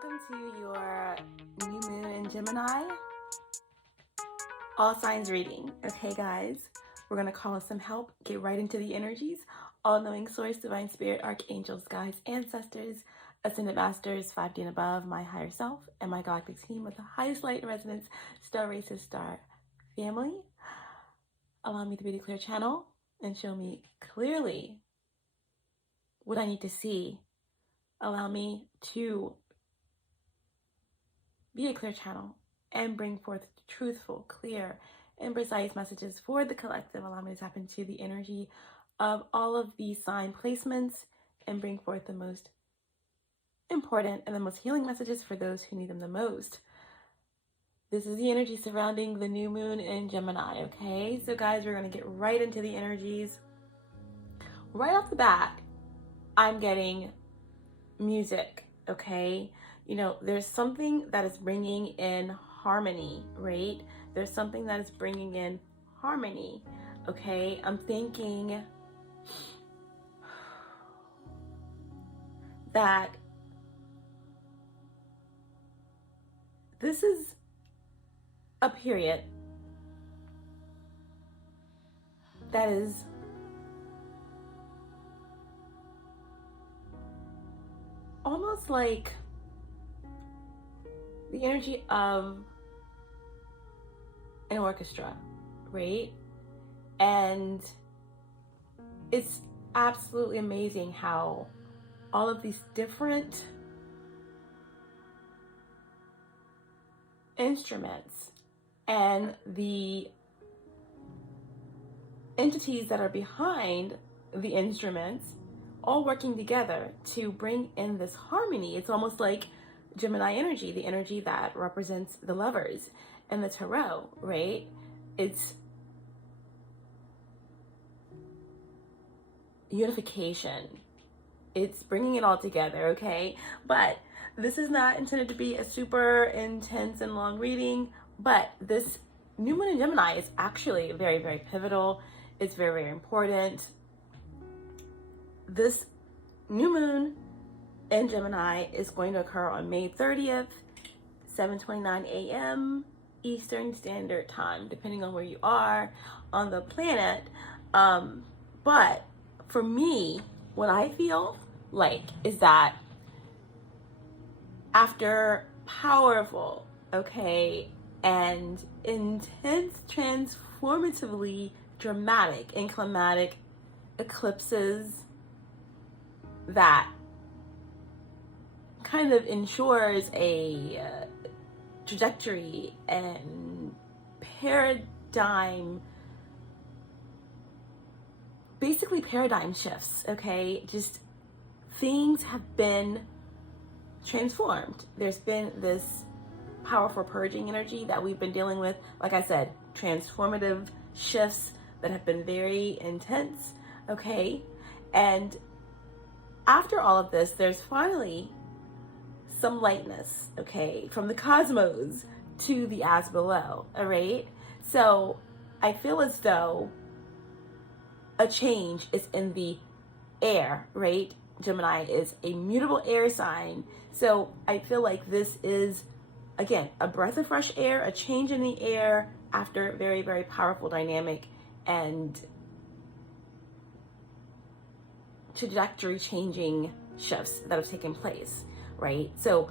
welcome to your new moon in Gemini, all signs reading. Okay, guys, we're going to call in some help, get right into the energies. All-knowing source, divine spirit, archangels, guides, ancestors, ascended masters, 5D and above, my higher self, and my galactic team with the highest light and resonance, star races, star family. Allow me to be the clear channel and show me clearly what I need to see. Allow me to be a clear channel and bring forth truthful, clear, and precise messages for the collective. Allow me to tap into the energy of all of these sign placements and bring forth the most important and the most healing messages for those who need them the most. This is the energy surrounding the new moon in Gemini, okay? So guys, we're going to get right into the energies. Right off the bat, I'm getting music, okay? You know, there's something that is bringing in harmony, right? There's something that is bringing in harmony, okay? I'm thinking that this is a period that is almost like the energy of an orchestra, right? And it's absolutely amazing how all of these different instruments and the entities that are behind the instruments all working together to bring in this harmony. It's almost like Gemini energy, the energy that represents the lovers and the tarot, right? It's unification. It's bringing it all together, okay? But this is not intended to be a super intense and long reading, but this new moon in Gemini is actually very, very pivotal. It's very, very important. This new moon in Gemini is going to occur on May 30th, 7:29 a.m. Eastern Standard Time, depending on where you are on the planet. But for me, what I feel like is that after powerful, okay, and intense, transformatively dramatic and climatic eclipses that kind of ensures a trajectory and paradigm, basically paradigm shifts, okay? Just things have been transformed. There's been this powerful purging energy that we've been dealing with. Like I said, transformative shifts that have been very intense, okay? And after all of this, there's finally some lightness, okay, from the cosmos to the as below, all right? So I feel as though a change is in the air, right? Gemini is a mutable air sign. So I feel like this is, again, a breath of fresh air, a change in the air after very, very powerful dynamic and trajectory changing shifts that have taken place, right? So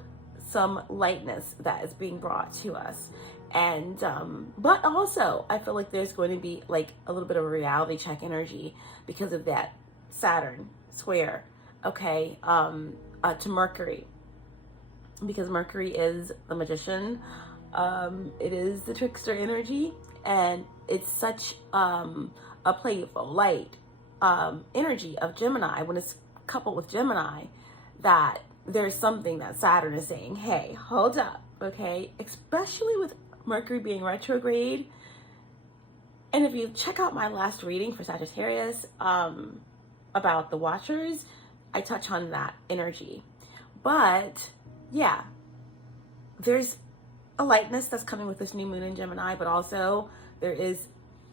some lightness that is being brought to us. And but also I feel like there's going to be like a little bit of a reality check energy because of that Saturn square, okay, to Mercury, because Mercury is the magician. It is the trickster energy, and it's such a playful, light energy of Gemini when it's coupled with Gemini, that there's something that Saturn is saying, hey, hold up, okay? Especially with Mercury being retrograde. And if you check out my last reading for Sagittarius about the Watchers, I touch on that energy. But yeah, there's a lightness that's coming with this new moon in Gemini, but also there is,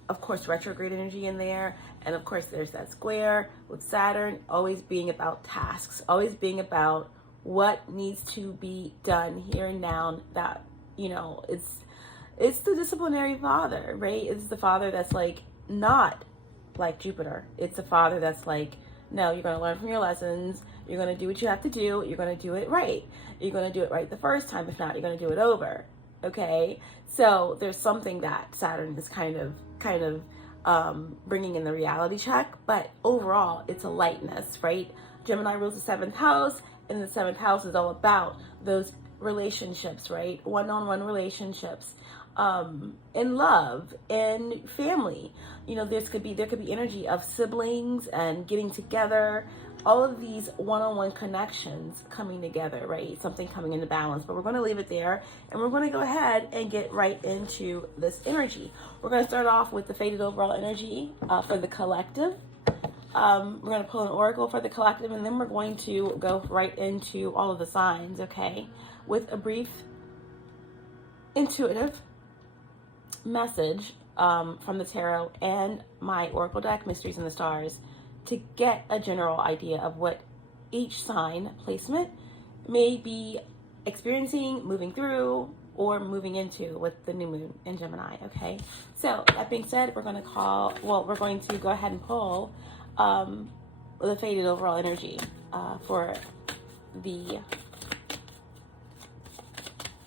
of course, retrograde energy in there. And of course, there's that square with Saturn always being about tasks, always being about what needs to be done here and now. That, you know, it's the disciplinary father, right? It's the father that's like not like Jupiter. It's a father that's like, no, you're going to learn from your lessons. You're going to do what you have to do. You're going to do it right. You're going to do it right the first time. If not, you're going to do it over. Okay. So there's something that Saturn is kind of bringing in the reality check, but overall it's a lightness, right? Gemini rules the seventh house, and the seventh house is all about those relationships, right? One-on-one relationships, in love, in family. You know, there could be energy of siblings and getting together, all of these one-on-one connections coming together, right? Something coming into balance. But we're going to leave it there, and we're going to go ahead and get right into this energy. We're going to start off with the faded overall energy for the collective. We're going to pull an oracle for the collective, and then we're going to go right into all of the signs, okay? With a brief, intuitive message from the tarot and my oracle deck, Mysteries in the Stars, to get a general idea of what each sign placement may be experiencing, moving through, or moving into with the new moon in Gemini, okay? So that being said, we're going to go ahead and pull the faded overall energy for the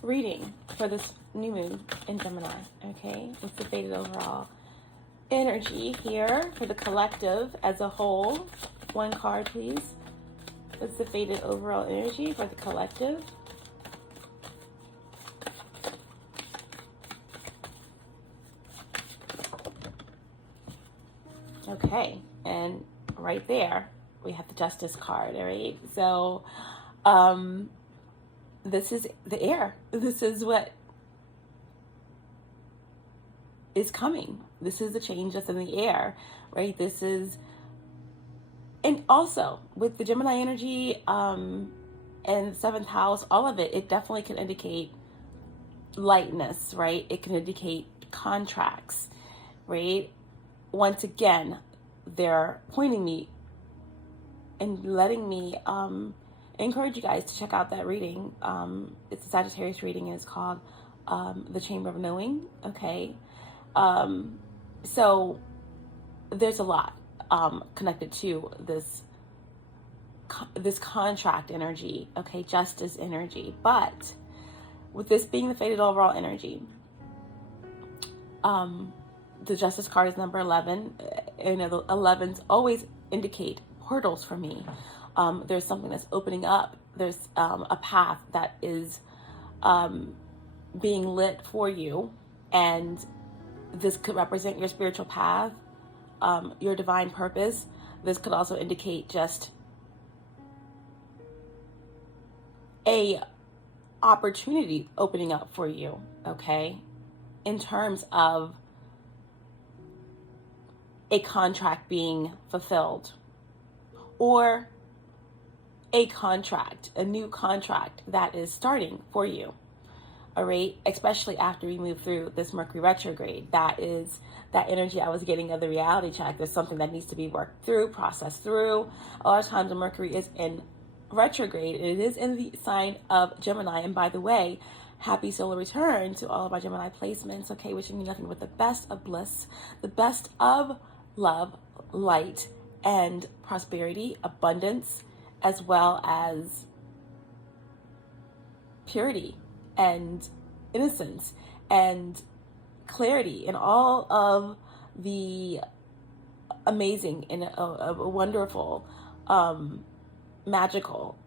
reading for this new moon in Gemini, okay? What's the faded overall energy here for the collective as a whole? One card, please. What's the faded overall energy for the collective? Okay, and right there we have the Justice card, all right? So this is the air. This is what is coming. This is the change that's in the air, right? This is, and also with the Gemini energy and the seventh house, all of it, it definitely can indicate lightness, right? It can indicate contracts, right? Once again, they're pointing me and letting me encourage you guys to check out that reading. It's a Sagittarius reading, and it's called The Chamber of Knowing, okay? So there's a lot connected to this contract energy, okay, justice energy. But with this being the faded overall energy, the Justice card is number 11. And the 11s always indicate portals for me. There's something that's opening up. There's a path that is being lit for you, and this could represent your spiritual path, your divine purpose. This could also indicate just a opportunity opening up for you, okay, in terms of a contract being fulfilled, or a new contract that is starting for you. All right, especially after we move through this Mercury retrograde. That is that energy I was getting of the reality check. There's something that needs to be worked through, processed through. A lot of times when Mercury is in retrograde, it is in the sign of Gemini. And by the way, happy solar return to all of my Gemini placements, okay? Wishing you nothing but the best of bliss, the best of love, light, and prosperity, abundance, as well as purity and innocence and clarity, and all of the amazing and wonderful, magical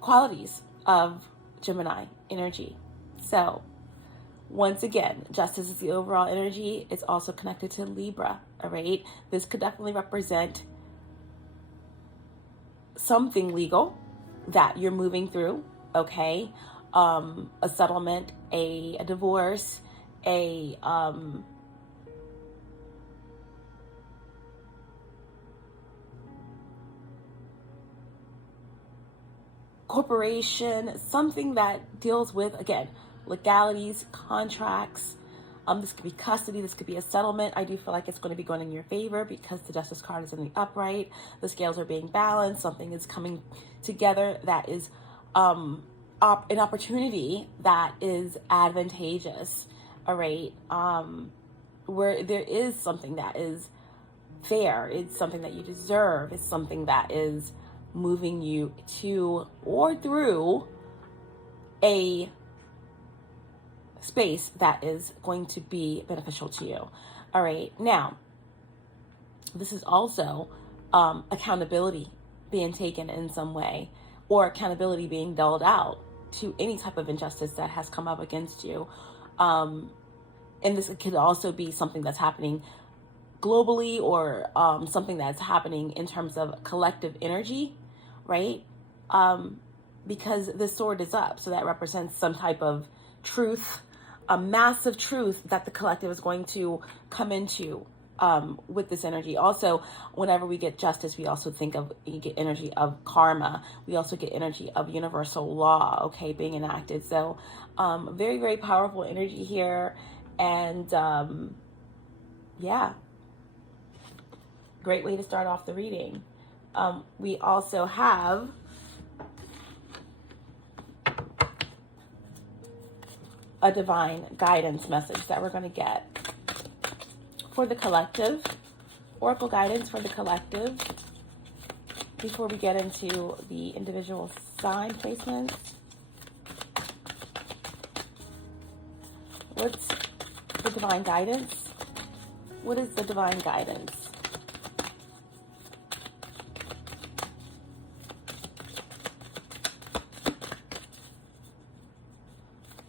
qualities of Gemini energy. So once again, justice is the overall energy. It's also connected to Libra, all right? This could definitely represent something legal that you're moving through, okay? A settlement, a divorce, a corporation, something that deals with, again, legalities, contracts, This could be custody. This could be a settlement. I do feel like it's going to be going in your favor because the Justice card is in the upright. The scales are being balanced. Something is coming together that is an opportunity that is advantageous. All right. Where there is something that is fair. It's something that you deserve. It's something that is moving you to or through a space that is going to be beneficial to you. All right. Now, this is also accountability being taken in some way, or accountability being doled out to any type of injustice that has come up against you. And this could also be something that's happening globally, or something that's happening in terms of collective energy, right? Because the sword is up, so that represents some type of truth, a massive truth that the collective is going to come into with this energy. Also, whenever we get justice, we also you get energy of karma. We also get energy of universal law, okay, being enacted. So very, very powerful energy here. And yeah, great way to start off the reading. We also have a divine guidance message that we're going to get for the collective, oracle guidance for the collective, before we get into the individual sign placements. What's the divine guidance? What is the divine guidance?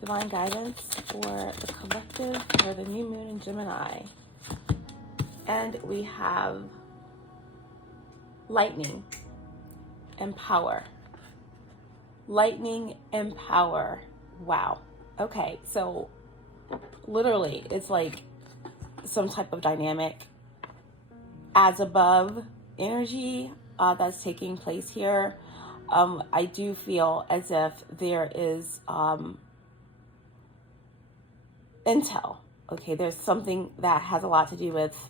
Divine guidance for the collective for the new moon in Gemini. And we have lightning and power. Lightning and power. Wow. Okay, so literally it's like some type of dynamic as above energy that's taking place here. I do feel as if there is intel. Okay, there's something that has a lot to do with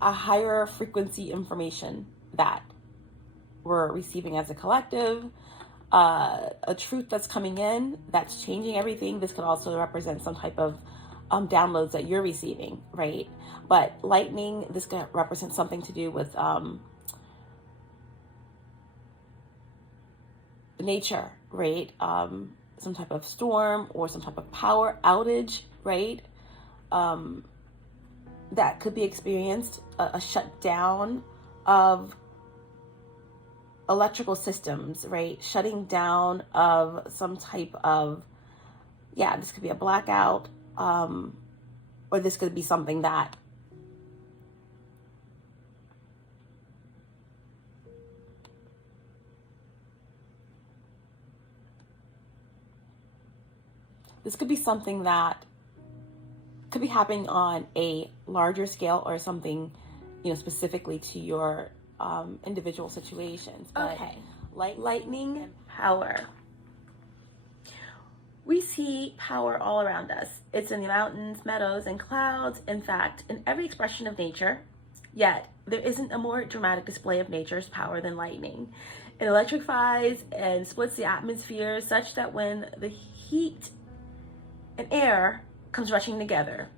a higher frequency information that we're receiving as a collective, a truth that's coming in that's changing everything. This could also represent some type of downloads that you're receiving, right? But lightning, this could represent something to do with nature, right? Some type of storm or some type of power outage, right? That could be experienced, a shutdown of electrical systems, right? Shutting down of some type of, yeah, this could be a blackout, or this could be something that could be happening on a larger scale, or something, specifically to your individual situations. But okay, lightning and power. We see power all around us. It's in the mountains, meadows, and clouds. In fact, in every expression of nature. Yet, there isn't a more dramatic display of nature's power than lightning. It electrifies and splits the atmosphere such that when the heat and air comes rushing together,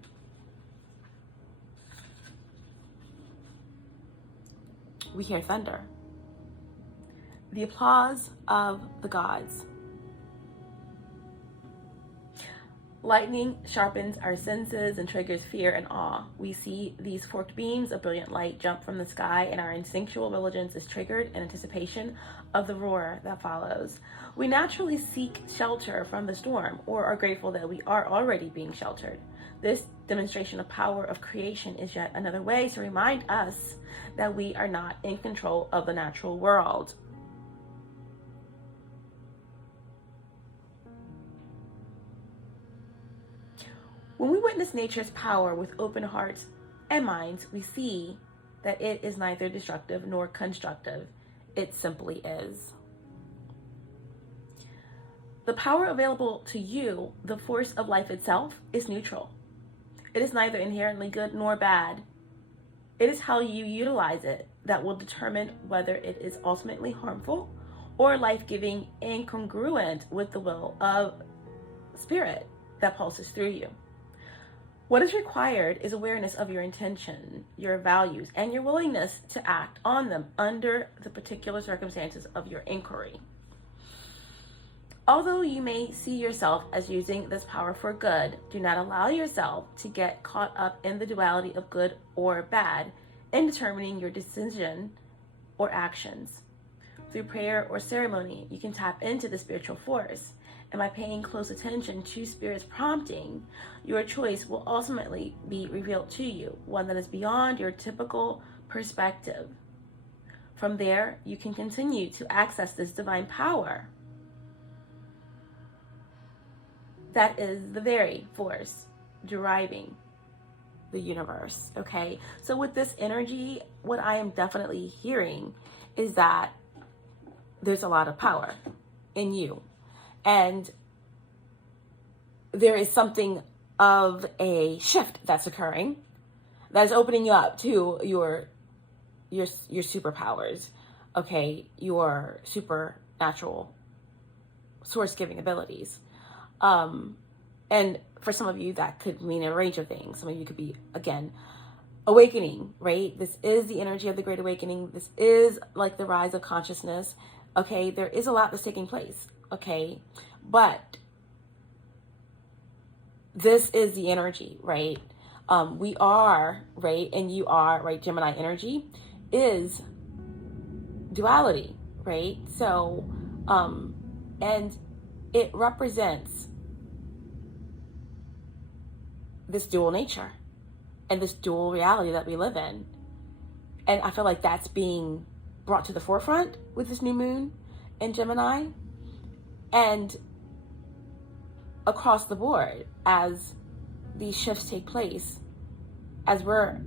we hear thunder, the applause of the gods. Lightning sharpens our senses and triggers fear and awe. We see these forked beams of brilliant light jump from the sky, and our instinctual vigilance is triggered in anticipation of the roar that follows. We naturally seek shelter from the storm, or are grateful that we are already being sheltered. This demonstration of power of creation is yet another way to remind us that we are not in control of the natural world. When we witness nature's power with open hearts and minds, we see that it is neither destructive nor constructive. It simply is. the power available to you, the force of life itself, is neutral. It is neither inherently good nor bad. It is how you utilize it that will determine whether it is ultimately harmful or life-giving and congruent with the will of spirit that pulses through you. What is required is awareness of your intention, your values, and your willingness to act on them under the particular circumstances of your inquiry. Although you may see yourself as using this power for good, do not allow yourself to get caught up in the duality of good or bad in determining your decision or actions. Through prayer or ceremony, you can tap into the spiritual force, and by paying close attention to Spirit's prompting, your choice will ultimately be revealed to you, one that is beyond your typical perspective. From there, you can continue to access this divine power that is the very force driving the universe, okay? So with this energy, what I am definitely hearing is that there's a lot of power in you. And there is something of a shift that's occurring that is opening you up to your superpowers, okay? Your supernatural source-giving abilities. And for some of you, that could mean a range of things. Some of you could be, again, awakening, right? This is the energy of the Great Awakening. This is like the rise of consciousness, okay? There is a lot that's taking place, okay? But this is the energy, right? We are, right? And you are, right? Gemini energy is duality, right? So, and it represents this dual nature and this dual reality that we live in. And I feel like that's being brought to the forefront with this new moon in Gemini and across the board as these shifts take place, as we're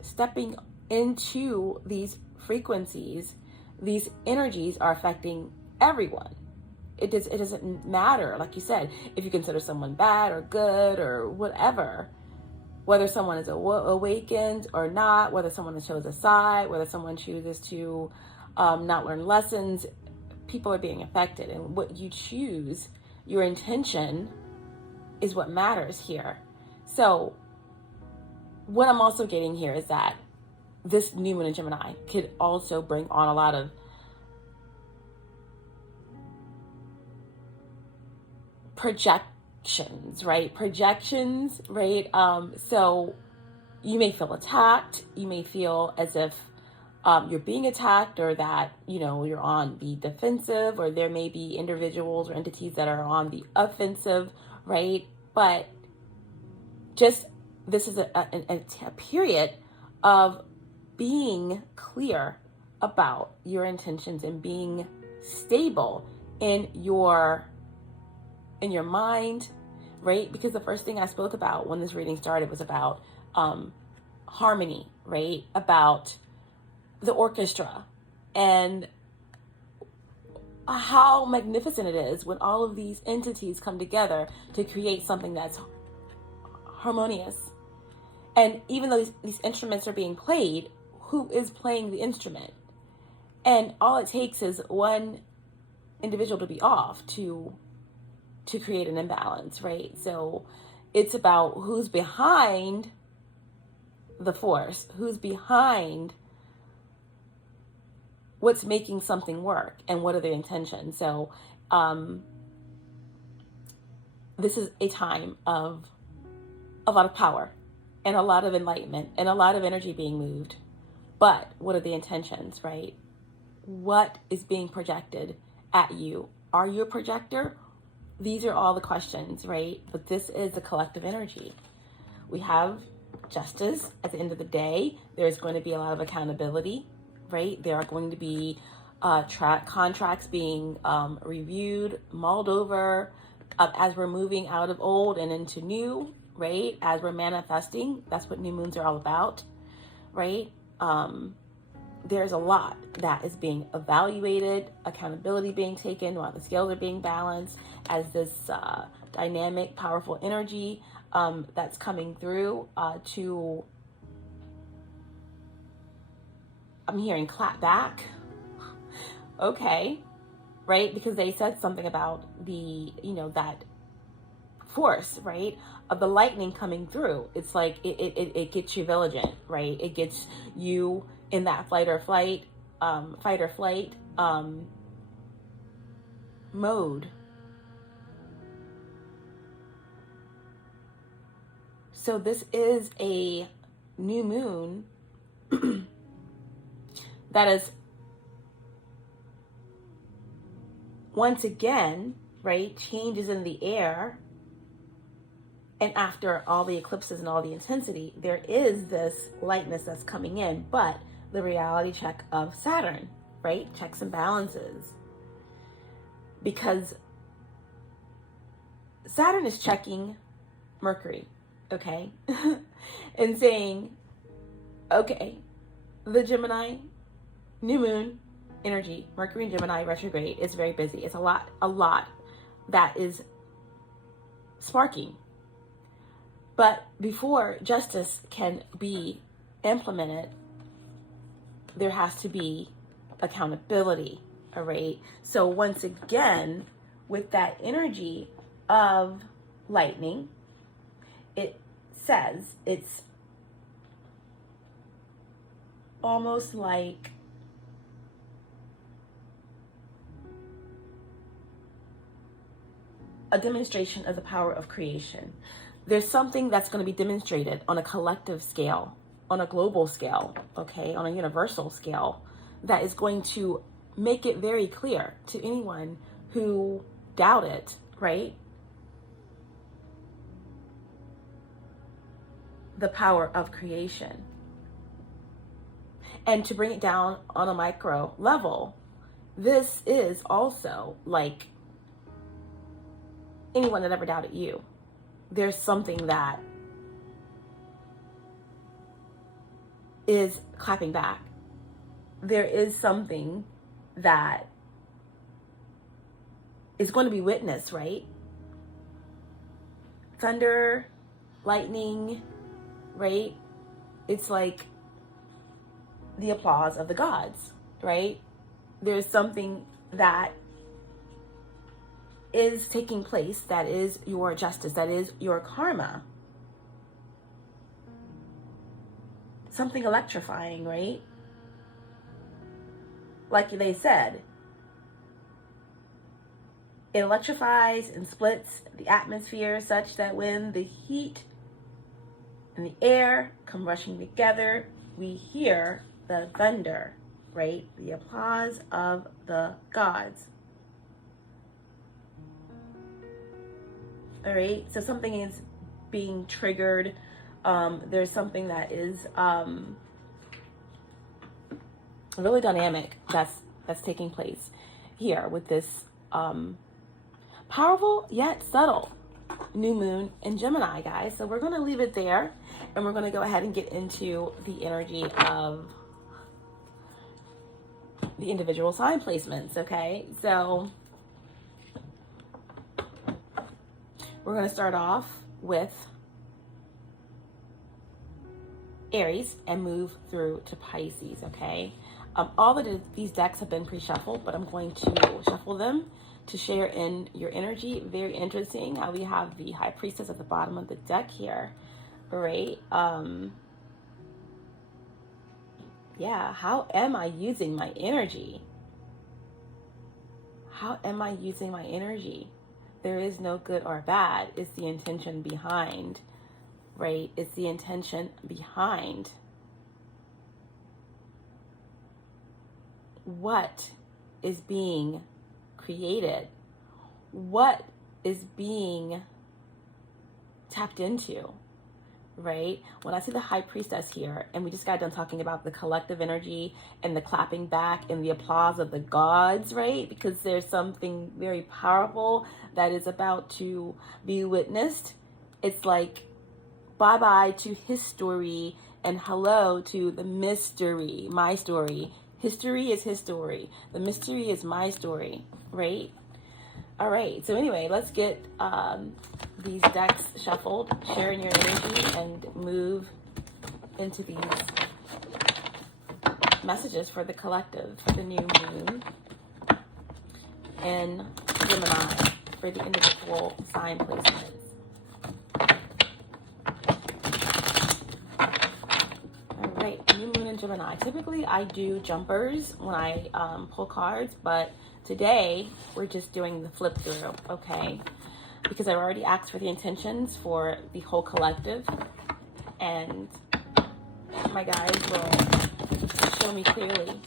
stepping into these frequencies, these energies are affecting everyone. It doesn't matter, like you said, if you consider someone bad or good or whatever, whether someone is awakened or not, whether someone shows a side, whether someone chooses to not learn lessons, people are being affected. And what you choose, your intention, is what matters here. So what I'm also getting here is that this new moon in Gemini could also bring on a lot of projections, right? So you may feel attacked. You may feel as if you're being attacked, or that, you're on the defensive, or there may be individuals or entities that are on the offensive, right? But just this is a period of being clear about your intentions and being stable in your mind, right? Because the first thing I spoke about when this reading started was about harmony, right? About the orchestra and how magnificent it is when all of these entities come together to create something that's harmonious. And even though these instruments are being played, who is playing the instrument? And all it takes is one individual to be off to create an imbalance, right? So it's about who's behind the force, who's behind what's making something work, and what are their intentions. So this is a time of a lot of power and a lot of enlightenment and a lot of energy being moved. But what are the intentions, right? What is being projected at you? Are you a projector? These are all the questions, right? But this is the collective energy. We have justice at the end of the day. There's going to be a lot of accountability, right? There are going to be contracts being reviewed, mulled over as we're moving out of old and into new, right? As we're manifesting. That's what new moons are all about, right? there's a lot that is being evaluated, accountability being taken while the scales are being balanced as this dynamic, powerful energy that's coming through to, I'm hearing clap back. Okay, right? Because they said something about the, that force, right? Of the lightning coming through. It's like it gets you vigilant, right? It gets you in that fight or flight mode. So this is a new moon that is once again, right, changes in the air. And after all the eclipses and all the intensity, there is this lightness that's coming in, but the reality check of Saturn, right? Checks and balances. Because Saturn is checking Mercury, okay? And saying, okay, the Gemini new moon energy, Mercury and Gemini retrograde is very busy. It's a lot that is sparking. But before justice can be implemented, there has to be accountability, all right? So once again, with that energy of lightning, it says it's almost like a demonstration of the power of creation. There's something that's going to be demonstrated on a collective scale, on a global scale, okay, on a universal scale, that is going to make it very clear to anyone who doubt it, right? The power of creation. And to bring it down on a micro level, this is also like anyone that ever doubted you. There's something that is clapping back. There is something that is going to be witnessed, right? Thunder, lightning, right? It's like the applause of the gods, right? There's something that is taking place, that is your justice, that is your karma. Something electrifying, right? Like they said, it electrifies and splits the atmosphere such that when the heat and the air come rushing together, we hear the thunder, right? The applause of the gods. All right, so something is being triggered. There's something that is really dynamic that's taking place here with this powerful yet subtle new moon in Gemini, guys. So we're going to leave it there, and we're going to go ahead and get into the energy of the individual sign placements, okay? So we're going to start off with Aries and move through to Pisces, okay? All of these decks have been pre-shuffled, but I'm going to shuffle them to share in your energy. Very interesting how we have the High Priestess at the bottom of the deck here, right? Yeah, how am I using my energy? How am I using my energy? There is no good or bad. It's the intention behind, right? It's the intention behind what is being created, what is being tapped into, right? When I see the High Priestess here, and we just got done talking about the collective energy and the clapping back and the applause of the gods, right? Because there's something very powerful that is about to be witnessed. It's like bye-bye to history And hello to the mystery, my story. History is his story. The mystery is my story, right? All right, so anyway, let's get these decks shuffled, sharing your energy, and move into these messages for the collective, for the new moon, and Gemini, for the individual sign placements. All right, new moon and Gemini. Typically, I do jumpers when I pull cards, but today we're just doing the flip through, okay? Because I've already asked for the intentions for the whole collective, and my guys will show me clearly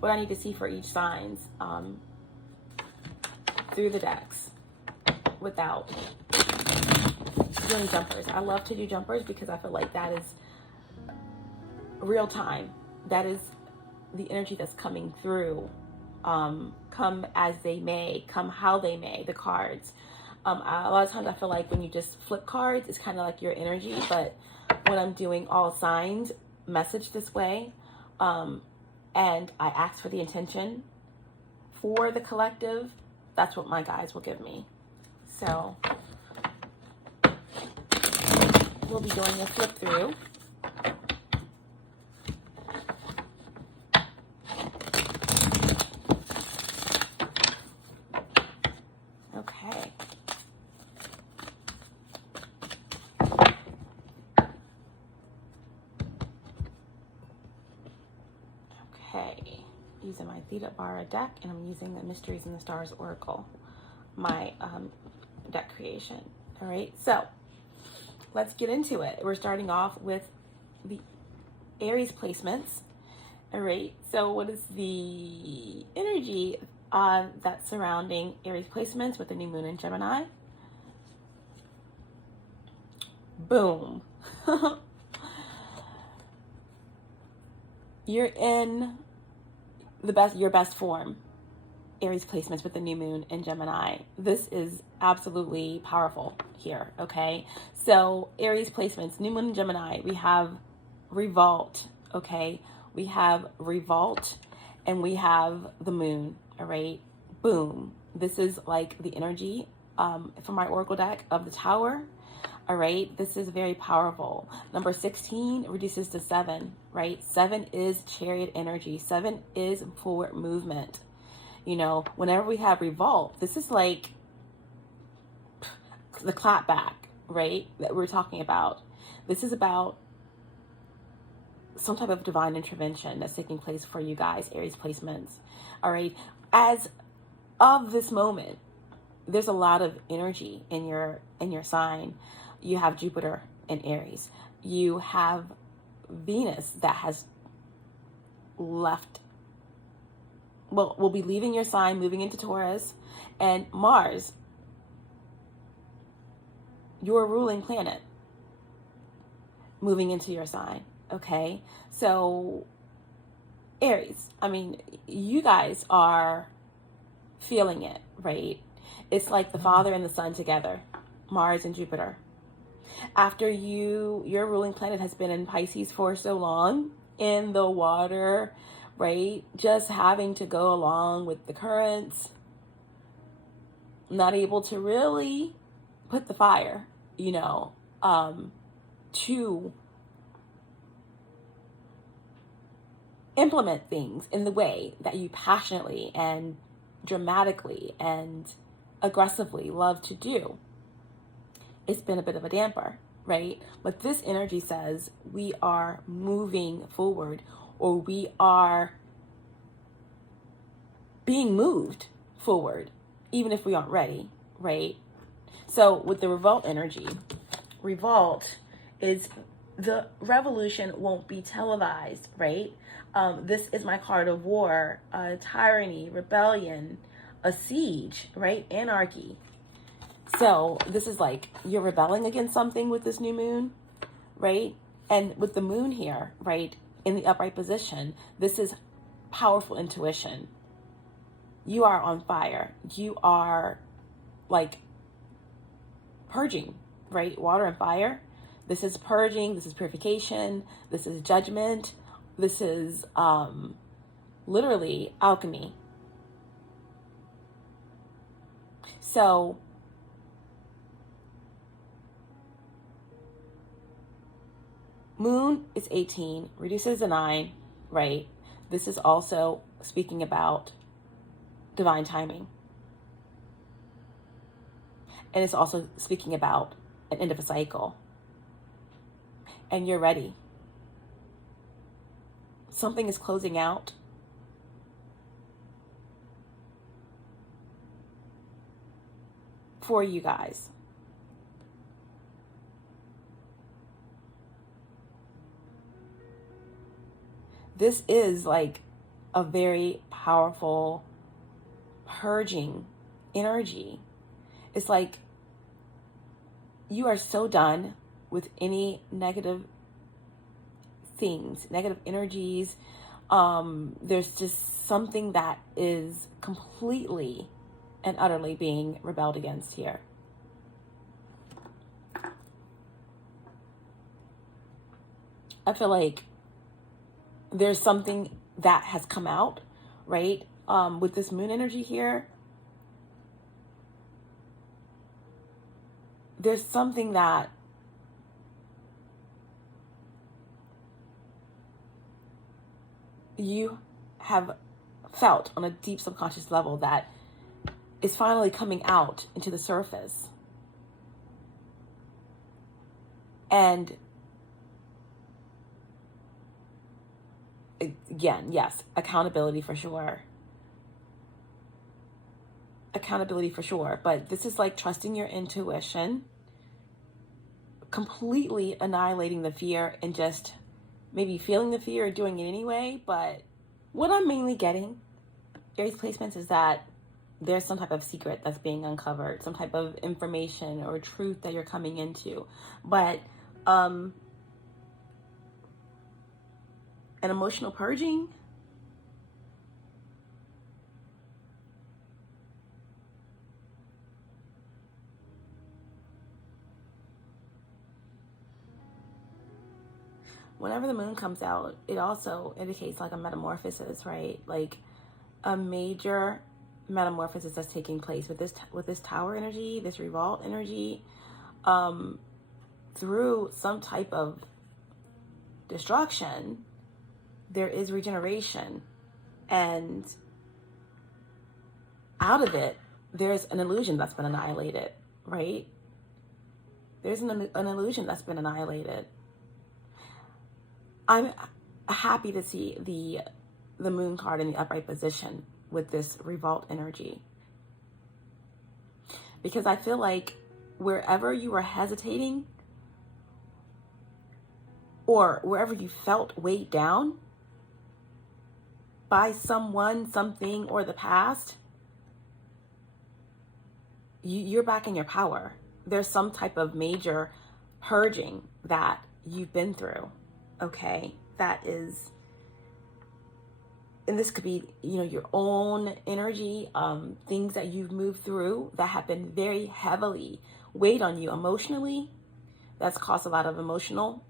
what I need to see for each signs through the decks without doing jumpers. I love to do jumpers because I feel like that is real time. That is the energy that's coming through. Come as they may, come how they may, the cards. A lot of times I feel like when you just flip cards, it's kind of like your energy, but when I'm doing all signs message this way, and I ask for the intention for the collective, that's what my guys will give me. So we'll be doing a flip through. Okay. Okay. Using my Theta Bara deck, and I'm using the Mysteries in the Stars Oracle, my deck creation. All right, so let's get into it. We're starting off with the Aries placements. All right, so what is the energy that's surrounding Aries placements with the new moon in Gemini? Boom. You're in your best form. Aries placements with the new moon in Gemini. This is absolutely powerful here, okay? So Aries placements, new moon in Gemini, we have revolt, okay? We have revolt and we have the moon, all right? Boom. This is like the energy from my Oracle deck of the Tower, all right? This is very powerful. Number 16 reduces to 7, right? 7 is chariot energy. 7 is forward movement. You know, whenever we have revolt, this is like the clap back, right? That we're talking about. This is about some type of divine intervention that's taking place for you guys, Aries placements. All right. As of this moment, there's a lot of energy in your sign. You have Jupiter in Aries. You have Venus that has left. Well, will be leaving your sign, moving into Taurus, and Mars, your ruling planet, moving into your sign. Okay, so Aries, I mean, you guys are feeling it, right? It's like the Father and the Son together, Mars and Jupiter. After your ruling planet has been in Pisces for so long, in the water, right? Just having to go along with the currents, not able to really put the fire, you know, to implement things in the way that you passionately and dramatically and aggressively love to do. It's been a bit of a damper, right? But this energy says we are moving forward, or we are being moved forward, even if we aren't ready, right? So with the revolt energy, revolt is the revolution won't be televised, right? This is my card of war, tyranny, rebellion, a siege, right? Anarchy. So this is like you're rebelling against something with this new moon, right? And with the moon here, right, in the upright position, this is powerful intuition. You are on fire. You are like purging, right? Water and fire. This is purging, this is purification, this is judgment, this is literally alchemy. So Moon is 18, reduces to 9, right? This is also speaking about divine timing. And it's also speaking about an end of a cycle. And you're ready. Something is closing out. For you guys. This is like a very powerful purging energy. It's like you are so done with any negative things, negative energies. There's just something that is completely and utterly being rebelled against here. I feel like there's something that has come out, right? With this moon energy here. There's something that you have felt on a deep subconscious level that is finally coming out into the surface. And again, yes, accountability for sure. Accountability for sure. But this is like trusting your intuition, completely annihilating the fear and just maybe feeling the fear or doing it anyway. But what I'm mainly getting, Aries placements, is that there's some type of secret that's being uncovered, some type of information or truth that you're coming into. But an emotional purging, whenever the moon comes out, it also indicates like a metamorphosis, right? Like a major metamorphosis that's taking place with this tower energy, this revolt energy, through some type of destruction. There is regeneration, and out of it, there's an illusion that's been annihilated, right? There's an illusion that's been annihilated. I'm happy to see the moon card in the upright position with this revolt energy, because I feel like wherever you were hesitating or wherever you felt weighed down by someone, something, or the past, you're back in your power. There's some type of major purging that you've been through, okay? That is, and this could be, your own energy, things that you've moved through that have been very heavily weighed on you emotionally. That's caused a lot of emotional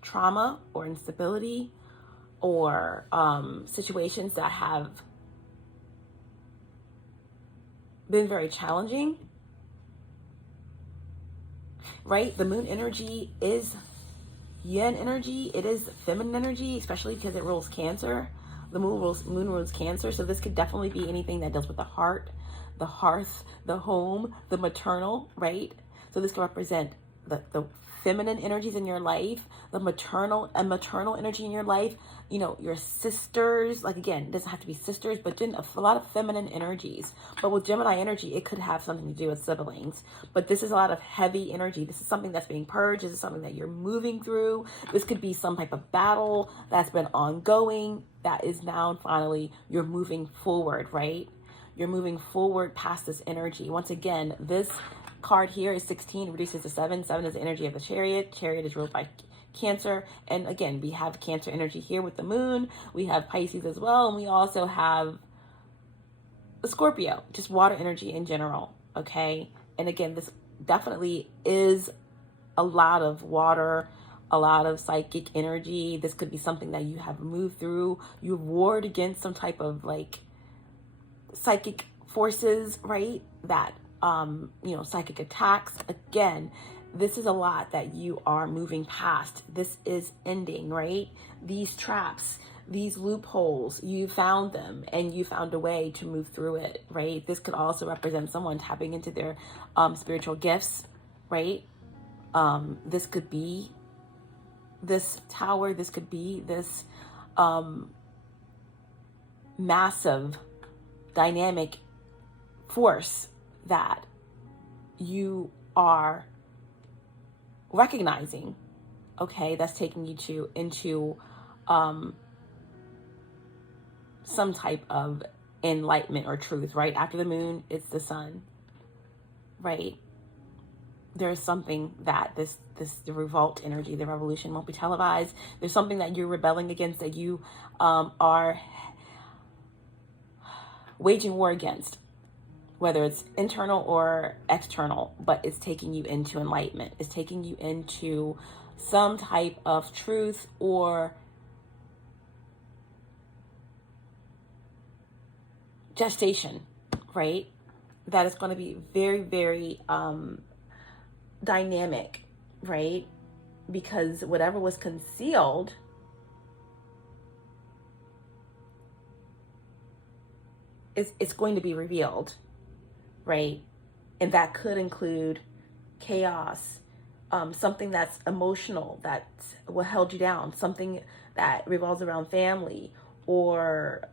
trauma or instability, or situations that have been very challenging, right? The moon energy is yin energy. It is feminine energy, especially because it rules Cancer. The moon rules Cancer. So this could definitely be anything that deals with the heart, the hearth, the home, the maternal, right? So this can represent the feminine energies in your life, the maternal energy in your life, your sisters. Like, again, it doesn't have to be sisters, but a lot of feminine energies. But with Gemini energy, it could have something to do with siblings. But this is a lot of heavy energy. This is something that's being purged. This is something that you're moving through. This could be some type of battle that's been ongoing that is now finally you're moving forward, right? You're moving forward past this energy. Once again, this card here is 16, reduces to 7. 7 is the energy of the Chariot. Chariot is ruled by Cancer. And again, we have Cancer energy here with the moon. We have Pisces as well. And we also have Scorpio, just water energy in general. Okay. And again, this definitely is a lot of water, a lot of psychic energy. This could be something that you have moved through. You've warred against some type of like psychic forces, right? That, psychic attacks. Again, this is a lot that you are moving past. This is ending, right? These traps, these loopholes, you found them and you found a way to move through it, right? This could also represent someone tapping into their spiritual gifts, right? This could be this tower. This could be this massive dynamic force that you are recognizing, okay, that's taking you into some type of enlightenment or truth, right? After the moon, it's the sun, right? There's something that the revolt energy, the revolution won't be televised. There's something that you're rebelling against, that you are waging war against, whether it's internal or external, but it's taking you into enlightenment. It's taking you into some type of truth or gestation, right? That is going to be very, very dynamic, right? Because whatever was concealed it's going to be revealed, right? And that could include chaos, something that's emotional, that's what held you down, something that revolves around family, or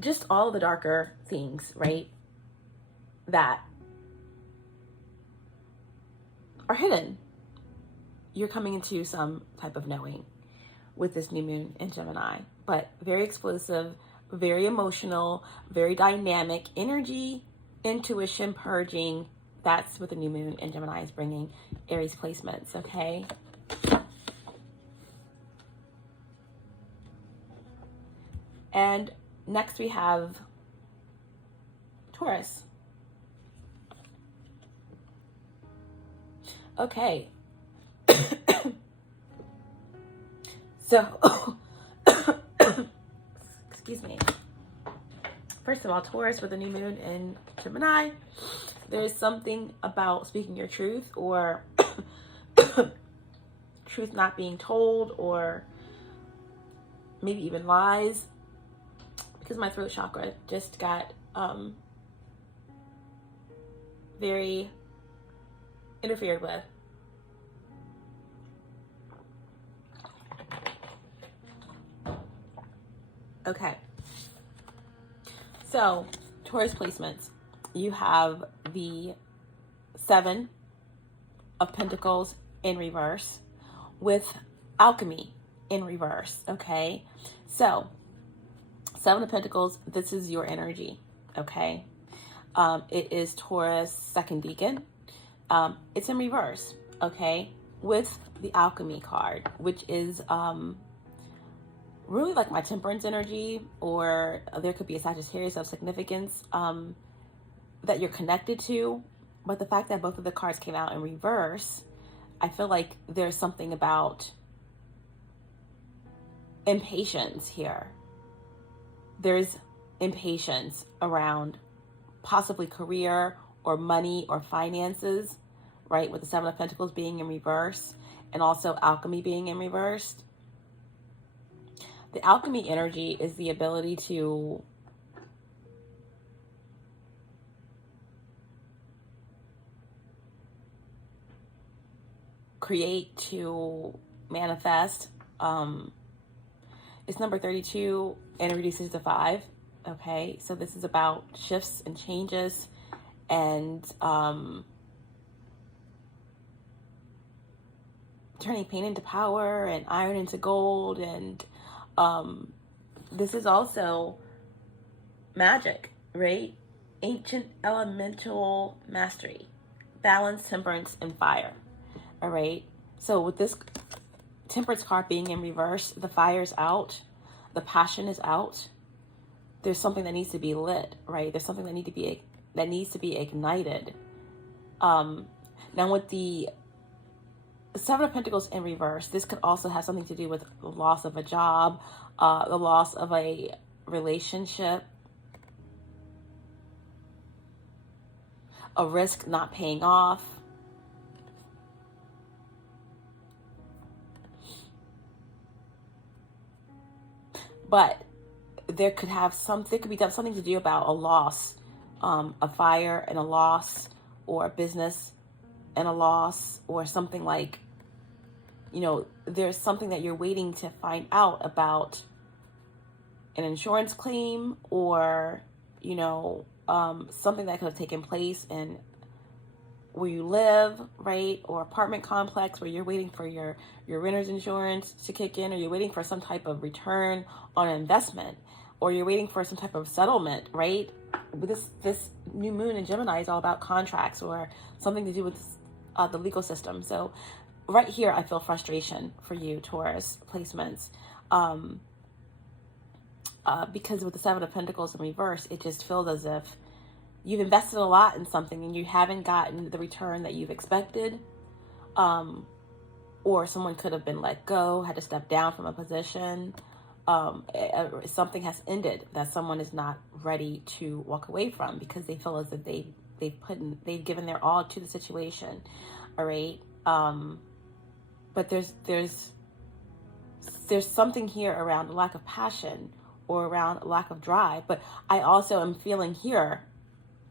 just all of the darker things, right, that are hidden. You're coming into some type of knowing with this new moon in Gemini, but very explosive, very emotional, very dynamic energy, intuition, purging. That's what the new moon in Gemini is bringing. Aries placements, okay? And next we have Taurus. Okay. So, excuse me. First of all, Taurus with a new moon in Gemini, there's something about speaking your truth, or truth not being told, or maybe even lies, because my throat chakra just got very interfered with. Okay, so Taurus placements, you have the 7 of Pentacles in reverse with alchemy in reverse, okay? So 7 of Pentacles, this is your energy, okay? It is Taurus second decan. It's in reverse, okay? With the alchemy card, which is really like my temperance energy, or there could be a Sagittarius of significance that you're connected to. But the fact that both of the cards came out in reverse, I feel like there's something about impatience here. There's impatience around possibly career or money or finances, right? With the 7 of Pentacles being in reverse and also alchemy being in reverse. The alchemy energy is the ability to create, to manifest. It's number 32 and it reduces to 5. Okay, so this is about shifts and changes and turning pain into power and iron into gold, and this is also magic, right? Ancient elemental mastery, balance, temperance, and fire. All right, so with this temperance card being in reverse, the fire's out, the passion is out, there's something that needs to be lit, right? There's something that needs to be ignited. Now with the Seven of Pentacles in reverse, this could also have something to do with the loss of a job, the loss of a relationship, a risk not paying off. But there could be something to do about a loss, a fire and a loss, or a business and a loss, or something like, you know, there's something that you're waiting to find out about, an insurance claim, or, you know, something that could have taken place in where you live, right? Or apartment complex where you're waiting for your renter's insurance to kick in, or you're waiting for some type of return on an investment, or you're waiting for some type of settlement, right? This new moon in Gemini is all about contracts or something to do with the legal system. So right here, I feel frustration for you, Taurus placements. Because with the Seven of Pentacles in reverse, it just feels as if you've invested a lot in something and you haven't gotten the return that you've expected. Or someone could have been let go, had to step down from a position. Something has ended that someone is not ready to walk away from because they feel as if they've given their all to the situation. All right. But there's something here around lack of passion or around lack of drive. But I also am feeling here,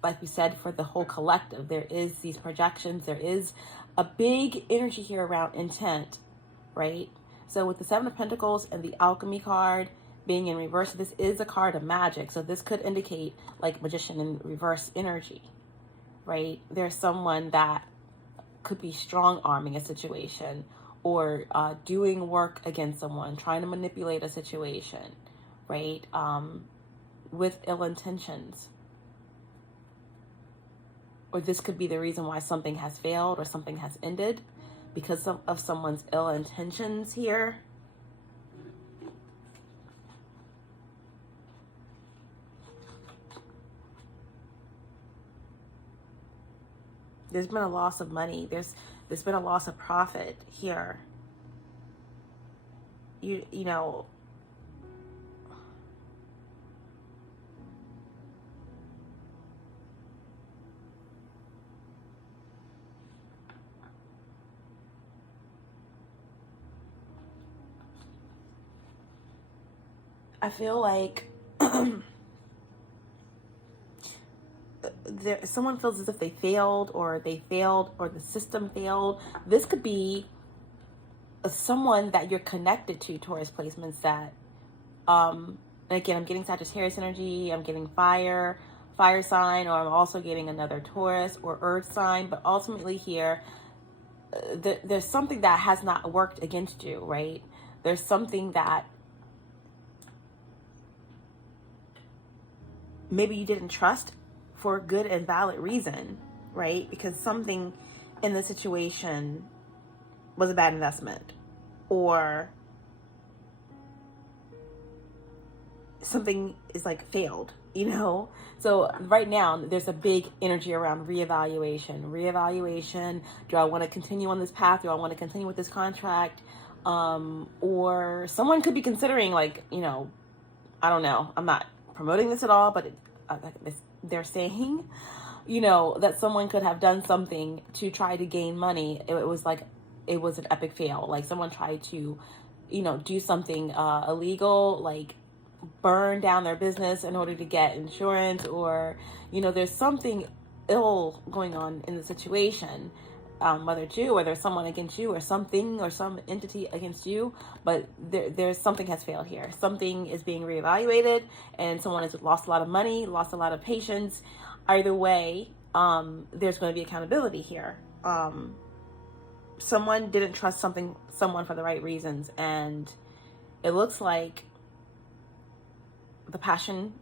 like we said, for the whole collective, there is these projections, there is a big energy here around intent, right? So with the Seven of Pentacles and the Alchemy card being in reverse, this is a card of magic. So this could indicate like Magician in reverse energy, right? There's someone that could be strong-arming a situation, or doing work against someone, trying to manipulate a situation, right? With ill intentions. Or this could be the reason why something has failed or something has ended, because of someone's ill intentions here. There's been a loss of money. There's been a loss of profit here. You know, I feel like someone feels as if they failed, or the system failed. This could be someone that you're connected to, Taurus placements, that again, I'm getting Sagittarius energy, I'm getting fire sign, or I'm also getting another Taurus or earth sign. But ultimately here, there's something that has not worked against you, right? There's something that maybe you didn't trust for a good and valid reason, right? Because something in the situation was a bad investment, or something is like failed, you know? So right now there's a big energy around reevaluation. Do I want to continue on this path? Do I want to continue with this contract? Or someone could be considering, like, you know, I don't know, I'm not promoting this at all, but they're saying, you know, that someone could have done something to try to gain money. It was an epic fail. Like someone tried to, you know, do something illegal, like burn down their business in order to get insurance, or, you know, there's something ill going on in the situation, whether it's you or there's someone against you, or something or some entity against you. But there's something has failed here. Something is being reevaluated, and someone has lost a lot of money, lost a lot of patience. Either way, there's going to be accountability here. Someone didn't trust someone for the right reasons, and it looks like the passion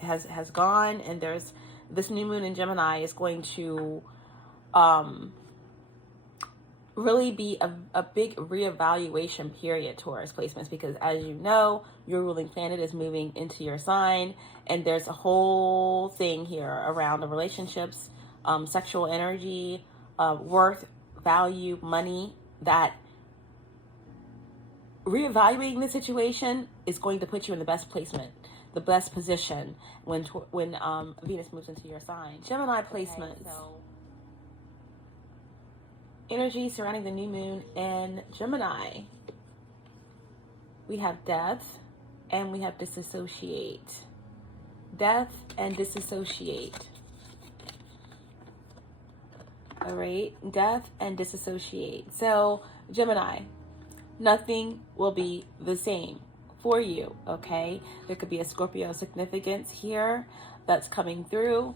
has gone, and there's this new moon in Gemini is going to really be a big reevaluation period, Taurus placements, because as you know, your ruling planet is moving into your sign, and there's a whole thing here around the relationships, sexual energy, worth, value, money, that reevaluating the situation is going to put you in the best placement, the best position when Venus moves into your sign. Gemini placements. Okay, so energy surrounding the new moon in Gemini. We have death and we have disassociate. Death and disassociate. All right, death and disassociate. So Gemini, nothing will be the same for you, okay? There could be a Scorpio significance here that's coming through.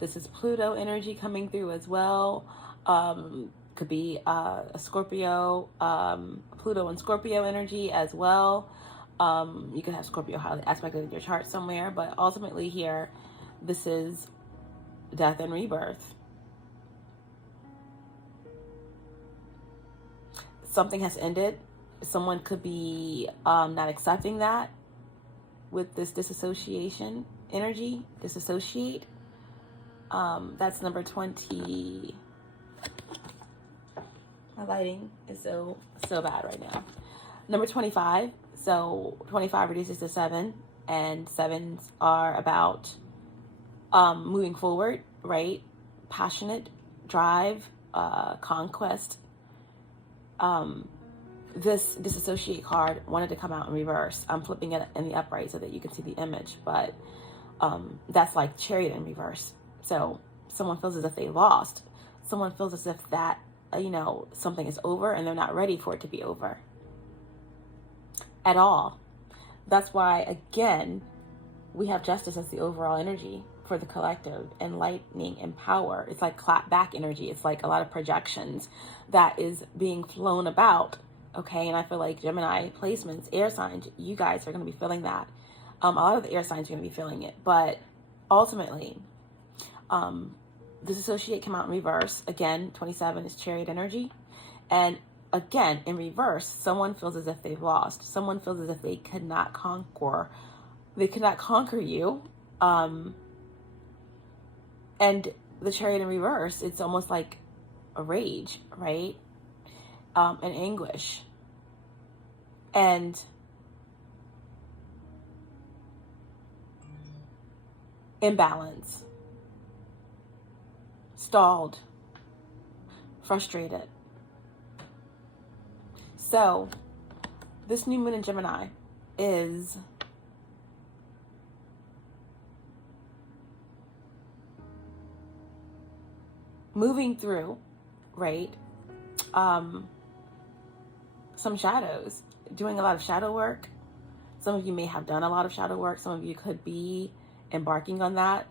This is Pluto energy coming through as well. Could be a Scorpio, Pluto and Scorpio energy as well. You could have Scorpio highly aspected in your chart somewhere, but ultimately here, this is death and rebirth. Something has ended. Someone could be not accepting that with this disassociation energy. Disassociate. That's number 20. My lighting is so bad right now. Number 25. So 25 reduces to 7, and 7s are about moving forward, right? Passionate, drive, conquest. This disassociate card wanted to come out in reverse. I'm flipping it in the upright so that you can see the image, but that's like Chariot in reverse. So someone feels as if they lost. Someone feels as if that, something is over and they're not ready for it to be over at all. That's why, again, we have justice as the overall energy for the collective, enlightening and power. It's like clap back energy. It's like a lot of projections that is being flown about. Okay. And I feel like Gemini placements, air signs, you guys are going to be feeling that. A lot of the air signs are going to be feeling it, but ultimately, disassociate came out in reverse. Again, 27 is Chariot energy. And again, in reverse, someone feels as if they've lost. Someone feels as if they could not conquer. They could not conquer you. And the Chariot in reverse, it's almost like a rage, right? An anguish. And imbalance. Stalled. Frustrated. So, this new moon in Gemini is moving through, right? Some shadows, doing a lot of shadow work. Some of you may have done a lot of shadow work. Some of you could be embarking on that.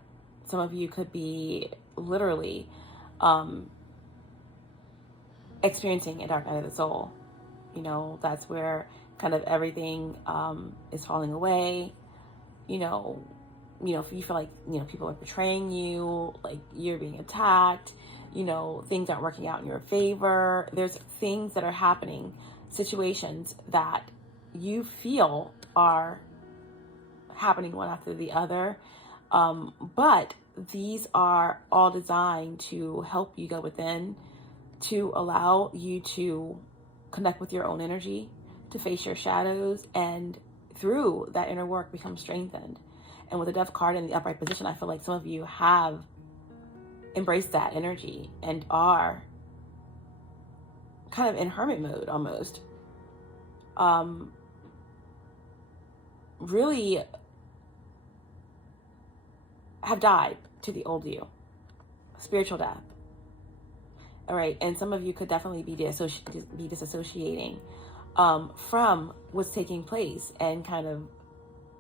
Some of you could be literally experiencing a dark night of the soul. That's where kind of everything is falling away. If you feel like, people are betraying you, like you're being attacked, things aren't working out in your favor. There's things that are happening, situations that you feel are happening one after the other. But these are all designed to help you go within, to allow you to connect with your own energy, to face your shadows, and through that inner work become strengthened. And with the Death card in the upright position, I feel like some of you have embraced that energy and are kind of in hermit mode almost. Really have died to the old you. Spiritual death. All right. And some of you could definitely be disassociating from what's taking place and kind of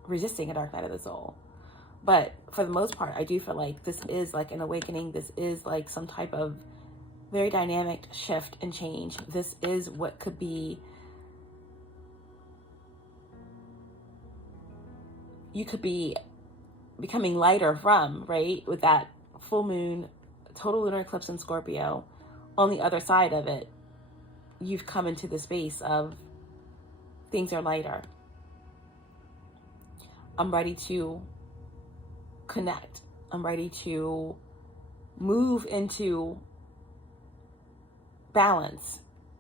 resisting a dark night of the soul. But for the most part, I do feel like this is like an awakening. This is like some type of very dynamic shift and change. This is what could be, you could be becoming lighter from, right? With that full moon, total lunar eclipse in Scorpio on the other side of it, you've come into the space of things are lighter. I'm ready to connect. I'm ready to move into balance.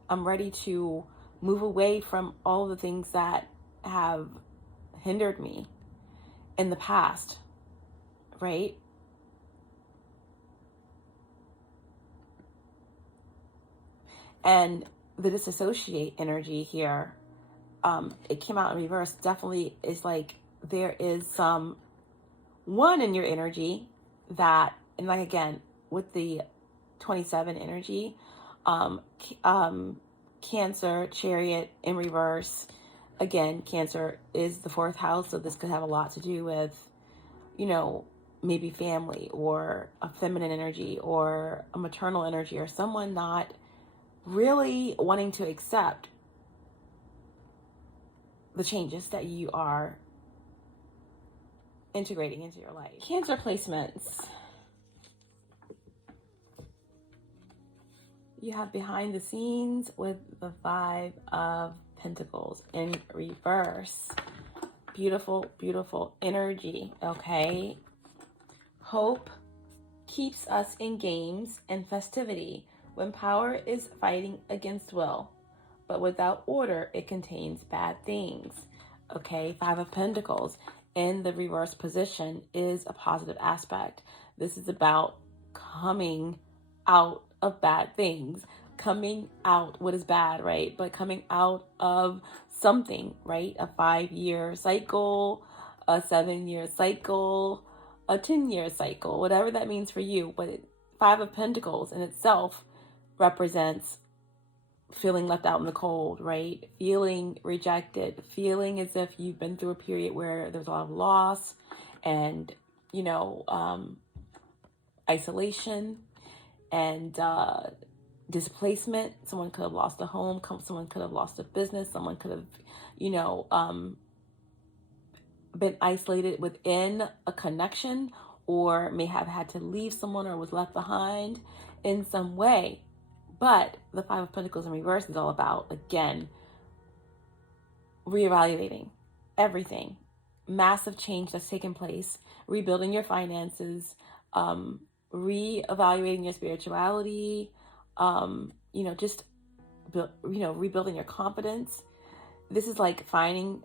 I'm ready to move away from all the things that have hindered me in the past, right? And the disassociate energy here, it came out in reverse, definitely is like there is some one in your energy that, and like again, with the 27 energy, Cancer, Chariot in reverse. Again, Cancer is the 4th house, so this could have a lot to do with, maybe family or a feminine energy or a maternal energy or someone not really wanting to accept the changes that you are integrating into your life. Cancer placements. You have behind the scenes with the 5 of Pentacles in reverse. Beautiful, beautiful energy, okay? Hope keeps us in games and festivity when power is fighting against will. But without order, it contains bad things. Okay, 5 of Pentacles in the reverse position is a positive aspect. This is about coming out of bad things, coming out what is bad, right? But coming out of something, right? A 5-year cycle, a 7-year cycle, a 10-year cycle, whatever that means for you. But 5 of Pentacles in itself represents feeling left out in the cold, right? Feeling rejected, feeling as if you've been through a period where there's a lot of loss and, isolation and displacement. Someone could have lost a home, someone could have lost a business, someone could have, been isolated within a connection, or may have had to leave someone or was left behind in some way. But the 5 of Pentacles in reverse is all about, again, reevaluating everything. Massive change that's taken place, rebuilding your finances, reevaluating your spirituality, rebuilding your confidence. This is like finding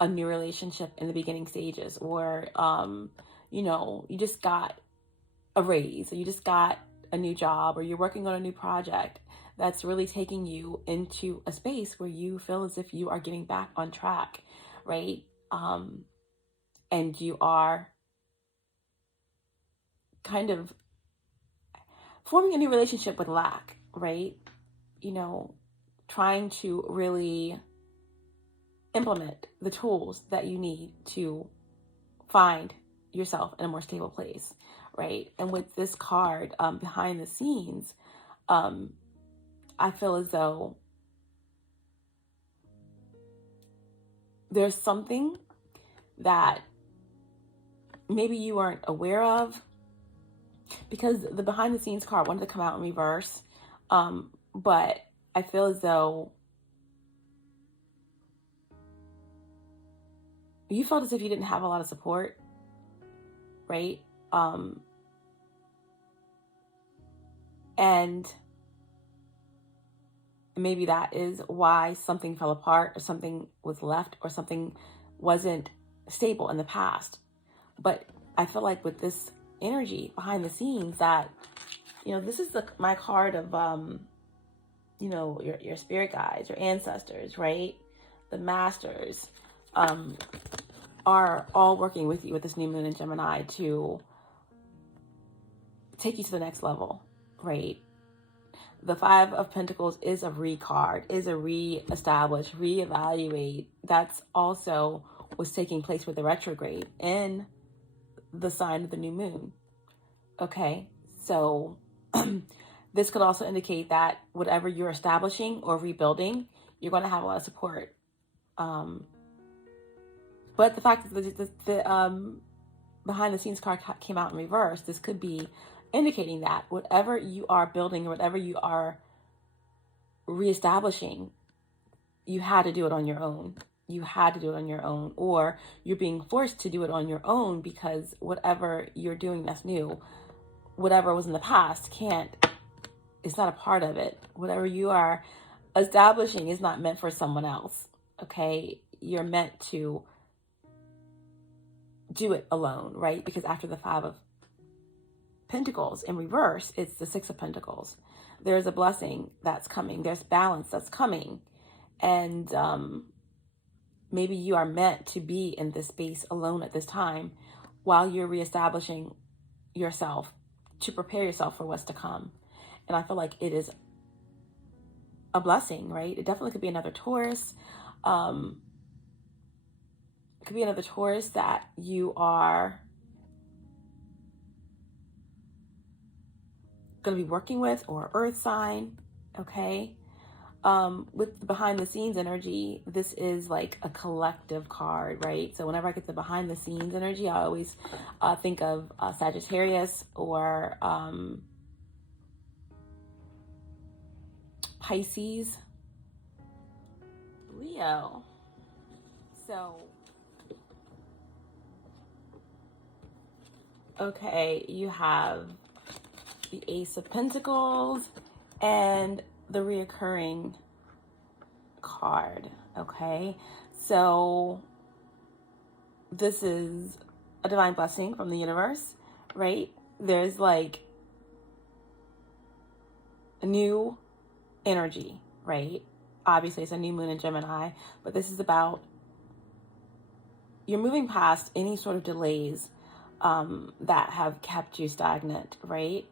a new relationship in the beginning stages, or, you just got a raise, or you just got a new job, or you're working on a new project that's really taking you into a space where you feel as if you are getting back on track, right? And you are kind of forming a new relationship with lack, right? Trying to really implement the tools that you need to find yourself in a more stable place, right? And with this card, behind the scenes, I feel as though there's something that maybe you weren't aware of, because the behind the scenes card wanted to come out in reverse, but I feel as though you felt as if you didn't have a lot of support, right? And maybe that is why something fell apart, or something was left, or something wasn't stable in the past. But I feel like with this energy behind the scenes, that, this is my card of, your spirit guides, your ancestors, right? The masters, are all working with you with this new moon in Gemini to take you to the next level, right? The 5 of Pentacles is a re-card, is a re-establish, re-evaluate. That's also what's taking place with the retrograde in the sign of the new moon. Okay, so this could also indicate that whatever you're establishing or rebuilding, you're going to have a lot of support. But the fact that the behind the scenes card came out in reverse, this could be indicating that whatever you are building, or whatever you are reestablishing, you had to do it on your own. You had to do it on your own, or you're being forced to do it on your own because whatever you're doing that's new, whatever was in the past it's not a part of it. Whatever you are establishing is not meant for someone else, okay? You're meant to do it alone, right? Because after the Five of Pentacles in reverse, it's the Six of Pentacles. There's a blessing that's coming. There's balance that's coming. And maybe you are meant to be in this space alone at this time while you're reestablishing yourself to prepare yourself for what's to come. And I feel like it is a blessing, right? It definitely could be another Taurus. It could be another Taurus that you are going to be working with, or earth sign, okay? With the behind the scenes energy, this is like a collective card, right? So whenever I get the behind the scenes energy, I always think of Sagittarius or Pisces, Leo. So, okay, you have the Ace of Pentacles and the reoccurring card, okay? So this is a divine blessing from the universe, right? There's like a new energy, right? Obviously, it's a new moon in Gemini, but this is about you're moving past any sort of delays that have kept you stagnant, right?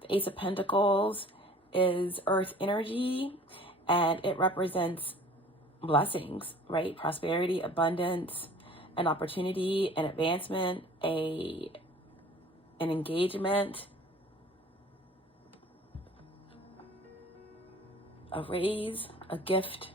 The Ace of Pentacles is earth energy, and it represents blessings, right? Prosperity, abundance, an opportunity, an advancement, an engagement, a raise, a gift,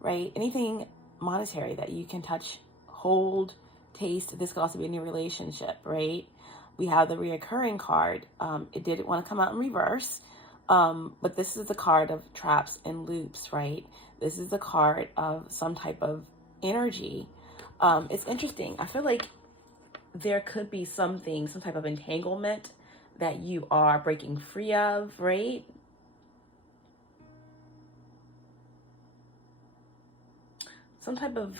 right? Anything monetary that you can touch, hold, taste. This could also be a new relationship, right? We have the reoccurring card. It didn't want to come out in reverse, but this is the card of traps and loops, right? This is the card of some type of energy. It's interesting. I feel like there could be some type of entanglement that you are breaking free of, right? Something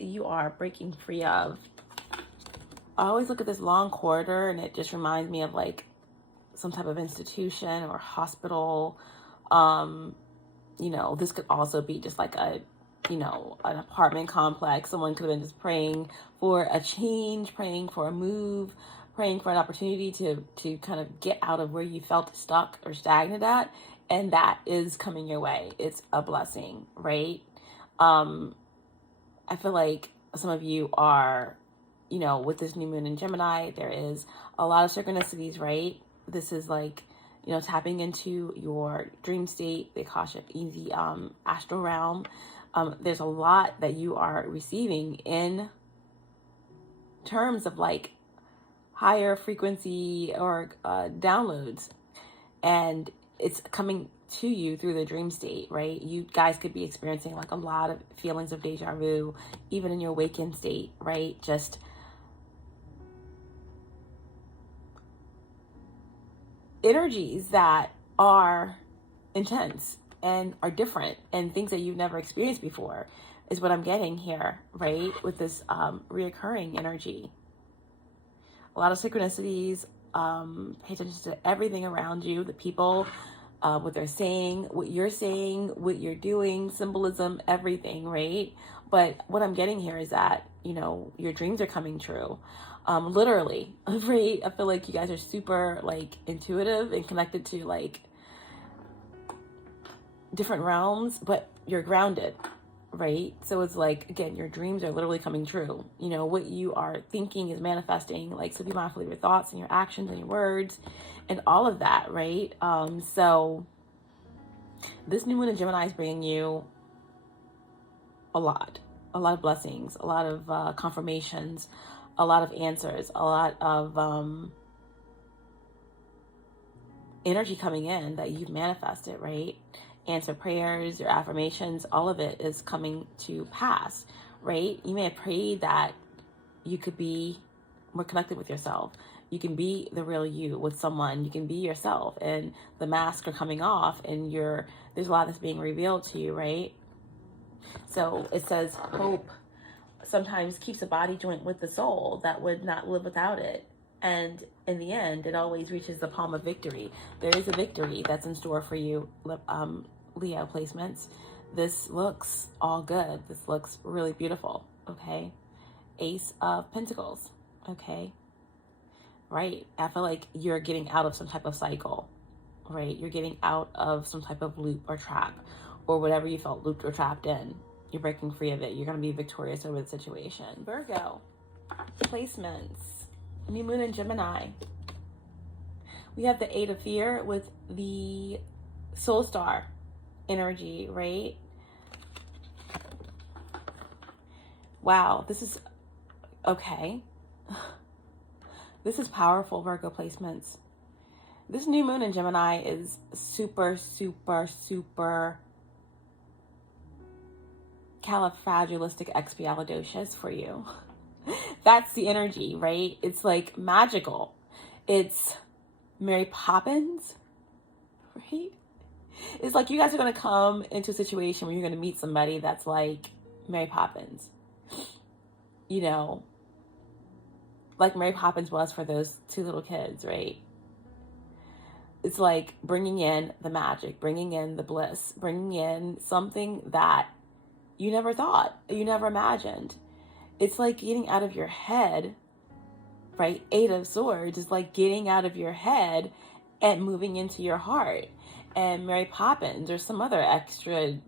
you are breaking free of. I always look at this long corridor and it just reminds me of like some type of institution or hospital. This could also be just like an apartment complex. Someone could have been just praying for a change, praying for a move, praying for an opportunity to kind of get out of where you felt stuck or stagnant at. And that is coming your way. It's a blessing, right? I feel like some of you are, with this new moon in Gemini, there is a lot of synchronicities, right? This is like, tapping into your dream state, the Akashic, easy astral realm. There's a lot that you are receiving in terms of like higher frequency or downloads, and it's coming to you through the dream state, right? You guys could be experiencing like a lot of feelings of deja vu, even in your awakened state, right? Just energies that are intense and are different and things that you've never experienced before is what I'm getting here, right? With this reoccurring energy. A lot of synchronicities. Pay attention to everything around you, the people, what they're saying, what you're doing, symbolism, everything, right? But what I'm getting here is that, your dreams are coming true. Literally, right? I feel like you guys are super like intuitive and connected to like different realms, but you're grounded, right? So it's like, again, your dreams are literally coming true. What you are thinking is manifesting, like, so be mindful of your thoughts and your actions and your words and all of that, right? So this new moon in Gemini is bringing you a lot of blessings, a lot of confirmations, a lot of answers, a lot of energy coming in that you've manifested, right? Answer prayers, your affirmations, all of it is coming to pass, right? You may have prayed that you could be more connected with yourself. You can be the real you with someone. You can be yourself, and the masks are coming off, and there's a lot that's being revealed to you, right? So it says hope sometimes keeps a body joint with the soul that would not live without it. And in the end, it always reaches the palm of victory. There is a victory that's in store for you, Leo placements. This looks all good. This looks really beautiful, okay? Ace of Pentacles, okay? Right? I feel like you're getting out of some type of cycle, right? You're getting out of some type of loop or trap or whatever you felt looped or trapped in. You're breaking free of it. You're going to be victorious over the situation. Virgo placements. New Moon in Gemini. We have the Eight of Fear with the Soul Star energy, right? Wow, this is okay. This is powerful, Virgo placements. This new moon in Gemini is super, super, super califragilisticexpialidocious for you. That's the energy, right? It's like magical. It's Mary Poppins, right? It's like you guys are going to come into a situation where you're going to meet somebody that's like Mary Poppins. You know, like Mary Poppins was for those two little kids, right? It's like bringing in the magic, bringing in the bliss, bringing in something that you never thought, you never imagined. It's like getting out of your head, right? Eight of Swords is like getting out of your head and moving into your heart. And Mary Poppins or some other extra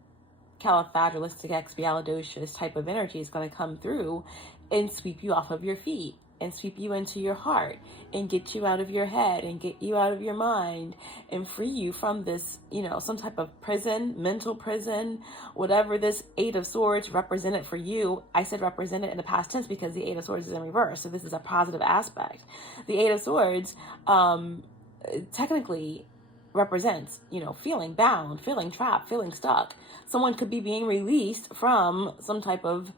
califragilisticexpialidocious type of energy is going to come through and sweep you off of your feet and sweep you into your heart and get you out of your head and get you out of your mind and free you from this, you know, some type of prison, mental prison, whatever this Eight of Swords represented for you. I said represented in the past tense because the Eight of Swords is in reverse. So this is a positive aspect. The Eight of Swords technically represents, you know, feeling bound, feeling trapped, feeling stuck. Someone could be being released from some type of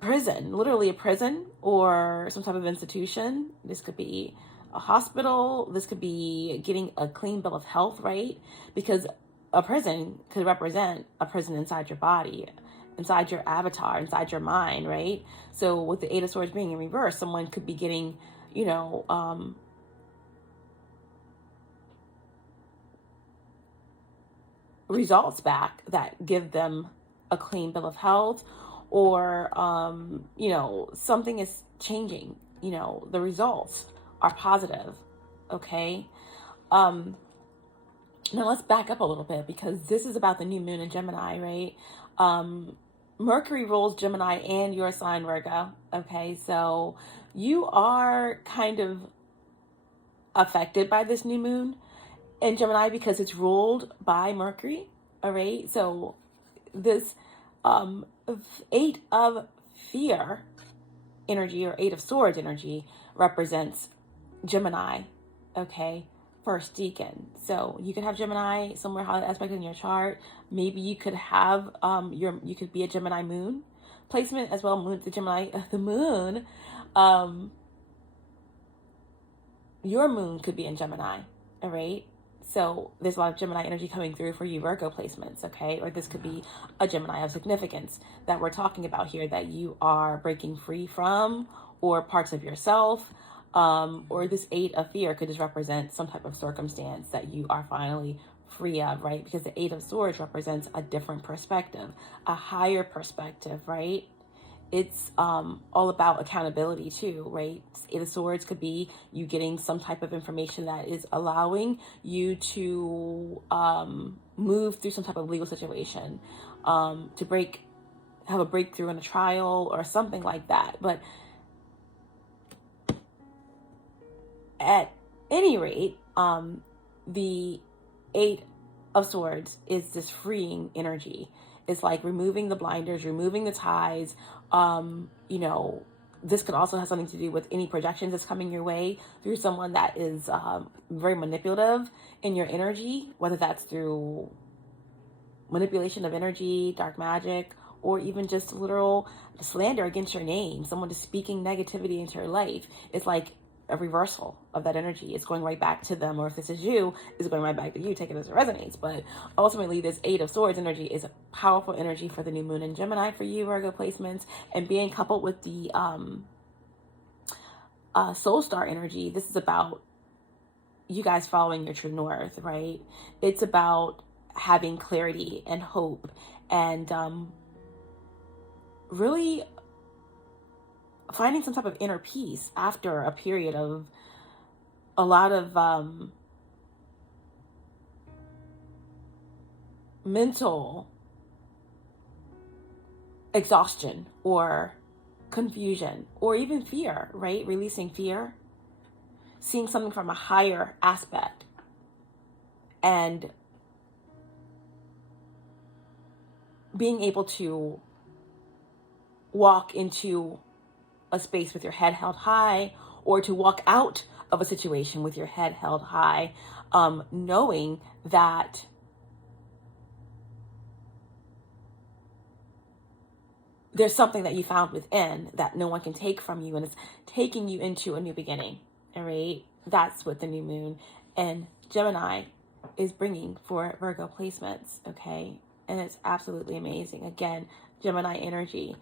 prison, literally a prison or some type of institution. This could be a hospital. This could be getting a clean bill of health, right? Because a prison could represent a prison inside your body, inside your avatar, inside your mind, right? So with the Eight of Swords being in reverse, someone could be getting, you know, results back that give them a clean bill of health, or, you know, something is changing, you know, the results are positive, okay? Now let's back up a little bit because this is about the new moon in Gemini, right? Mercury rules Gemini and your sign, Virgo, okay? So you are kind of affected by this new moon in Gemini because it's ruled by Mercury, all right? So this Eight of Fear energy or Eight of Swords energy represents Gemini, okay? First deacon. So you could have Gemini somewhere highly aspected in your chart. Maybe you could have you could be a Gemini moon placement as well. Moon, the moon. Your moon could be in Gemini, all right? So there's a lot of Gemini energy coming through for you Virgo placements, okay? Or this could be a Gemini of significance that we're talking about here that you are breaking free from, or parts of yourself, or this Eight of Fear could just represent some type of circumstance that you are finally free of, right? Because the Eight of Swords represents a different perspective, a higher perspective, right? It's all about accountability too, right? Eight of Swords could be you getting some type of information that is allowing you to move through some type of legal situation, to have a breakthrough in a trial or something like that. But at any rate, the Eight of Swords is this freeing energy. It's like removing the blinders, removing the ties, you know, This could also have something to do with any projections that's coming your way through someone that is very manipulative in your energy, whether that's through manipulation of energy, dark magic, or even just literal slander against your name. Someone just speaking negativity into your life. It's like a reversal of that energy. It's going right back to them, or if this is you, it's going right back to you. Take it as it resonates. But ultimately, this Eight of Swords energy is a powerful energy for the new moon in Gemini for you, Virgo placements, and being coupled with the soul star energy. This is about you guys following your true north, right? It's about having clarity and hope and really finding some type of inner peace after a period of a lot of mental exhaustion or confusion or even fear, right? Releasing fear, seeing something from a higher aspect, and being able to walk into a space with your head held high, or to walk out of a situation with your head held high, knowing that there's something that you found within that no one can take from you, and it's taking you into a new beginning. All right, that's what the new moon and Gemini is bringing for Virgo placements. Okay, and it's absolutely amazing. Again, Gemini energy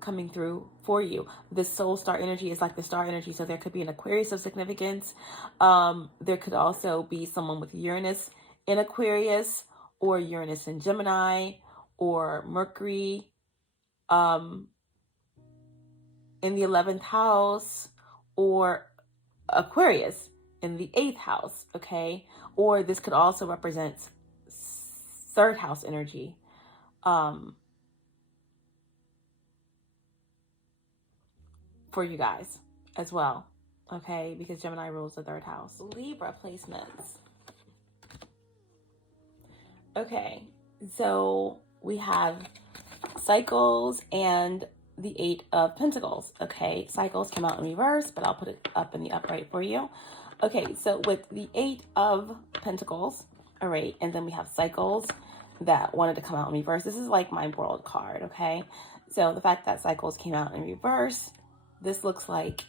coming through for you. The soul star energy is like the star energy, so there could be an Aquarius of significance. There could also be someone with Uranus in Aquarius, or Uranus in Gemini, or Mercury in the 11th house, or Aquarius in the 8th house, okay? Or this could also represent 3rd house energy. For you guys as well, okay? Because Gemini rules the 3rd house. Libra placements. Okay, so we have cycles and the 8 of Pentacles, okay? Cycles came out in reverse, but I'll put it up in the upright for you. Okay, so with the 8 of Pentacles, all right, and then we have cycles that wanted to come out in reverse. This is like my world card, okay? So the fact that cycles came out in reverse, this looks like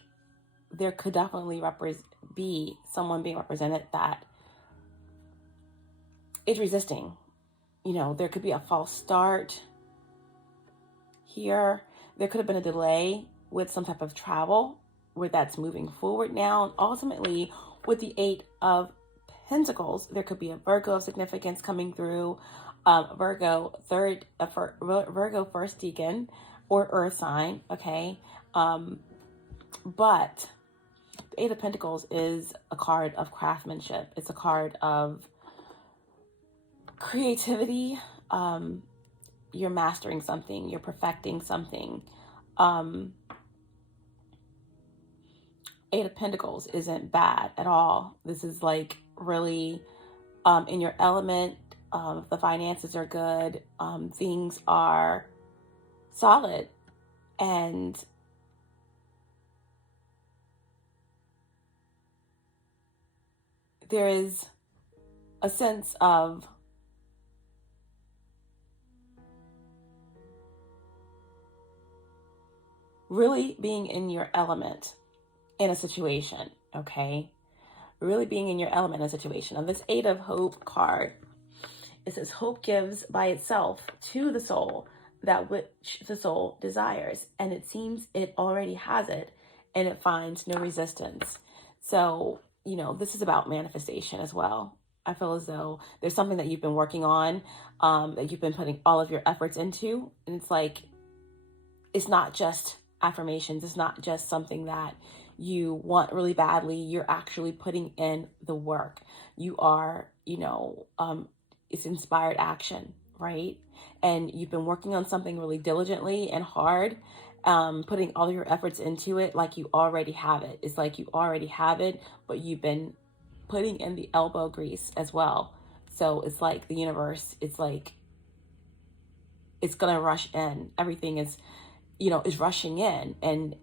there could definitely be someone being represented that is resisting. You know, there could be a false start here. There could have been a delay with some type of travel where that's moving forward now. And ultimately, with the 8 of Pentacles, there could be a Virgo of significance coming through. Virgo first decan or earth sign, okay? But the 8 of Pentacles is a card of craftsmanship. It's a card of creativity. You're mastering something. You're perfecting something. 8 of Pentacles isn't bad at all. This is like really in your element. The finances are good. Things are solid. And there is a sense of really being in your element in a situation, okay? Really being in your element in a situation. On this 8 of Hope card, it says, hope gives by itself to the soul that which the soul desires. And it seems it already has it, and it finds no resistance. So, you know, this is about manifestation as well. I feel as though there's something that you've been working on, that you've been putting all of your efforts into. And it's like, it's not just affirmations. It's not just something that you want really badly. You're actually putting in the work. You are, you know, it's inspired action, right? And you've been working on something really diligently and hard, putting all of your efforts into it like you already have it. It's like you already have it, but you've been putting in the elbow grease as well. So it's like the universe, it's like, it's going to rush in. Everything is, is rushing in. And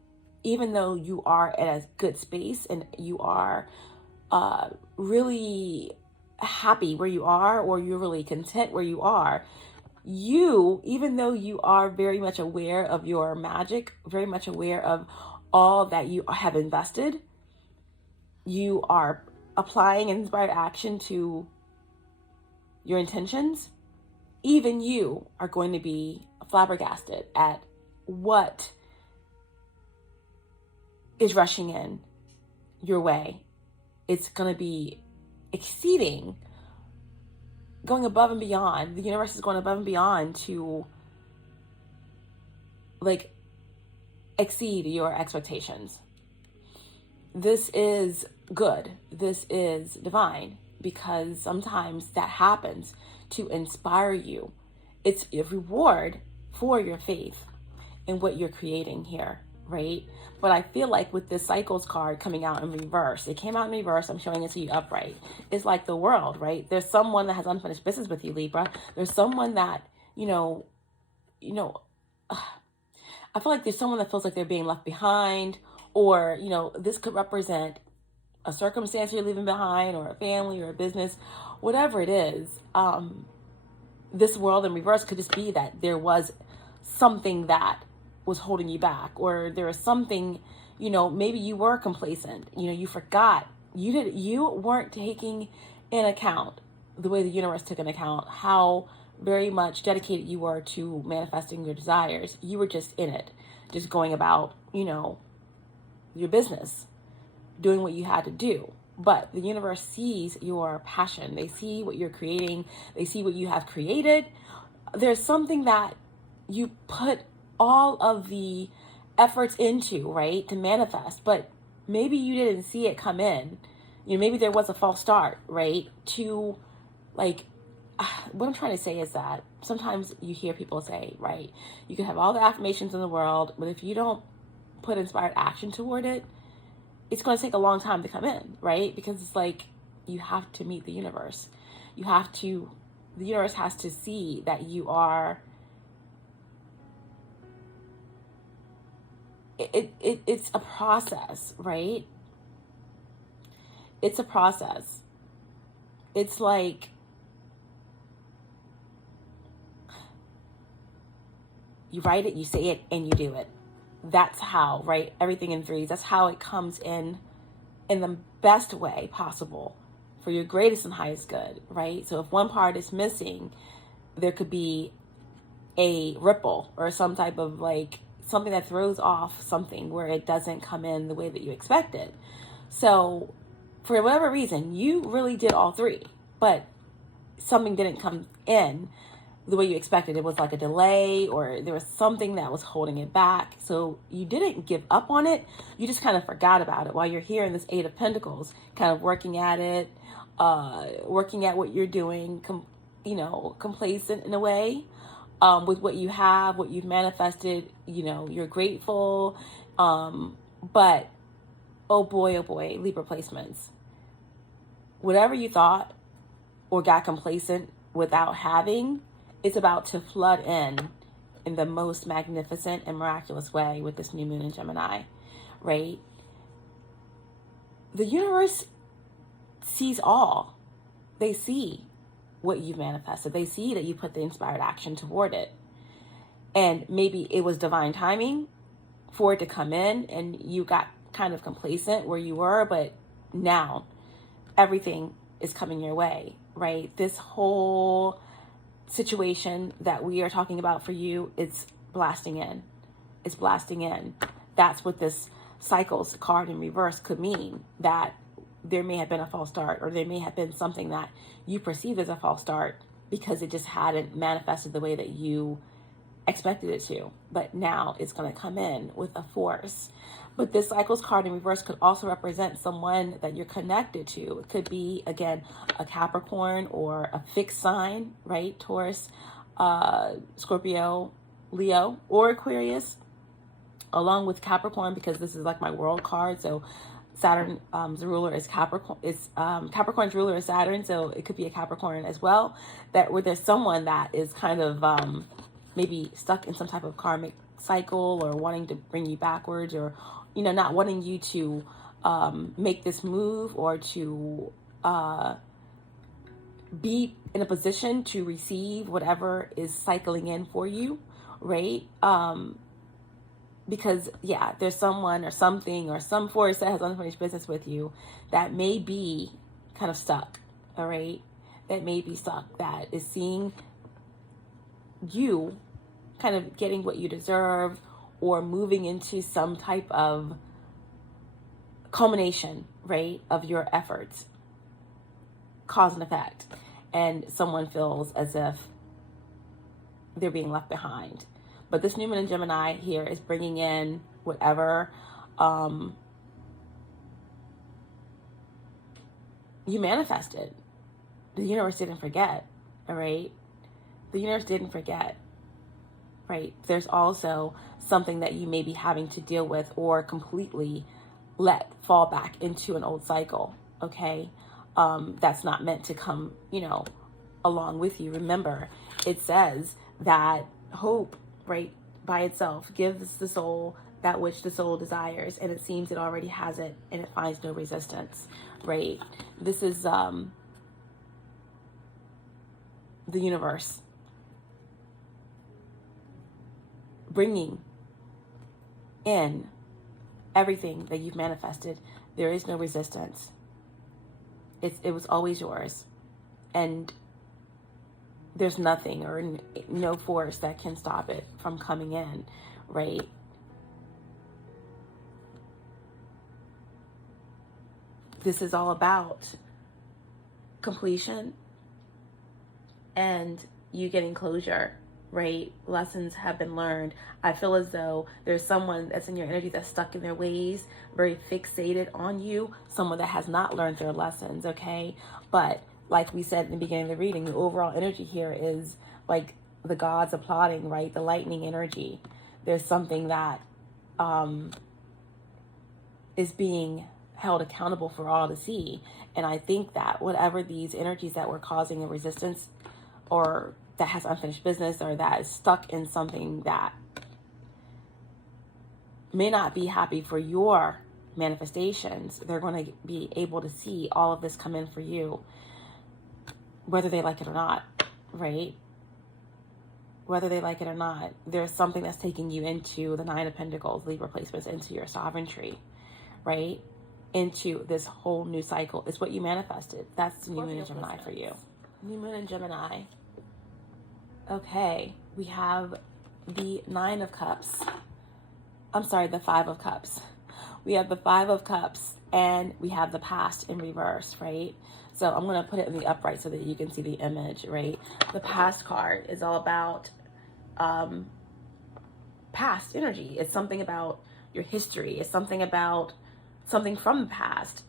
even though you are at a good space and you are really happy where you are, or you're really content where you are, even though you are very much aware of your magic, very much aware of all that you have invested, you are applying inspired action to your intentions, even you are going to be flabbergasted at what is rushing in your way. It's going to be exceeding, going above and beyond. The universe is going above and beyond to like exceed your expectations. This is good. This is divine, because sometimes that happens to inspire you. It's a reward for your faith in what you're creating here, right? But I feel like with this cycles card coming out in reverse, it came out in reverse, I'm showing it to you upright. It's like the world, right? There's someone that has unfinished business with you, Libra. There's someone that, I feel like there's someone that feels like they're being left behind, or, this could represent a circumstance you're leaving behind, or a family, or a business, whatever it is. This world in reverse could just be that there was something that was holding you back, or there was something, maybe you were complacent, you forgot, you weren't taking in account the way the universe took into account how very much dedicated you were to manifesting your desires. You were just in it, just going about, your business, doing what you had to do. But the universe sees your passion. They see what you're creating. They see what you have created. There's something that you put all of the efforts into, right, to manifest, but maybe you didn't see it come in. Maybe there was a false start, right? To like, what I'm trying to say is that sometimes you hear people say, right, you can have all the affirmations in the world, but if you don't put inspired action toward it, it's going to take a long time to come in, right? Because it's like, you have to meet the universe. The universe has to see that you are, it's a process, right? It's a process. It's like, you write it, you say it, and you do it. That's how, right? Everything in threes. That's how it comes in the best way possible for your greatest and highest good, right? So if one part is missing, there could be a ripple or some type of like something that throws off something where it doesn't come in the way that you expected. So for whatever reason, you really did all three, but something didn't come in the way you expected. It was like a delay, or there was something that was holding it back. So you didn't give up on it. You just kind of forgot about it while you're here in this Eight of Pentacles, kind of working at it, working at what you're doing, complacent in a way, with what you have, what you've manifested. You're grateful. But oh boy, Libra placements. Whatever you thought or got complacent without having, it's about to flood in the most magnificent and miraculous way with this new moon in Gemini, right? The universe sees all. They see what you've manifested. They see that you put the inspired action toward it. And maybe it was divine timing for it to come in, and you got kind of complacent where you were, but now everything is coming your way, right? This whole situation that we are talking about for you, it's blasting in. It's blasting in. That's what this cycles card in reverse could mean, that there may have been a false start, or there may have been something that you perceived as a false start because it just hadn't manifested the way that you expected it to. But now it's going to come in with a force. But this cycles card in reverse could also represent someone that you're connected to. It could be, again, a Capricorn or a fixed sign, right? Taurus, Scorpio, Leo, or Aquarius, along with Capricorn, because this is like my world card. So Saturn's ruler is Capricorn. Capricorn's ruler is Saturn, so it could be a Capricorn as well. That where there's someone that is kind of maybe stuck in some type of karmic cycle, or wanting to bring you backwards, or, you know, not wanting you to make this move, or to be in a position to receive whatever is cycling in for you, right? Because, yeah, there's someone or something or some force that has unfinished business with you that may be kind of stuck, all right? That may be stuck, that is seeing you kind of getting what you deserve, or moving into some type of culmination, right, of your efforts, cause and effect. And someone feels as if they're being left behind. But this new moon in Gemini here is bringing in whatever you manifested. The universe didn't forget, all right? The universe didn't forget, right? There's also something that you may be having to deal with, or completely let fall back into an old cycle, okay? That's not meant to come, you know, along with you. Remember, it says that hope, right, by itself gives the soul that which the soul desires, and it seems it already has it, and it finds no resistance, right? This is the universe bringing in everything that you've manifested. There is no resistance. It was always yours, and there's nothing or no force that can stop it from coming in, right? This is all about completion and you getting closure, right? Lessons have been learned. I feel as though there's someone that's in your energy that's stuck in their ways, very fixated on you, someone that has not learned their lessons, okay? But like we said in the beginning of the reading, the overall energy here is like the gods applauding, right? The lightning energy. There's something that is being held accountable for all to see. And I think that whatever these energies that were causing a resistance, or that has unfinished business, or that is stuck in something that may not be happy for your manifestations, they're going to be able to see all of this come in for you, whether they like it or not, right? Whether they like it or not, there's something that's taking you into the Nine of Pentacles, Libra placements, into your sovereignty, right? Into this whole new cycle. It's what you manifested. That's the new moon in Gemini for you. New moon in Gemini. Okay, we have the Nine of Cups. I'm sorry, the Five of Cups. We have the Five of Cups, and we have the past in reverse, right? So I'm going to put it in the upright so that you can see the image, right? The past card is all about past energy. It's something about your history. It's something about something from the past,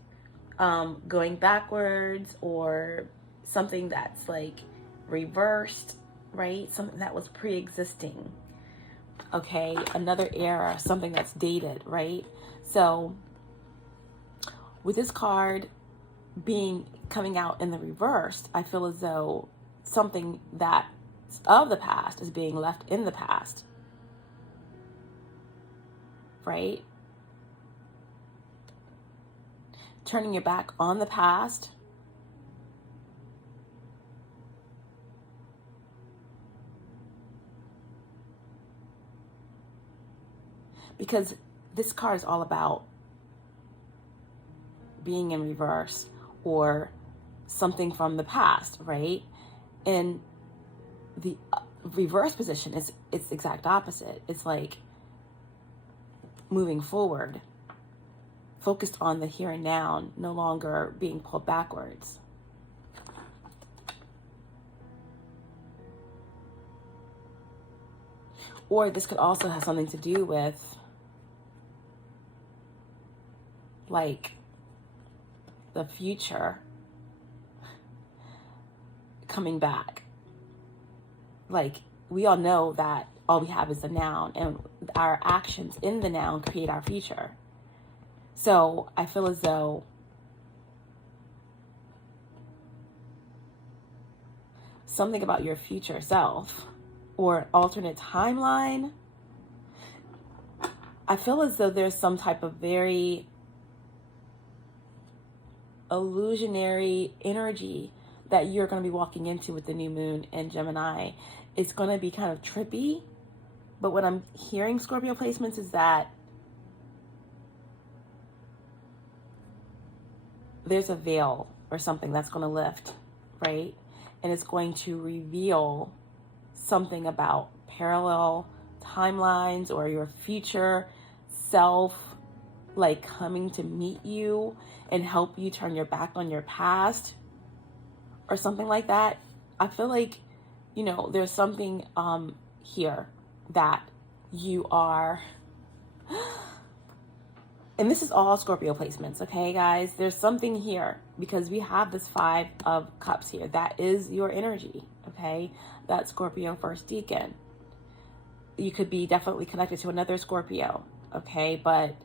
going backwards, or something that's like reversed, right? Something that was pre-existing. Okay, another era, something that's dated, right? So with this card coming out in the reverse, I feel as though something that's of the past is being left in the past, right? Turning your back on the past because this card is all about being in reverse, or something from the past, right? And the reverse position is it's exact opposite. It's like moving forward, focused on the here and now, no longer being pulled backwards. Or this could also have something to do with like the future coming back. Like, we all know that all we have is the noun, and our actions in the noun create our future. So I feel as though something about your future self, or alternate timeline, I feel as though there's some type of very illusionary energy that you're going to be walking into with the new moon in Gemini. It's going to be kind of trippy, but what I'm hearing, Scorpio placements, is that there's a veil or something that's going to lift, right? And it's going to reveal something about parallel timelines or your future self, like coming to meet you and help you turn your back on your past or something like that. I feel like, you know, there's something here that you are, and this is all Scorpio placements, okay, guys? There's something here because we have this 5 of Cups here. That is your energy, okay? That's Scorpio first decan. You could be definitely connected to another Scorpio, okay? But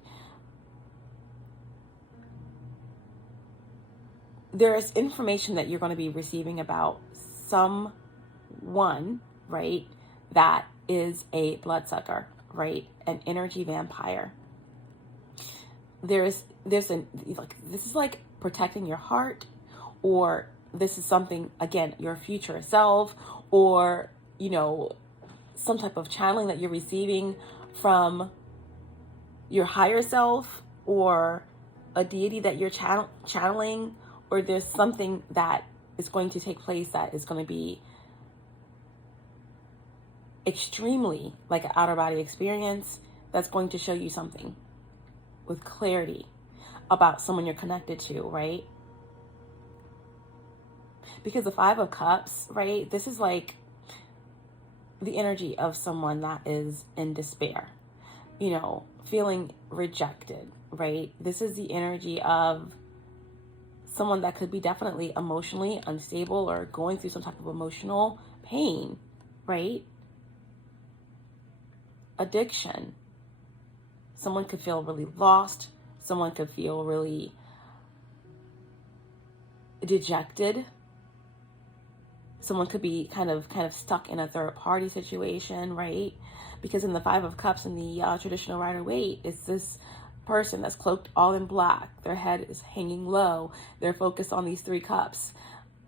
there's information that you're going to be receiving about someone, right, that is a bloodsucker, right? An energy vampire. There's like, this is like protecting your heart, or this is something, again, your future self, or, you know, some type of channeling that you're receiving from your higher self, or a deity that you're channeling, or there's something that is going to take place that is going to be extremely like an outer body experience that's going to show you something with clarity about someone you're connected to, right? Because the 5 of Cups, right, this is like the energy of someone that is in despair, you know, feeling rejected, right? This is the energy of someone that could be definitely emotionally unstable or going through some type of emotional pain, right? Addiction. Someone could feel really lost. Someone could feel really dejected. Someone could be kind of stuck in a third party situation, right? Because in the 5 of Cups in the traditional Rider-Waite, it's this person that's cloaked all in black. Their head is hanging low. They're focused on these 3 cups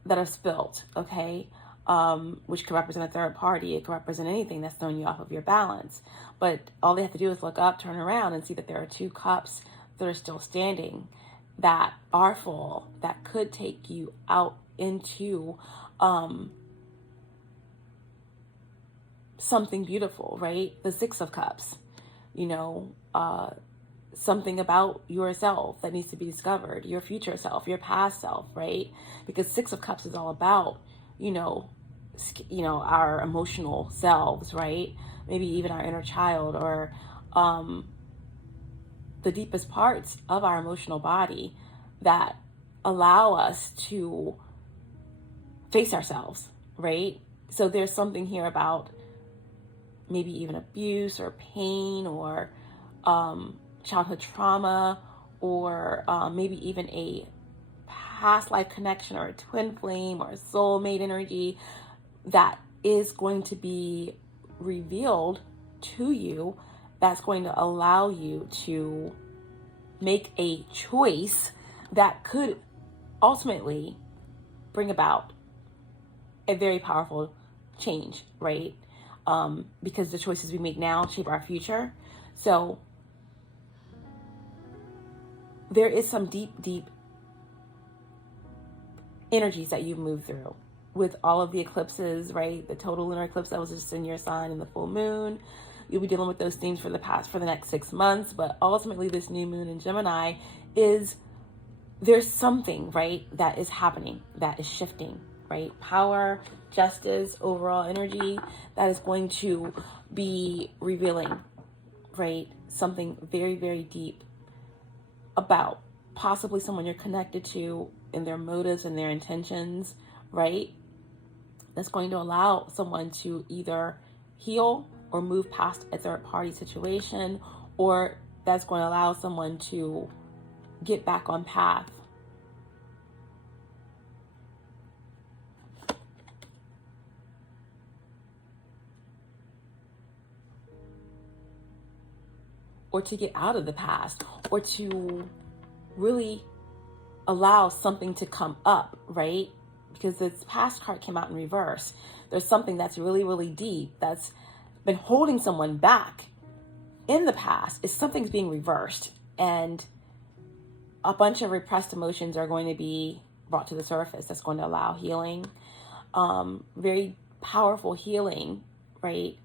that are spilt, okay? Which could represent a third party. It could represent anything that's throwing you off of your balance. But all they have to do is look up, turn around, and see that there are 2 cups that are still standing, that are full, that could take you out into something beautiful, right? The 6 of Cups, you know, something about yourself that needs to be discovered, your future self, your past self, right? Because 6 of Cups is all about, you know, our emotional selves, right? Maybe even our inner child, or the deepest parts of our emotional body that allow us to face ourselves, right? So there's something here about maybe even abuse or pain, or childhood trauma, or maybe even a past life connection, or a twin flame, or a soulmate energy that is going to be revealed to you, that's going to allow you to make a choice that could ultimately bring about a very powerful change, right? Because the choices we make now shape our future. So there is some deep energies that you've moved through with all of the eclipses, right? The total lunar eclipse that was just in your sign, and the full moon. You'll be dealing with those themes for the next 6 months. But ultimately, this new moon in Gemini there's something, right, that is happening, that is shifting, right? Power, justice, overall energy that is going to be revealing, right, something very, very deep about possibly someone you're connected to, and their motives and their intentions, right? That's going to allow someone to either heal or move past a third party situation, or that's going to allow someone to get back on path. or to get out of the past, or to really allow something to come up, right? Because this past card came out in reverse. There's something that's really, really deep that's been holding someone back in the past. Is something's being reversed, and a bunch of repressed emotions are going to be brought to the surface. That's going to allow healing, very powerful healing, right?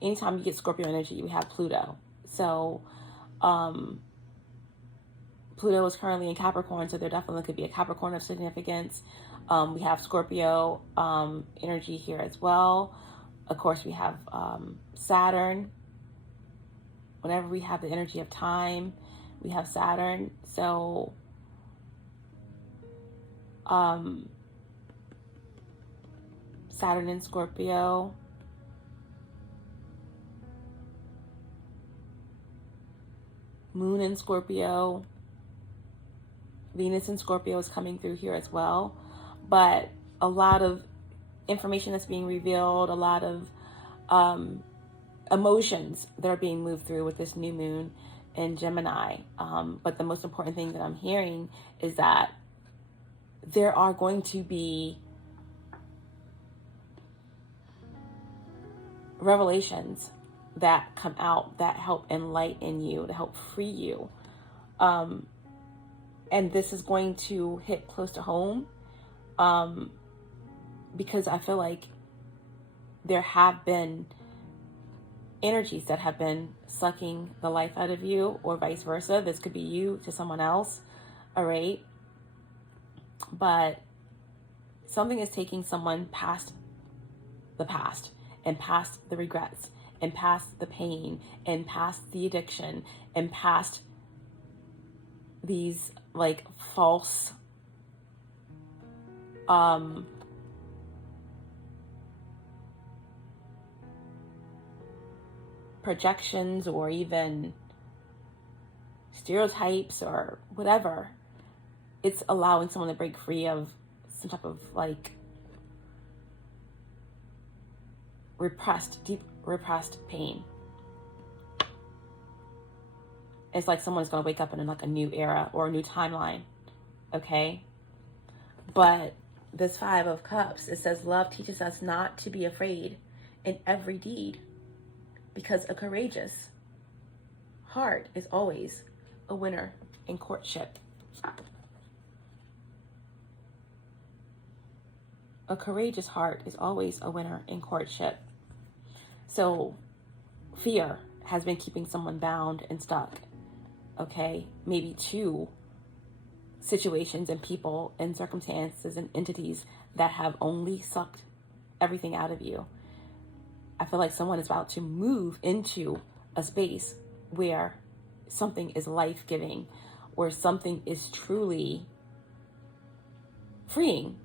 Anytime you get Scorpio energy, we have Pluto. So Pluto is currently in Capricorn, so there definitely could be a Capricorn of significance. We have Scorpio energy here as well. Of course, we have Saturn. Whenever we have the energy of time, we have Saturn. So Saturn in Scorpio. Moon in Scorpio. Venus in Scorpio is coming through here as well. But a lot of information that's being revealed, a lot of emotions that are being moved through with this new moon in Gemini. But the most important thing that I'm hearing is that there are going to be revelations that come out that help enlighten you, to help free you. And this is going to hit close to home, because I feel like there have been energies that have been sucking the life out of you, or vice versa. This could be you to someone else, all right? But something is taking someone past the past, and past the regrets, and past the pain, and past the addiction, and past these like false projections, or even stereotypes, or whatever. It's allowing someone to break free of some type of like deep repressed pain. It's like someone's going to wake up in like a new era or a new timeline, okay? But this Five of Cups, it says love teaches us not to be afraid in every deed, because a courageous heart is always a winner in courtship. A courageous heart is always a winner in courtship. So fear has been keeping someone bound and stuck, okay? Maybe to situations and people and circumstances and entities that have only sucked everything out of you. I feel like someone is about to move into a space where something is life-giving, where something is truly freeing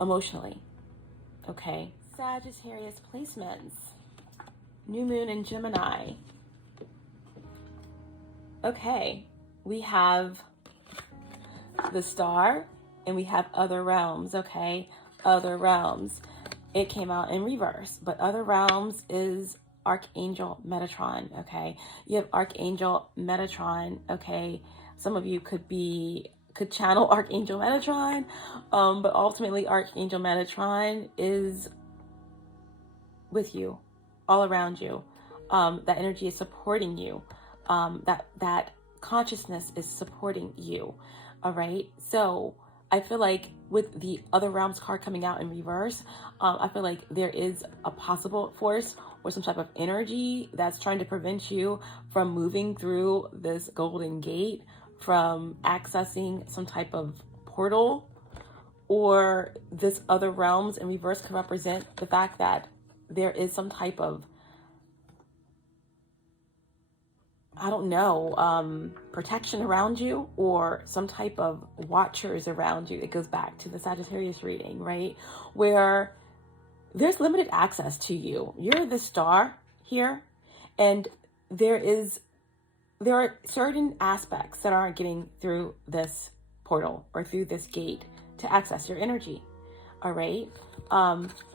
emotionally, okay? Sagittarius placements. New moon in Gemini. Okay, we have the Star, and we have Other Realms, okay? Other Realms. It came out in reverse, but Other Realms is Archangel Metatron, okay? You have Archangel Metatron, okay? Some of you could channel Archangel Metatron, but ultimately Archangel Metatron is with you, all around you. That energy is supporting you. That consciousness is supporting you, all right? So I feel like with the Other Realms card coming out in reverse, I feel like there is a possible force or some type of energy that's trying to prevent you from moving through this golden gate, from accessing some type of portal, or this Other Realms in reverse can represent the fact that there is some type of, I don't know, protection around you, or some type of watchers around you. It goes back to the Sagittarius reading, right? Where there's limited access to you. You're the Star here, and there are certain aspects that aren't getting through this portal or through this gate to access your energy, all right?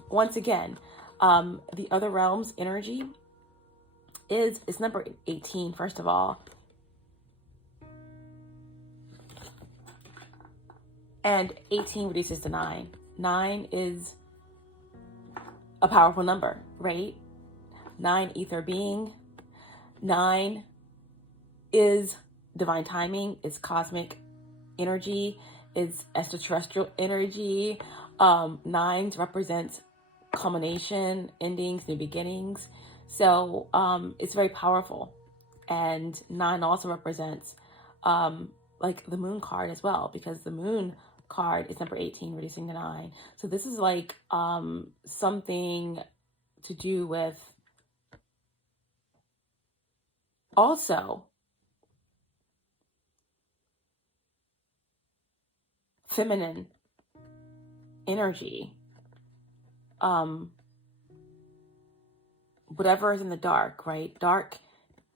Once again, the Other Realms energy it's number 18, first of all. And 18 reduces to 9. 9 is a powerful number, right? 9, ether being. 9 is divine timing, is cosmic energy, is extraterrestrial energy. 9s represents culmination, endings, new beginnings. So it's very powerful. And 9 also represents like the moon card as well, because the moon card is number 18, reducing to 9. So this is like something to do with also feminine energy, whatever is in the dark, right? Dark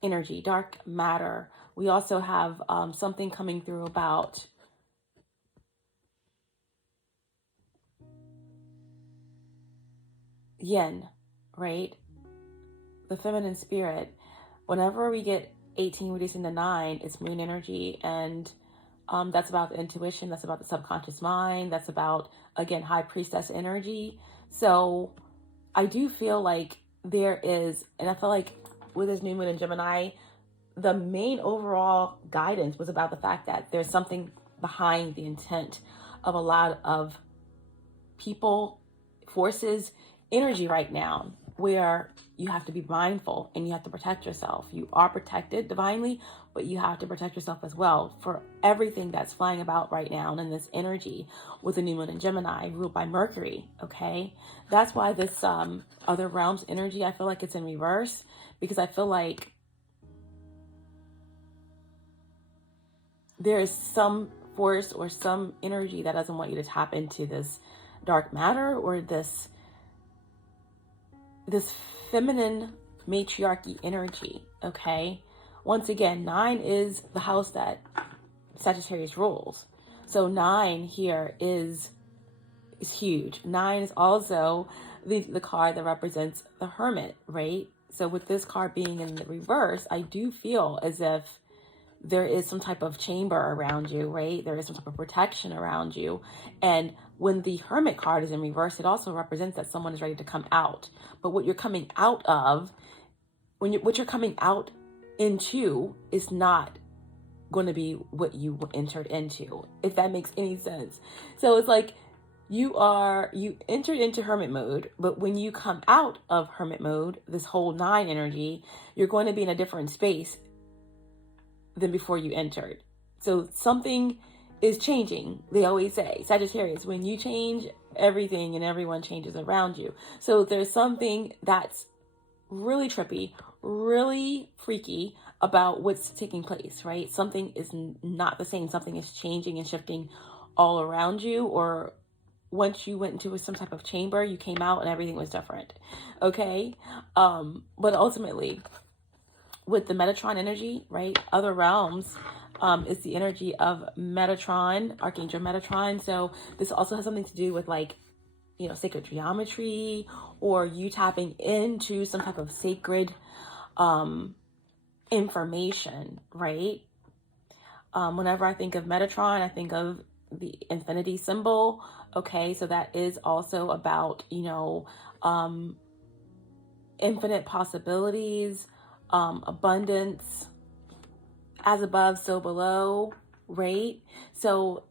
energy, dark matter. We also have something coming through about yin, right? The feminine spirit. Whenever we get 18 reducing to 9, it's moon energy, and that's about the intuition, that's about the subconscious mind, that's about, again, high priestess energy. So I do feel like there is, and I feel like with this new moon in Gemini, the main overall guidance was about the fact that there's something behind the intent of a lot of people, forces, energy right now, where you have to be mindful and you have to protect yourself. You are protected divinely, but you have to protect yourself as well for everything that's flying about right now and in this energy with the new moon in Gemini ruled by Mercury, okay? That's why this other realms energy, I feel like it's in reverse, because I feel like there is some force or some energy that doesn't want you to tap into this dark matter or this feminine matriarchy energy, okay? Once again, 9 is the house that Sagittarius rules. So 9 here is huge. 9 is also the card that represents the Hermit, right? So with this card being in the reverse, I do feel as if there is some type of chamber around you, right? There is some type of protection around you. And when the Hermit card is in reverse, it also represents that someone is ready to come out. But what you're coming out of, what you're coming out into is not going to be what you entered into, if that makes any sense. So it's like you entered into Hermit mode, but when you come out of Hermit mode, this whole 9 energy, you're going to be in a different space than before you entered. So something is changing. They always say, Sagittarius, when you change, everything and everyone changes around you. So there's something that's really trippy, really freaky about what's taking place, right? Something is not the same. Something is changing and shifting all around you, or once you went into some type of chamber, you came out and everything was different, okay? But ultimately, with the Metatron energy, right? Other realms is the energy of Metatron, Archangel Metatron. So this also has something to do with like, you know, sacred geometry, or you tapping into some type of sacred information, right? Whenever I think of Metatron, I think of the infinity symbol. Okay, so that is also about, you know, infinite possibilities, abundance, as above, so below, right? So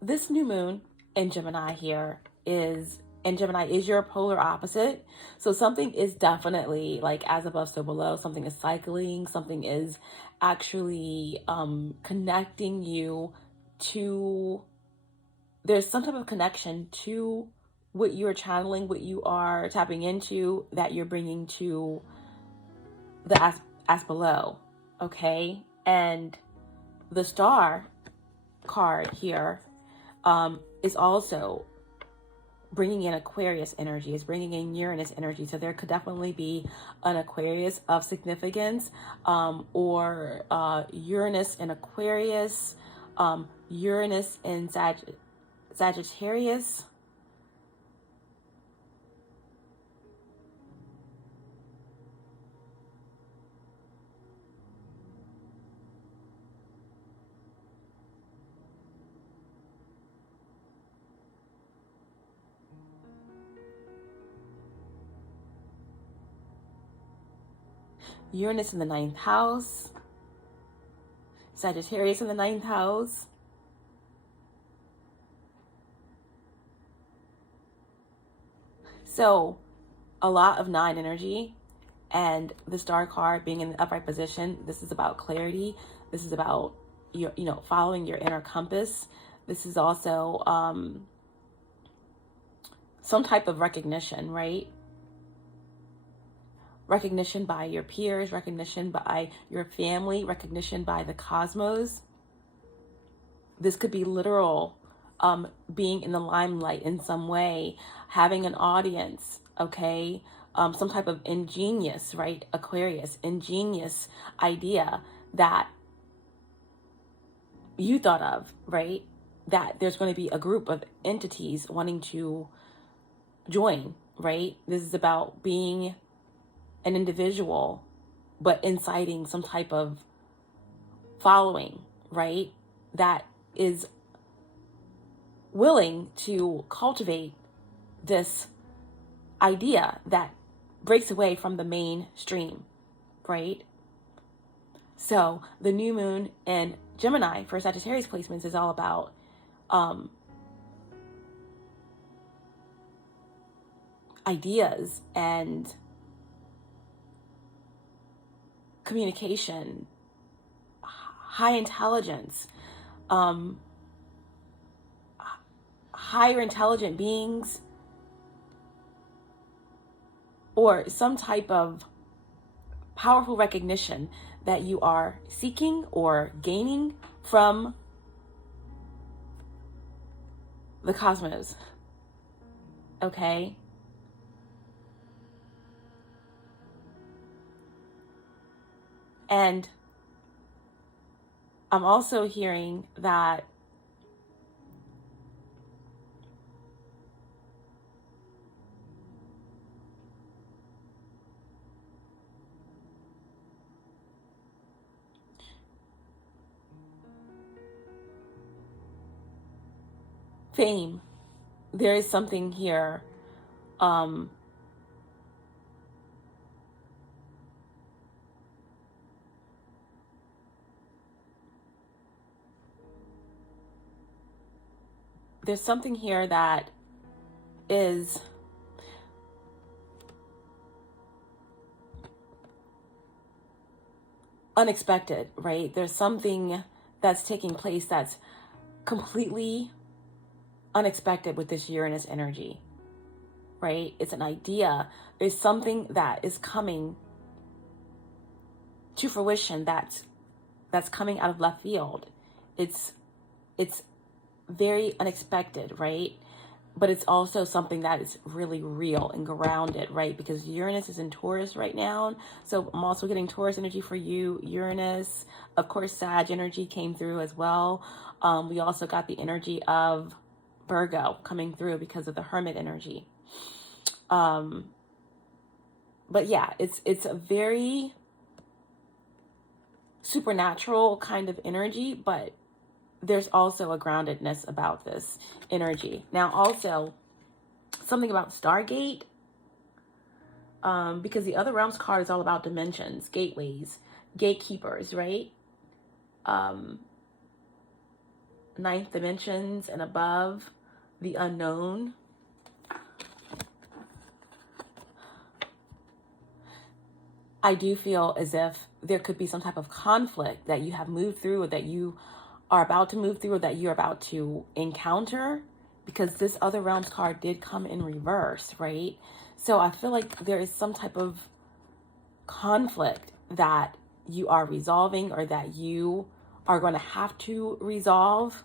this new moon in Gemini here is, and Gemini is your polar opposite. So something is definitely like as above, so below. Something is cycling. Something is actually connecting you to, there's some type of connection to what you're channeling, what you are tapping into, that you're bringing to the as below, okay? And the star card here is also bringing in Aquarius energy, is bringing in Uranus energy. So there could definitely be an Aquarius of significance, or Uranus in Aquarius, Uranus in Sagittarius. Uranus in the 9th house. Sagittarius in the 9th house. So a lot of 9 energy, and the Star card being in the upright position. This is about clarity. This is about your, following your inner compass. This is also some type of recognition, right? Recognition by your peers, recognition by your family, recognition by the cosmos. This could be literal, being in the limelight in some way, having an audience, okay? Some type of ingenious, right? Aquarius, ingenious idea that you thought of, right? That there's going to be a group of entities wanting to join, right? This is about being an individual, but inciting some type of following, right? That is willing to cultivate this idea that breaks away from the mainstream, right? So the new moon in Gemini for Sagittarius placements is all about ideas and communication, high intelligence, higher intelligent beings, or some type of powerful recognition that you are seeking or gaining from the cosmos, okay? And I'm also hearing that fame, there is something here there's something here that is unexpected, right? There's something that's taking place that's completely unexpected with this Uranus energy, right? It's an idea. There's something that is coming to fruition that's coming out of left field. It's very unexpected, right? But it's also something that is really real and grounded, right? Because Uranus is in Taurus right now. So I'm also getting Taurus energy for you, Uranus. Of course, Sag energy came through as well. We also got the energy of Virgo coming through because of the Hermit energy. But yeah, it's a very supernatural kind of energy, but there's also a groundedness about this energy. Now, also something about Stargate, because the Other Realms card is all about dimensions, gateways, gatekeepers, right? Ninth dimensions and above, the unknown. I do feel as if there could be some type of conflict that you have moved through, or that you are about to move through, or that you're about to encounter, because this Other Realms card did come in reverse, right? So I feel like there is some type of conflict that you are resolving, or that you are going to have to resolve.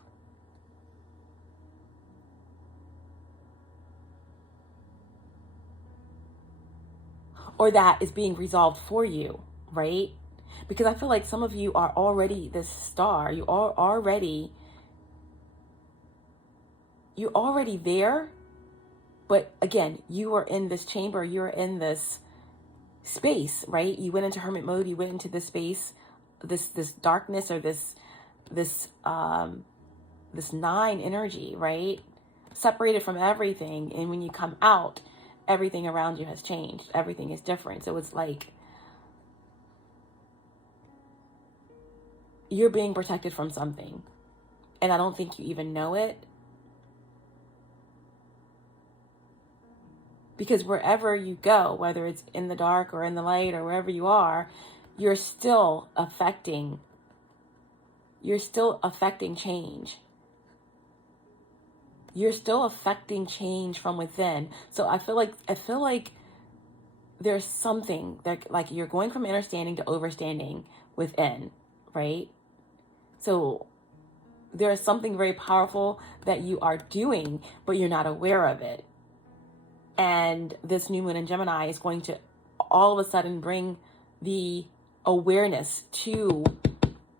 Or that is being resolved for you, right? Because I feel like some of you are already this star. You're already there. But again, you are in this chamber. You're in this space, right? You went into hermit mode. You went into this space, this darkness, or this 9 energy, right? Separated from everything. And when you come out, everything around you has changed. Everything is different. So it's like you're being protected from something. And I don't think you even know it. Because wherever you go, whether it's in the dark or in the light or wherever you are, you're still affecting change. You're still affecting change from within. So I feel like there's something that, like, you're going from understanding to overstanding within, right? So there's something very powerful that you are doing, but you're not aware of it. And this new moon in Gemini is going to all of a sudden bring the awareness to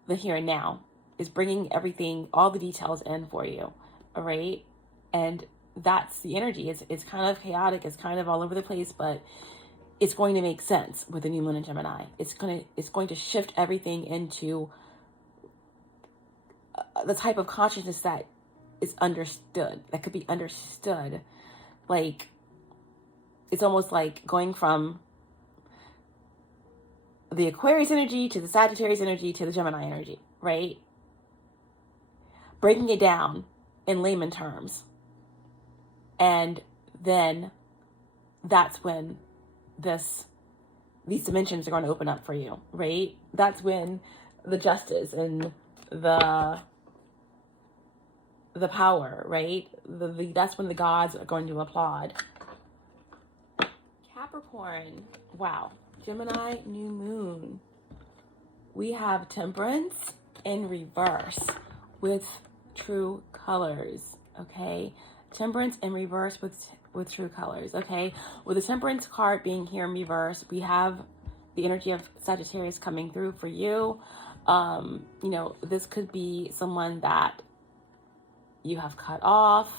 the here and now. Is bringing everything, all the details in for you, all right? And that's the energy. It's kind of chaotic. It's kind of all over the place, but it's going to make sense with the new moon in Gemini. It's going to shift everything into the type of consciousness that is understood, that could be understood. Like, it's almost like going from the Aquarius energy to the Sagittarius energy to the Gemini energy, right? Breaking it down in layman terms. And then that's when these dimensions are going to open up for you, right? That's when the justice and the power, right? That's when the gods are going to applaud. Capricorn, wow. Gemini, new moon. We have Temperance in reverse with true colors, okay? Temperance in reverse with true colors, okay? With the Temperance card being here in reverse, we have the energy of Sagittarius coming through for you. You know, this could be someone that you have cut off.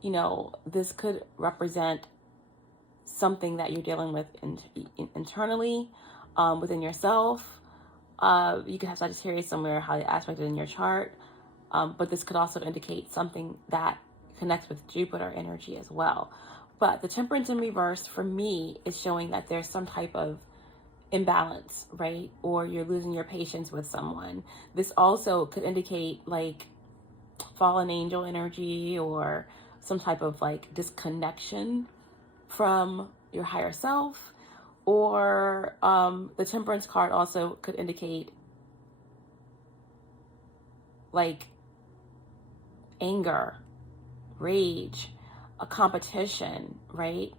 You know, this could represent something that you're dealing with internally, within yourself. You could have Sagittarius somewhere highly aspected in your chart, but this could also indicate something that connects with Jupiter energy as well. But the Temperance in reverse for me is showing that there's some type of imbalance, right? Or you're losing your patience with someone. This also could indicate like fallen angel energy or some type of like disconnection from your higher self. Or the Temperance card also could indicate like anger, rage, a competition, right?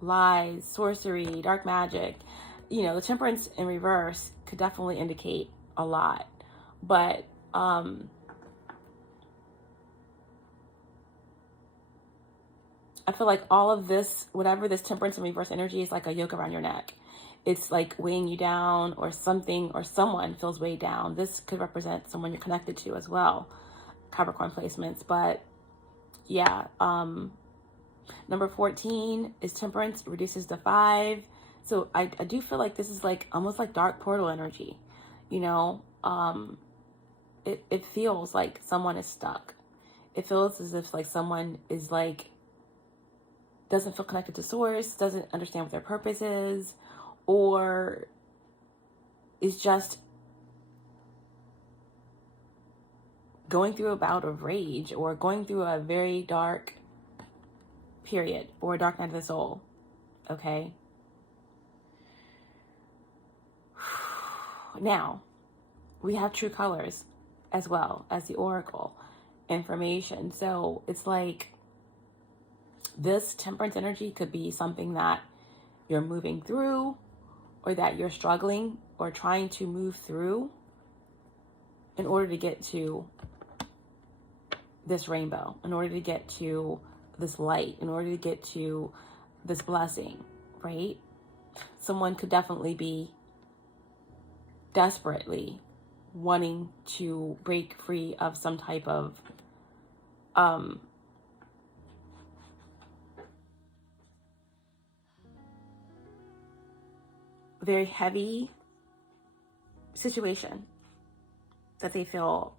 Lies, sorcery, dark magic. You know, the Temperance in reverse could definitely indicate a lot. But I feel like all of this, whatever this Temperance in reverse energy is, like a yoke around your neck. It's like weighing you down, or something or someone feels weighed down. This could represent someone you're connected to as well. Capricorn placements. But yeah, number 14 is Temperance, reduces to 5. So I do feel like this is like almost like dark portal energy. You know, it feels like someone is stuck. It feels as if like someone is like, doesn't feel connected to source, doesn't understand what their purpose is, or is just going through a bout of rage, or going through a very dark period, or a dark night of the soul, okay? Now, we have true colors as well as the oracle information. So it's like this Temperance energy could be something that you're moving through, or that you're struggling or trying to move through in order to get to this rainbow, in order to get to this light, in order to get to this blessing, right? Someone could definitely be desperately wanting to break free of some type of very heavy situation that they feel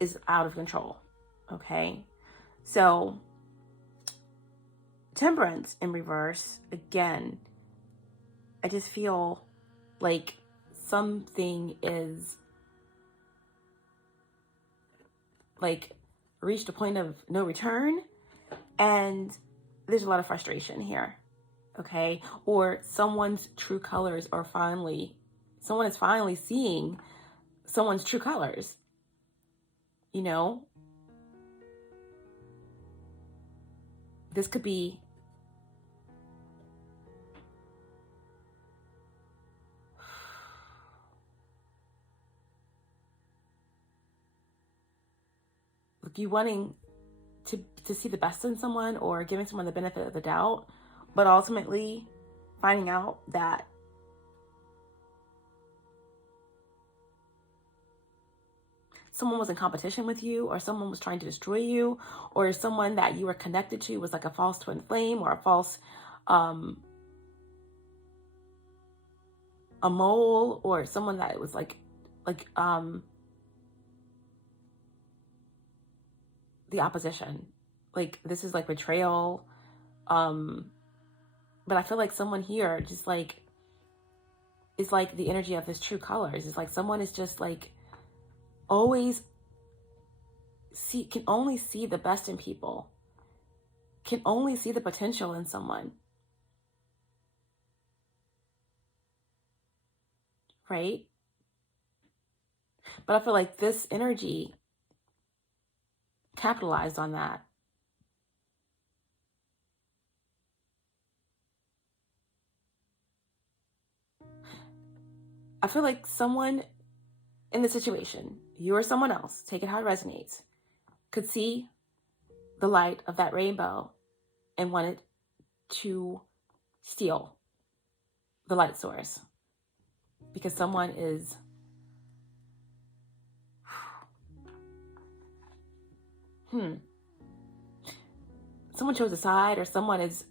is out of control, okay? So Temperance in reverse, again, I just feel like something is like reached a point of no return, and there's a lot of frustration here, okay? Or someone's true colors are someone is finally seeing someone's true colors, you know? This could be like you wanting to see the best in someone, or giving someone the benefit of the doubt, but ultimately finding out that someone was in competition with you, or someone was trying to destroy you, or someone that you were connected to was like a false twin flame, or a false a mole, or someone that was like the opposition. Like, this is like betrayal. But I feel like someone here just like is like the energy of his true colors. It's like someone is just like always can only see the best in people, can only see the potential in someone, right? But I feel like this energy capitalized on that. I feel like someone in the situation, you or someone else, take it how it resonates, could see the light of that rainbow and wanted to steal the light source, because someone is someone chose a side, or someone is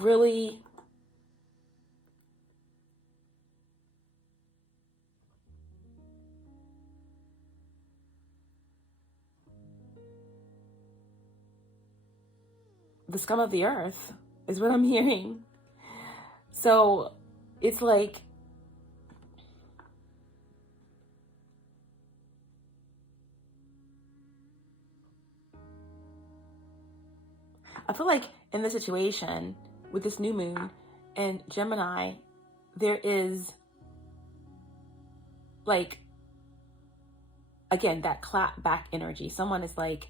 really the scum of the earth, is what I'm hearing. So it's like I feel like in this situation with this new moon and Gemini, there is like, again, that clap back energy. Someone is like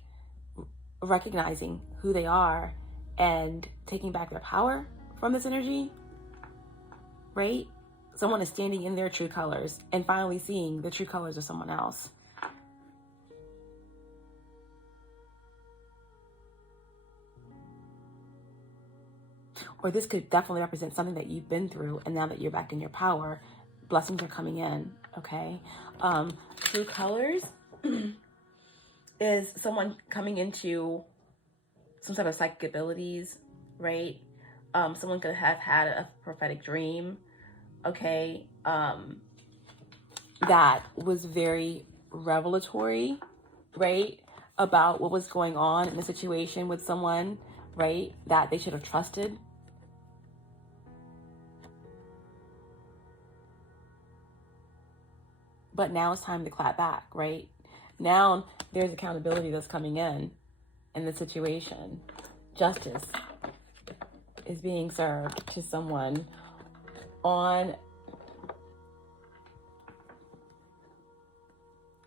recognizing who they are and taking back their power from this energy, right? Someone is standing in their true colors and finally seeing the true colors of someone else. Or this could definitely represent something that you've been through, and now that you're back in your power, blessings are coming in, okay? True colors is someone coming into some type of psychic abilities, right? Someone could have had a prophetic dream, okay? That was very revelatory, right? About what was going on in the situation with someone, right? That they should have trusted. But now it's time to clap back, right? Now there's accountability that's coming in the situation. Justice is being served to someone on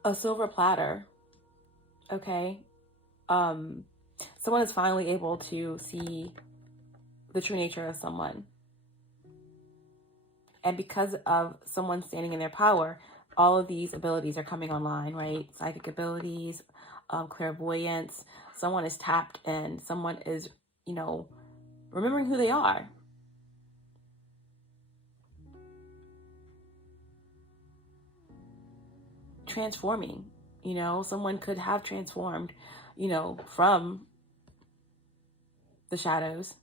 a silver platter, okay? Someone is finally able to see the true nature of someone. And because of someone standing in their power, all of these abilities are coming online, right? Psychic abilities, clairvoyance. Someone is tapped in. Someone is, remembering who they are. Transforming, someone could have transformed, from the shadows,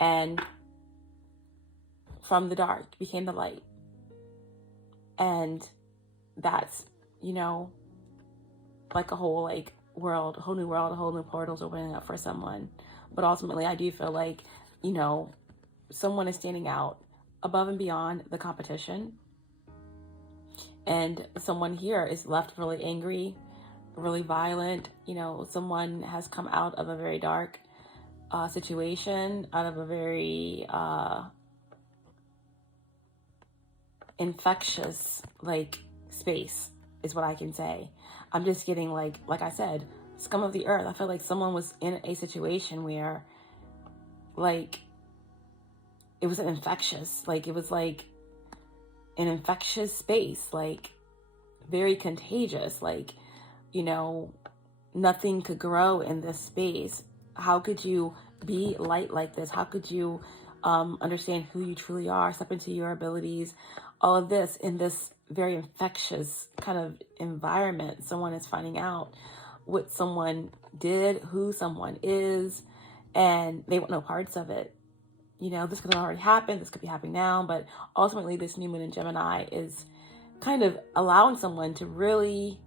and from the dark became the light. And that's, like a whole world, a whole new world, a whole new portals opening up for someone. But ultimately, I do feel like, someone is standing out above and beyond the competition. And someone here is left really angry, really violent. You know, someone has come out of a very dark situation, out of a very infectious like space is what I can say. I'm just getting like I said, scum of the earth. I feel like someone was in a situation where like it was an infectious, like it was like an infectious space, like very contagious, like, you know, nothing could grow in this space. How could you be light like this? How could you understand who you truly are, step into your abilities, all of this in this very infectious kind of environment? Someone is finding out what someone did, who someone is, and they want no parts of it. You know, this could have already happened, this could be happening now, but ultimately this new moon in Gemini is kind of allowing someone to really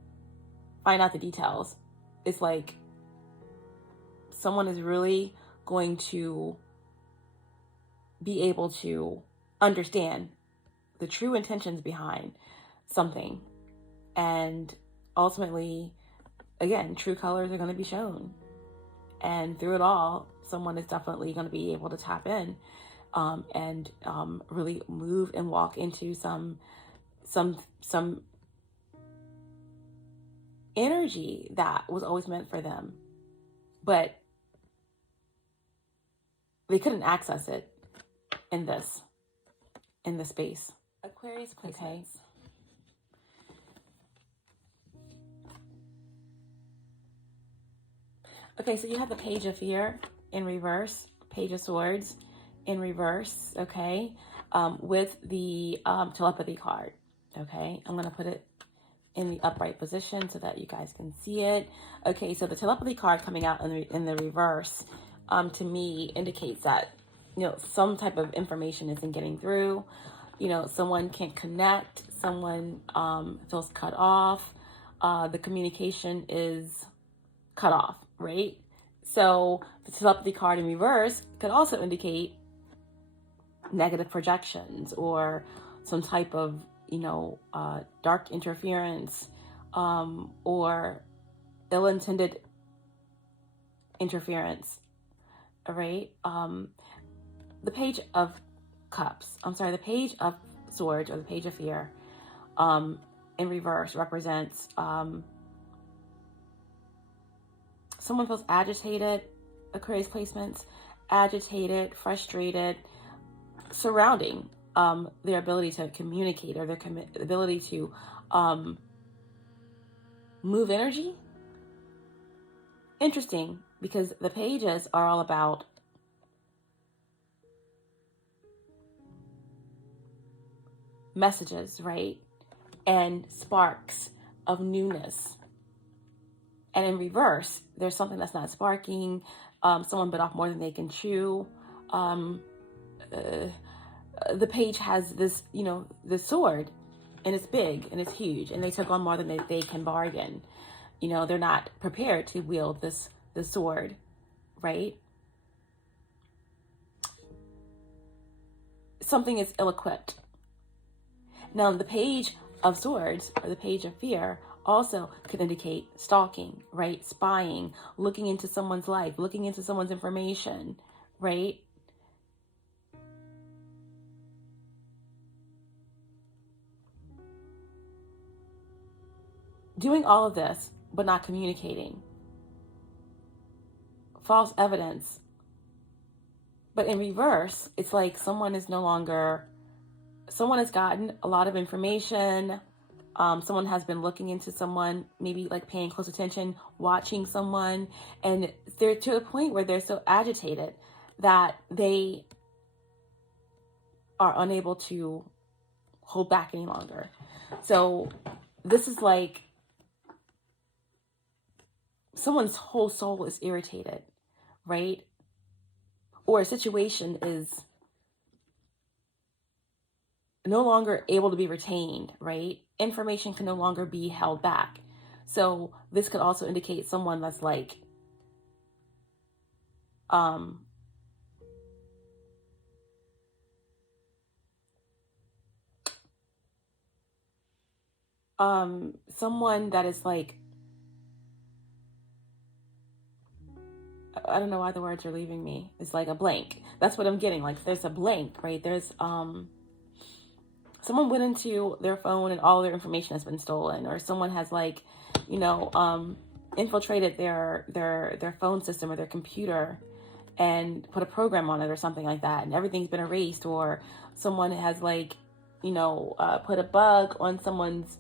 find out the details. It's like someone is really going to be able to understand the true intentions behind something. And ultimately, again, true colors are going to be shown. And through it all, someone is definitely going to be able to tap in and really move and walk into some energy that was always meant for them, but they couldn't access it in this space. Aquarius placements. Okay. Okay, so you have the Page of Fear in reverse, Page of Swords in reverse, okay, with the telepathy card, okay? I'm going to put it in the upright position so that you guys can see it. Okay, so the telepathy card coming out in the reverse, to me, indicates that, you know, some type of information isn't getting through. You know, someone can't connect, someone feels cut off, the communication is cut off, right? So the telepathy card in reverse could also indicate negative projections or some type of, you know, dark interference or ill-intended interference, all right? The Page of Cups, the Page of Swords or the Page of Fear in reverse represents someone feels agitated, Aquarius placements, agitated, frustrated, surrounding their ability to communicate or their ability to move energy. Interesting, because the pages are all about messages, right? And sparks of newness. And in reverse, there's something that's not sparking. Someone bit off more than they can chew. The page has this, you know, the sword, and it's big and it's huge, and they took on more than they can bargain. You know, they're not prepared to wield this sword, right? Something is ill-equipped. Now, the Page of Swords or the Page of Fear also could indicate stalking, right? Spying, looking into someone's life, looking into someone's information, right? Doing all of this, but not communicating. False evidence. But in reverse, it's like someone has gotten a lot of information. Someone has been looking into someone, maybe like paying close attention, watching someone, and they're to a point where they're so agitated that they are unable to hold back any longer. So this is like someone's whole soul is irritated, right? Or a situation is no longer able to be retained, right? Information can no longer be held back. So this could also indicate someone that's like, someone that is like, I don't know why the words are leaving me. It's like a blank. That's what I'm getting. Like there's a blank, right? There's someone went into their phone and all their information has been stolen, or someone has like, you know, infiltrated their phone system or their computer and put a program on it or something like that, and everything's been erased, or someone has like, you know, put a bug on someone's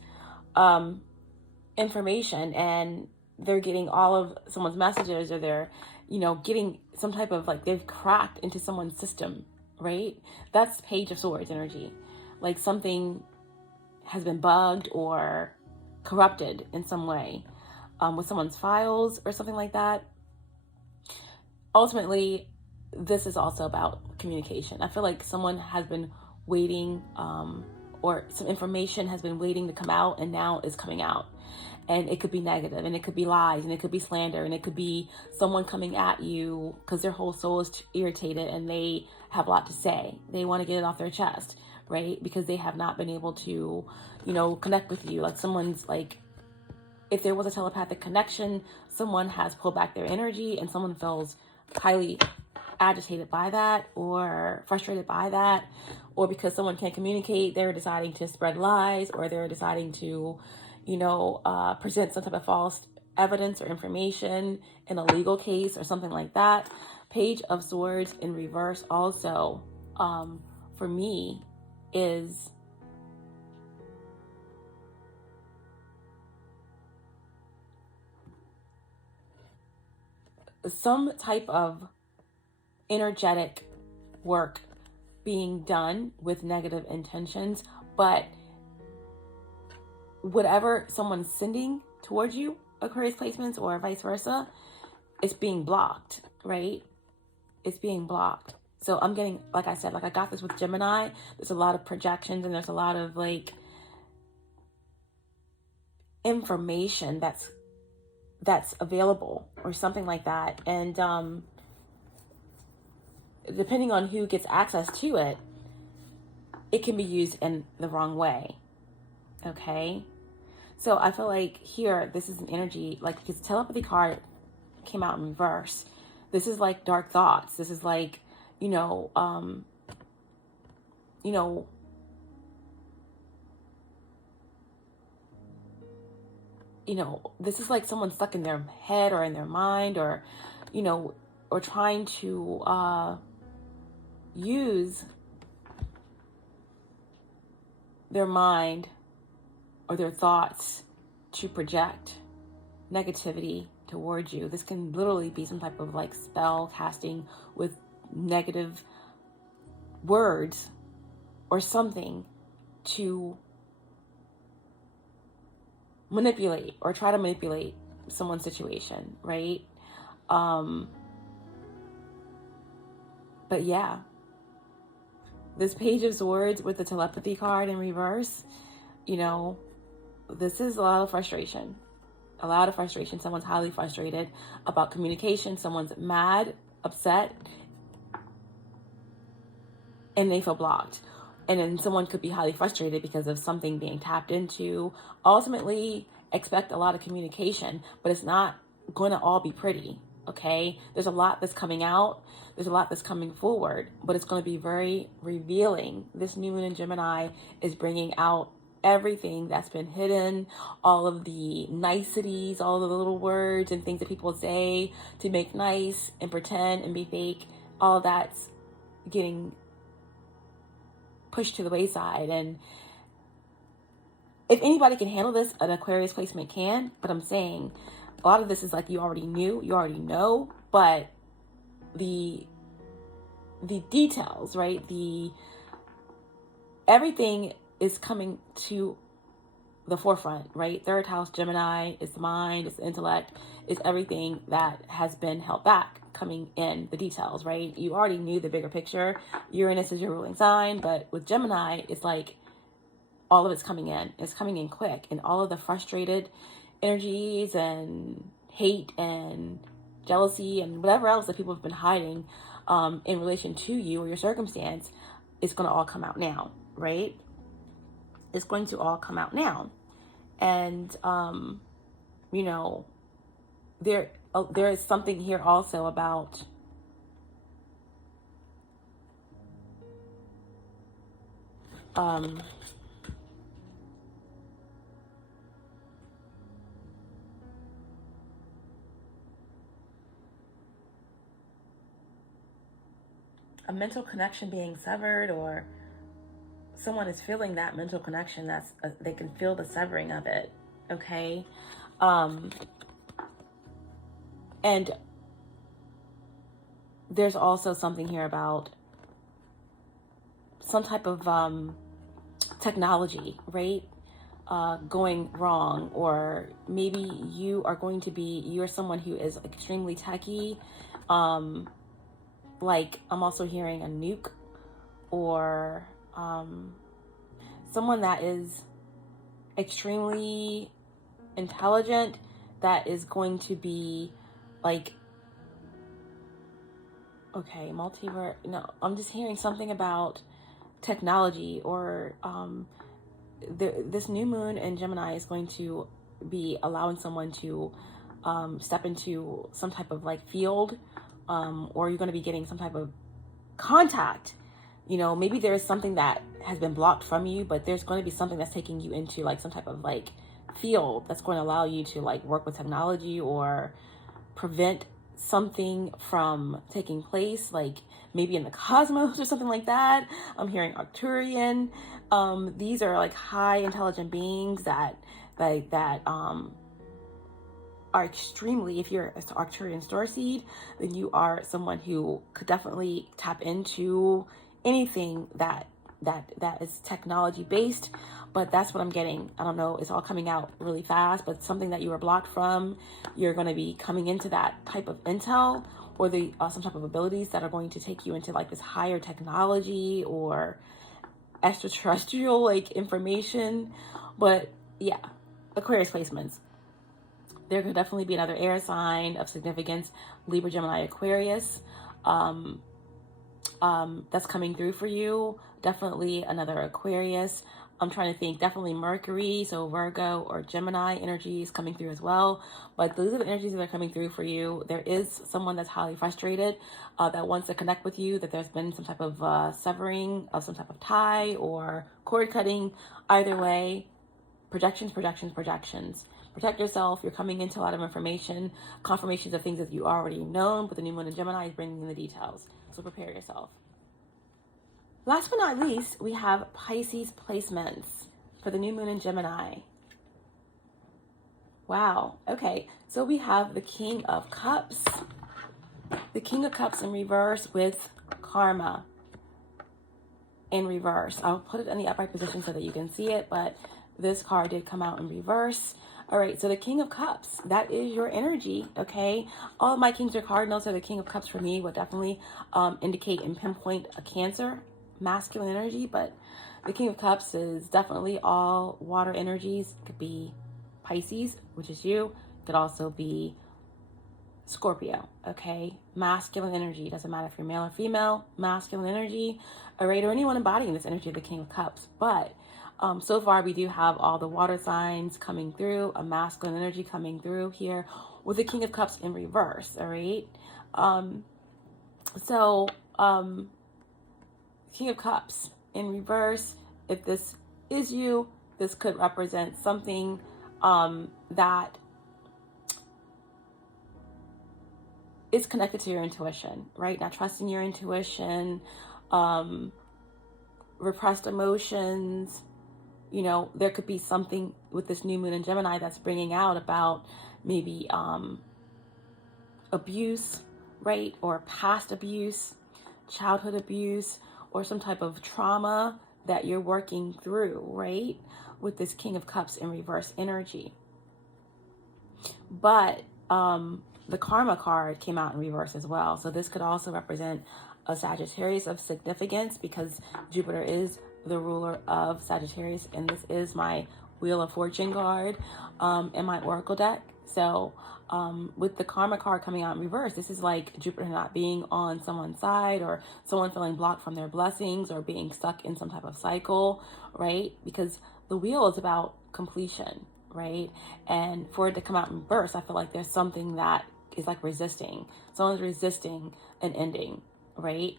information and they're getting all of someone's messages, or they're, you know, getting some type of like, they've cracked into someone's system, right? That's Page of Swords energy. Like something has been bugged or corrupted in some way, with someone's files or something like that. Ultimately, this is also about communication. I feel like someone has been waiting, or some information has been waiting to come out, and now is coming out. And it could be negative, and it could be lies, and it could be slander, and it could be someone coming at you because their whole soul is irritated and they have a lot to say. They want to get it off their chest, right? Because they have not been able to, you know, connect with you. Like someone's like, if there was a telepathic connection, someone has pulled back their energy and someone feels highly agitated by that, or frustrated by that, or because someone can't communicate, they're deciding to spread lies, or they're deciding to, you know, present some type of false evidence or information in a legal case or something like that. Page of Swords in reverse also, for me, is some type of energetic work being done with negative intentions, but whatever someone's sending towards you, Aquarius placements, or vice versa, it's being blocked, right? It's being blocked. So I'm getting, like I said, like I got this with Gemini. There's a lot of projections, and there's a lot of like information that's available or something like that. And depending on who gets access to it, it can be used in the wrong way. Okay? So I feel like here, this is an energy, like, because telepathy card came out in reverse. This is like dark thoughts. This is like, you know, this is like someone stuck in their head or in their mind, or, you know, or trying to use their mind or their thoughts to project negativity towards you. This can literally be some type of like spell casting with negative words or something to manipulate or try to manipulate someone's situation, right? But yeah, this Page of Swords with the telepathy card in reverse, you know, this is a lot of frustration. A lot of frustration. Someone's highly frustrated about communication. Someone's mad, upset, and they feel blocked. And then someone could be highly frustrated because of something being tapped into. Ultimately, expect a lot of communication, but it's not going to all be pretty, okay? There's a lot that's coming out. There's a lot that's coming forward, but it's going to be very revealing. This new moon in Gemini is bringing out everything that's been hidden, all of the niceties, all of the little words and things that people say to make nice and pretend and be fake. All that's getting pushed to the wayside. And if anybody can handle this, an Aquarius placement can. But I'm saying a lot of this is like you already knew, you already know, but the details, right? Everything is coming to the forefront, right? Third house Gemini is the mind, it's the intellect, it's everything that has been held back coming in, the details, right? You already knew the bigger picture. Uranus is your ruling sign, but with Gemini, it's like all of it's coming in. It's coming in quick, and all of the frustrated energies and hate and jealousy and whatever else that people have been hiding in relation to you or your circumstance is going to all come out now, right? It's going to all come out now. And, you know, there is something here also about a mental connection being severed, or someone is feeling that mental connection. They can feel the severing of it. Okay. And there's also something here about some type of technology, right? Going wrong, or maybe you're someone who is extremely techy. Like, I'm also hearing a nuke, or someone that is extremely intelligent, that is going to be like, okay, multiverse. No, I'm just hearing something about technology, or this new moon in Gemini is going to be allowing someone to step into some type of like field, or you're going to be getting some type of contact. You know, maybe there's something that has been blocked from you, but there's going to be something that's taking you into like some type of like field that's going to allow you to like work with technology, or prevent something from taking place, like maybe in the cosmos or something like that. I'm hearing Arcturian. These are like high intelligent beings that are extremely, if you're an Arcturian star seed, then you are someone who could definitely tap into anything that is technology based. But that's what I'm getting. I don't know, it's all coming out really fast, but something that you were blocked from, you're going to be coming into that type of intel, or some type of abilities that are going to take you into like this higher technology or extraterrestrial like information. But yeah, Aquarius placements. There could definitely be another air sign of significance, Libra, Gemini, Aquarius, that's coming through for you. Definitely another Aquarius. I'm trying to think, definitely Mercury, so Virgo or Gemini energy is coming through as well. But those are the energies that are coming through for you. There is someone that's highly frustrated, that wants to connect with you, that there's been some type of severing of some type of tie or cord cutting. Either way, projections. Protect yourself. You're coming into a lot of information, confirmations of things that you already known, but the new moon in Gemini is bringing in the details. So prepare yourself. Last but not least, we have Pisces placements for the new moon in Gemini. Wow. Okay. So we have the King of Cups. The King of Cups in reverse with Karma in reverse. I'll put it in the upright position so that you can see it, but this card did come out in reverse. All right, so the King of Cups, that is your energy, okay? All of my Kings or Cardinals are the King of Cups for me, would definitely indicate and pinpoint a Cancer, masculine energy, but the King of Cups is definitely all water energies. It could be Pisces, which is you. It could also be Scorpio, okay? Masculine energy. Doesn't matter if you're male or female, masculine energy, all right? Or anyone embodying this energy of the King of Cups. But so far we do have all the water signs coming through, a masculine energy coming through here with the King of Cups in reverse, all right? King of Cups in reverse, if this is you, this could represent something that is connected to your intuition, right? Now, trusting your intuition, repressed emotions. You know, there could be something with this new moon in Gemini that's bringing out about maybe abuse, right? Or past abuse, childhood abuse, or some type of trauma that you're working through, right? With this King of Cups in reverse energy. But the Karma card came out in reverse as well. So this could also represent a Sagittarius of significance, because Jupiter is the ruler of Sagittarius, and this is my Wheel of Fortune card in my Oracle deck. So with the Karma card coming out in reverse, this is like Jupiter not being on someone's side, or someone feeling blocked from their blessings, or being stuck in some type of cycle, right? Because the wheel is about completion, right? And for it to come out in reverse, I feel like there's something that is like resisting. Someone's resisting an ending, right?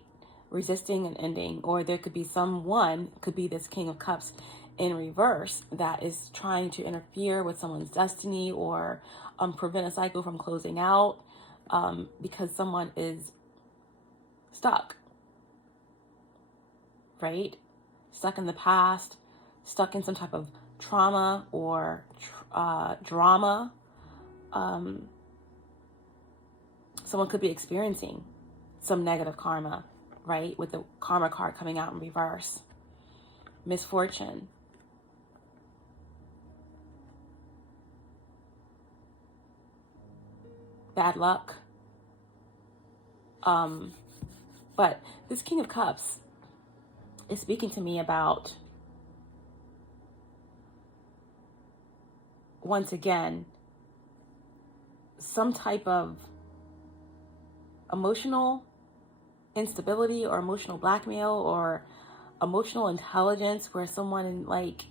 Resisting an ending. Or there could be someone, could be this King of Cups in reverse, that is trying to interfere with someone's destiny, or prevent a cycle from closing out, because someone is stuck, right? Stuck in the past, stuck in some type of trauma or drama. Someone could be experiencing some negative karma, right? With the karma card coming out in reverse. Misfortune. Bad luck. But this King of Cups is speaking to me about, once again, some type of emotional instability or emotional blackmail or emotional intelligence, where someone like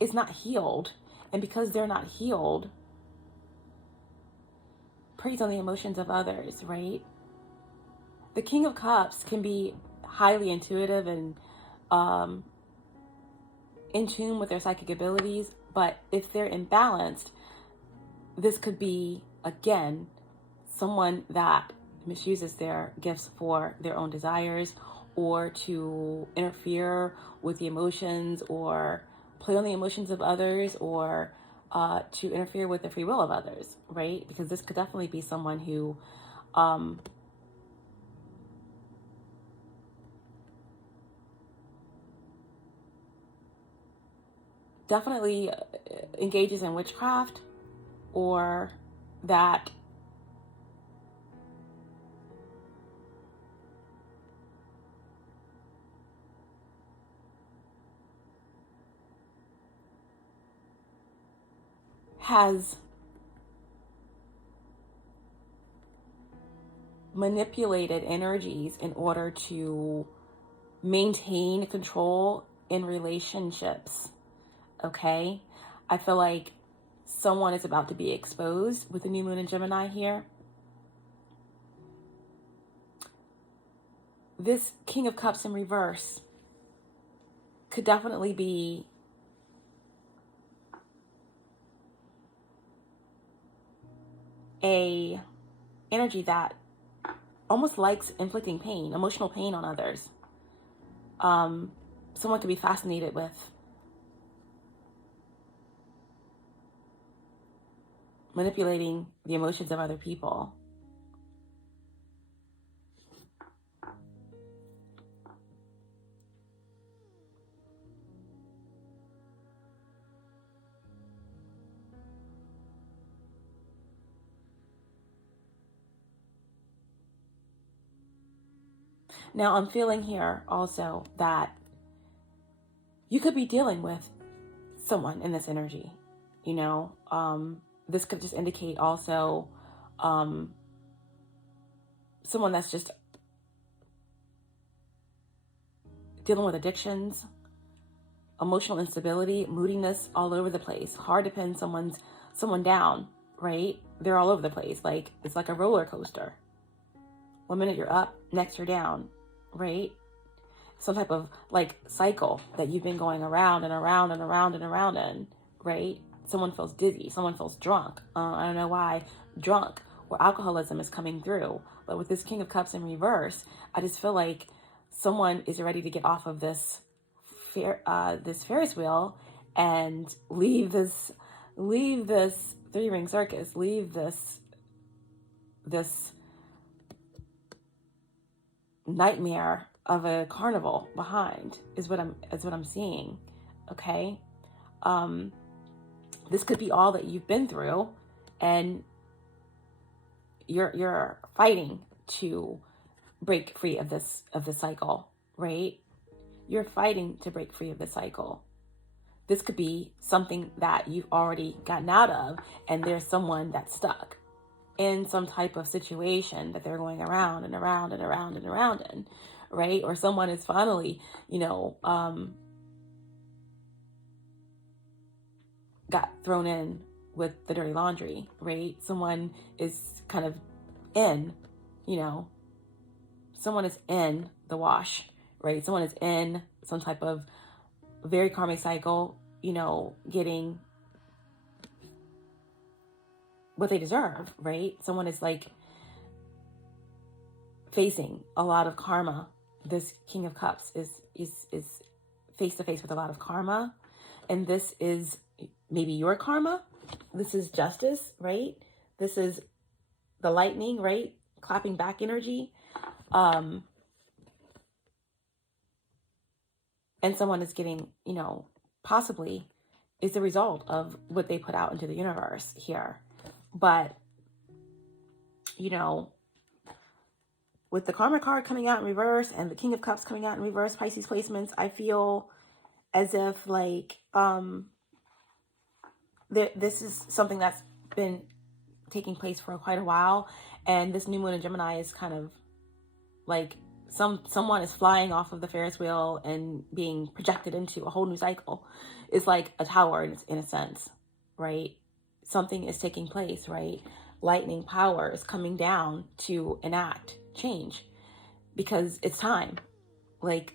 is not healed, and because they're not healed, preys on the emotions of others, right? The King of Cups can be highly intuitive and in tune with their psychic abilities, but if they're imbalanced, this could be, again, someone that misuses their gifts for their own desires, or to interfere with the emotions, or play on the emotions of others, or to interfere with the free will of others, right? Because this could definitely be someone who definitely engages in witchcraft, or that has manipulated energies in order to maintain control in relationships. Okay? I feel like someone is about to be exposed with the new moon in Gemini here. This King of Cups in reverse could definitely be a energy that almost likes inflicting pain, emotional pain on others. Someone could be fascinated with manipulating the emotions of other people. Now, I'm feeling here also that you could be dealing with someone in this energy, you know. This could just indicate also someone that's just dealing with addictions, emotional instability, moodiness, all over the place. Hard to pin someone down, right? They're all over the place. Like, it's like a roller coaster. One minute you're up, next you're down, right? Some type of like cycle that you've been going around and around and around and around in, right? Someone feels dizzy, someone feels drunk. I don't know why drunk or alcoholism is coming through. But with this King of Cups in reverse, I just feel like someone is ready to get off of this Ferris wheel and leave this three-ring circus, leave this nightmare of a carnival behind, is what I'm seeing. Okay. This could be all that you've been through, and you're fighting to break free of this cycle, right? You're fighting to break free of the cycle. This could be something that you've already gotten out of, and there's someone that's stuck in some type of situation that they're going around and around and around and around in, right? Or someone is finally, got thrown in with the dirty laundry, right? Someone is kind of in, someone is in the wash, right? Someone is in some type of very karmic cycle, getting what they deserve, right? Someone is like facing a lot of karma. This King of Cups is face to face with a lot of karma, and this is maybe your karma. This is justice, right? This is the lightning, right? Clapping back energy. And someone is getting, possibly is the result of what they put out into the universe here. But, with the Karma card coming out in reverse and the King of Cups coming out in reverse, Pisces placements, I feel as if like this is something that's been taking place for quite a while, and this new moon in Gemini is kind of like someone is flying off of the Ferris wheel and being projected into a whole new cycle. It's like a tower in a sense, right? Something is taking place, right? Lightning power is coming down to enact change because it's time. Like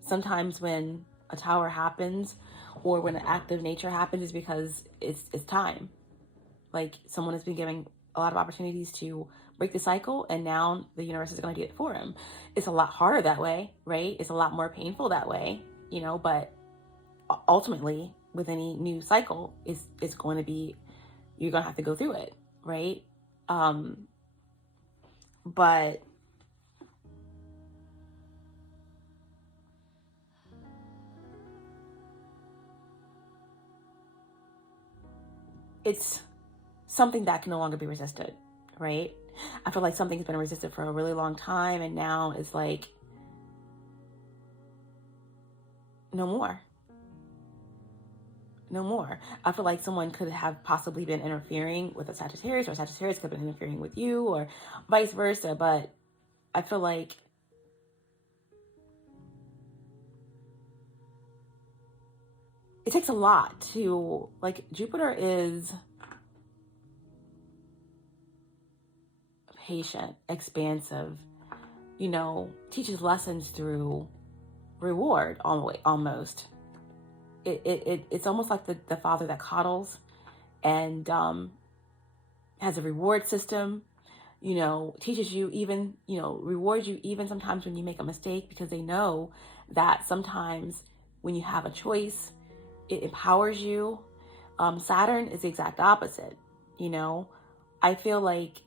sometimes when a tower happens or when an act of nature happens is because it's time. Like someone has been given a lot of opportunities to break the cycle, and now the universe is going to do it for him. It's a lot harder that way, right? It's a lot more painful that way, but ultimately with any new cycle it's going to be, you're going to have to go through it, right? But it's something that can no longer be resisted, right? I feel like something's been resisted for a really long time, and now it's like no more. I feel like someone could have possibly been interfering with a Sagittarius, or Sagittarius could have been interfering with you, or vice versa. But I feel like it takes a lot to, like, Jupiter is patient, expansive, teaches lessons through reward almost. It's almost like the father that coddles and has a reward system, teaches you even, rewards you even sometimes when you make a mistake, because they know that sometimes when you have a choice, it empowers you. Saturn is the exact opposite, I feel like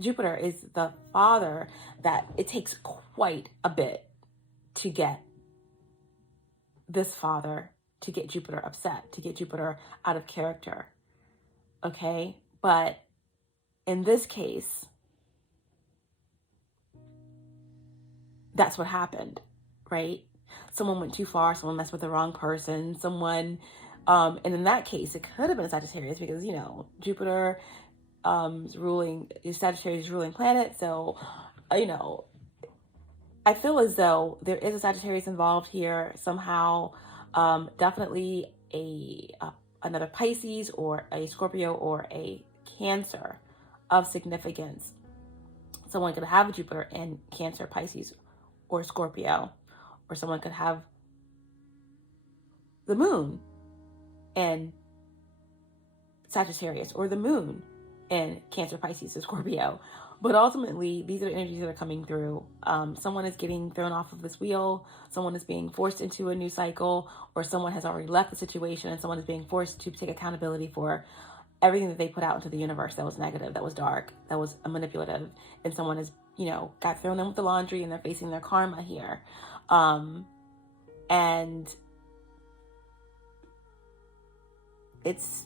Jupiter is the father that it takes quite a bit to get this father, to get Jupiter upset, to get Jupiter out of character. Okay? But in this case, that's what happened, right? Someone went too far, someone messed with the wrong person, and in that case, it could have been a Sagittarius because, Jupiter is Sagittarius' ruling planet. So, I feel as though there is a Sagittarius involved here somehow. Definitely another Pisces or a Scorpio or a Cancer of significance. Someone could have Jupiter in Cancer, Pisces, or Scorpio, or someone could have the moon in Sagittarius, or the moon in Cancer, Pisces, or Scorpio. But ultimately, these are the energies that are coming through. Someone is getting thrown off of this wheel. Someone is being forced into a new cycle, or someone has already left the situation and someone is being forced to take accountability for everything that they put out into the universe that was negative, that was dark, that was manipulative. And someone is, got thrown in with the laundry and they're facing their karma here. And it's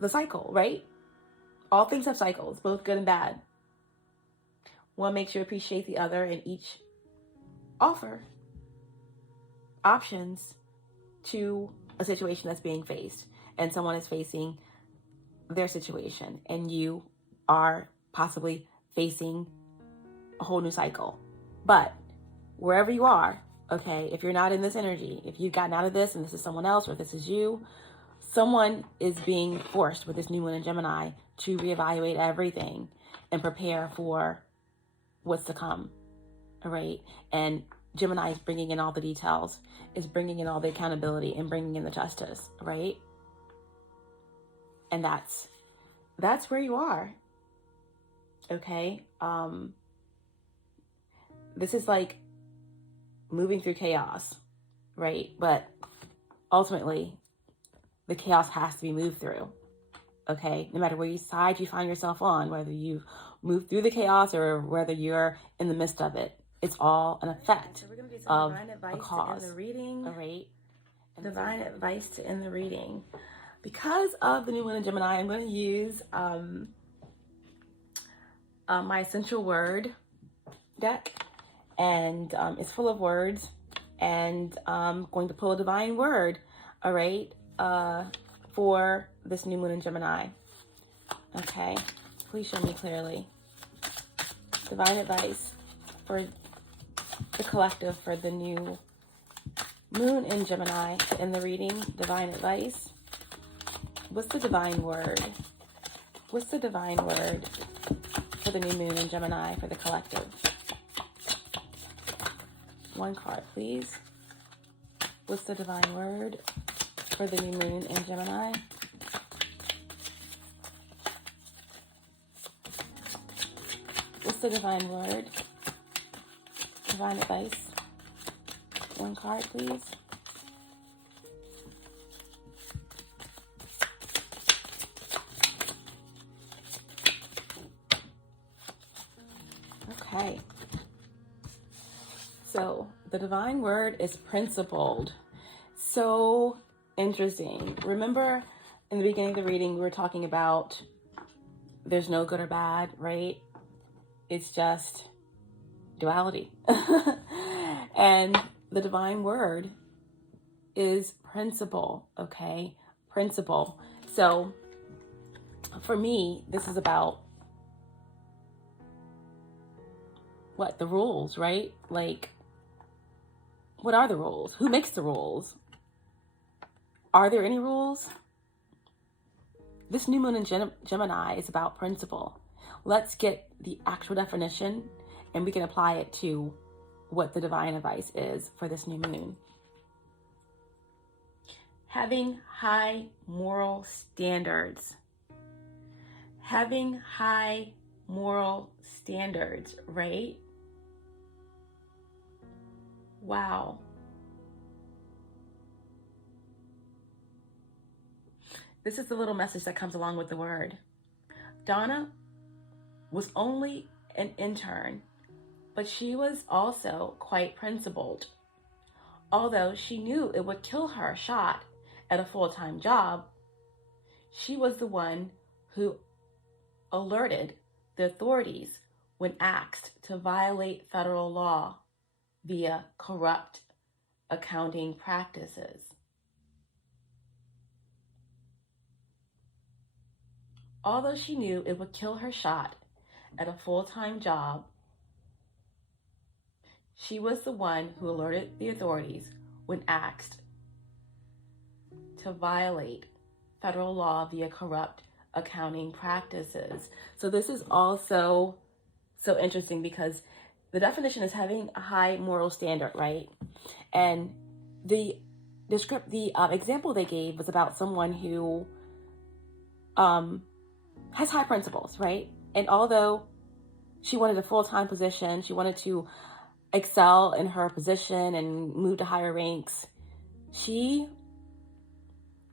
the cycle, right? All things have cycles, both good and bad. One makes you appreciate the other, and each offer options to a situation that's being faced, and someone is facing their situation, and you are possibly facing a whole new cycle. But wherever you are, okay, if you're not in this energy, if you've gotten out of this and this is someone else, or this is you, someone is being forced with this new moon in Gemini to reevaluate everything and prepare for what's to come. All right. And Gemini is bringing in all the details, is bringing in all the accountability, and bringing in the justice, right? And that's where you are. Okay. This is like moving through chaos, right? But ultimately, the chaos has to be moved through. Okay. No matter where side you find yourself on, whether you move through the chaos or whether you're in the midst of it, it's all an effect of a cause. The reading, all right? Divine advice to end the reading. Because of the new moon in Gemini, I'm going to use my essential word deck, and it's full of words, and I'm going to pull a divine word, all right, for this new moon in Gemini. Okay, please show me clearly. Divine advice for the collective for the new moon in Gemini to end the reading. Divine advice. What's the divine word? What's the divine word for the new moon in Gemini for the collective? One card, please. What's the divine word for the new moon in Gemini? What's the divine word? Divine advice. One card, please. Okay. So the divine word is principled. So interesting. Remember in the beginning of the reading, we were talking about there's no good or bad, right? It's just duality. And the divine word is principle, okay? Principle. So for me, this is about what? The rules, right? Like, what are the rules? Who makes the rules? Are there any rules? This new moon in Gemini is about principle. Let's get the actual definition, and we can apply it to what the divine advice is for this new moon. Having high moral standards. Having high moral standards, right? Wow. This is the little message that comes along with the word. Donna was only an intern, but she was also quite principled. Although she knew it would kill her shot at a full-time job, she was the one who alerted the authorities when asked to violate federal law via corrupt accounting practices. Although she knew it would kill her shot at a full-time job, she was the one who alerted the authorities when asked to violate federal law via corrupt accounting practices. So this is also so interesting because the definition is having a high moral standard, right? And the example they gave was about someone who has high principles, right? And although she wanted a full-time position, she wanted to excel in her position and move to higher ranks,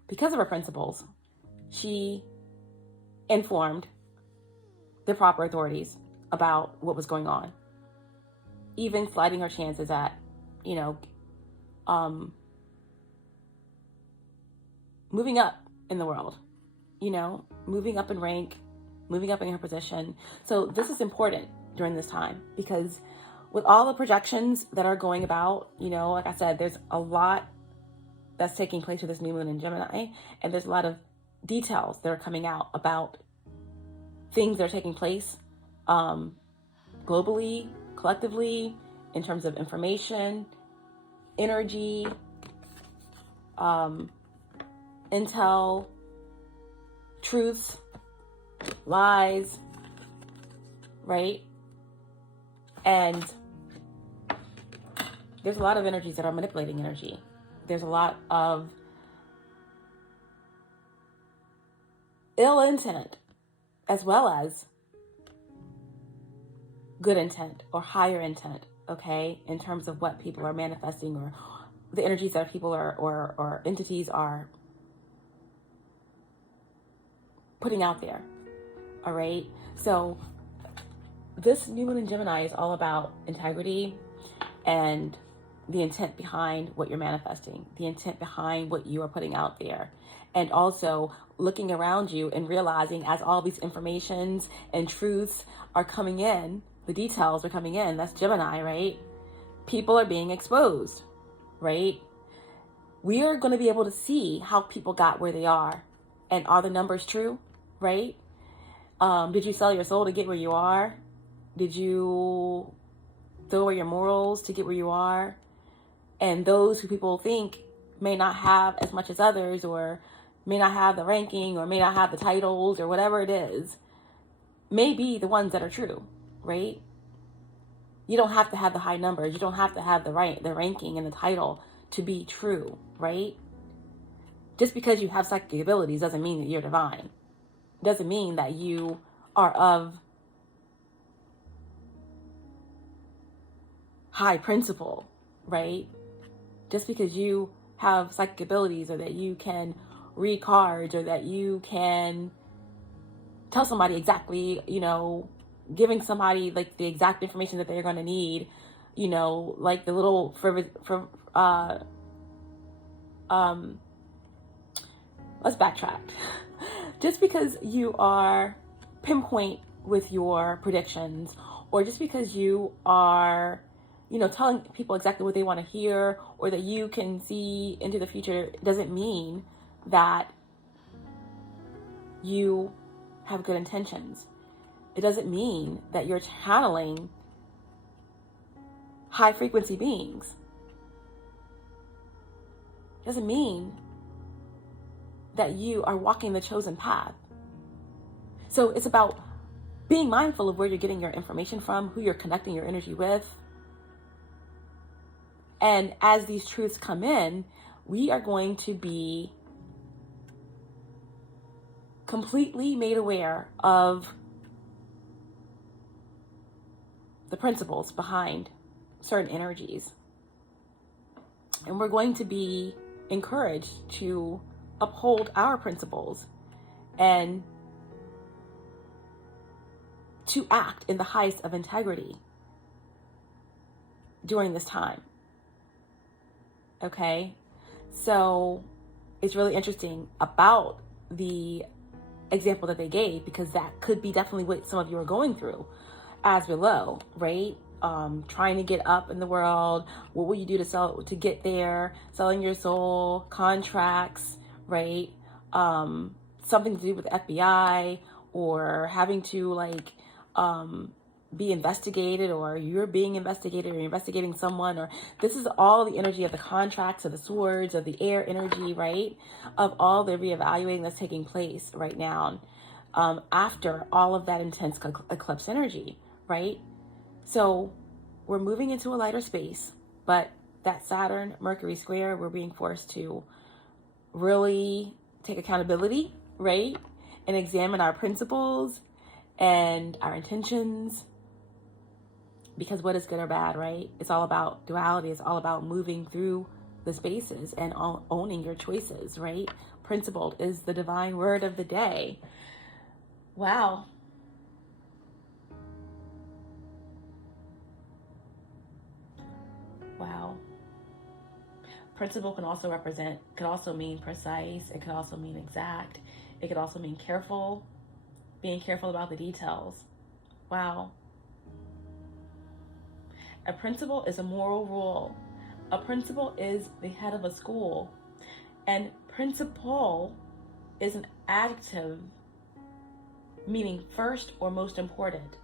because of her principles, she informed the proper authorities about what was going on, even sliding her chances at, moving up in the world, moving up in rank, moving up in her position. So this is important during this time because with all the projections that are going about, like I said, there's a lot that's taking place with this new moon in Gemini. And there's a lot of details that are coming out about things that are taking place globally, collectively, in terms of information, energy, intel, truths, lies, right? And there's a lot of energies that are manipulating energy. There's a lot of ill intent as well as good intent or higher intent, okay, in terms of what people are manifesting or the energies that people are or entities are putting out there. All right. So this new moon in Gemini is all about integrity and the intent behind what you're manifesting, the intent behind what you are putting out there. And also looking around you and realizing as all these informations and truths are coming in, the details are coming in, that's Gemini, right? People are being exposed, right? We are going to be able to see how people got where they are. And are the numbers true, right? Did you sell your soul to get where you are? Did you throw away your morals to get where you are? And those who people think may not have as much as others, or may not have the ranking, or may not have the titles, or whatever it is, may be the ones that are true, right? You don't have to have the high numbers. You don't have to have the ranking and the title to be true, right? Just because you have psychic abilities doesn't mean that you're divine. Doesn't mean that you are of high principle, right? Just because you have psychic abilities, or that you can read cards, or that you can tell somebody exactly, giving somebody like the exact information that they're going to need, like the little let's backtrack. Just because you are pinpoint with your predictions, or just because you are telling people exactly what they want to hear, or that you can see into the future, doesn't mean that you have good intentions. It doesn't mean that you're channeling high frequency beings. It doesn't mean that you are walking the chosen path. So it's about being mindful of where you're getting your information from, who you're connecting your energy with. And as these truths come in, we are going to be completely made aware of the principles behind certain energies. And we're going to be encouraged to uphold our principles and to act in the highest of integrity during this time. Okay, so it's really interesting about the example that they gave, because that could be definitely what some of you are going through as below, right? Trying to get up in the world. What will you do to get there? Selling your soul, contracts, right? Something to do with the FBI, or having to be investigated, or you're being investigated, or you're investigating someone, or this is all the energy of the contracts, of the swords, of the air energy, right? Of all the reevaluating that's taking place right now after all of that intense eclipse energy, right? So we're moving into a lighter space, but that Saturn Mercury square, we're being forced to really take accountability, right? And examine our principles and our intentions, because what is good or bad, right? It's all about duality. It's all about moving through the spaces and owning your choices, right? Principled is the divine word of the day. Wow. Wow. Principle can also mean precise. It could also mean exact. It could also mean careful, being careful about the details. Wow. A principle is a moral rule. A principal is the head of a school. And principal is an adjective meaning first or most important.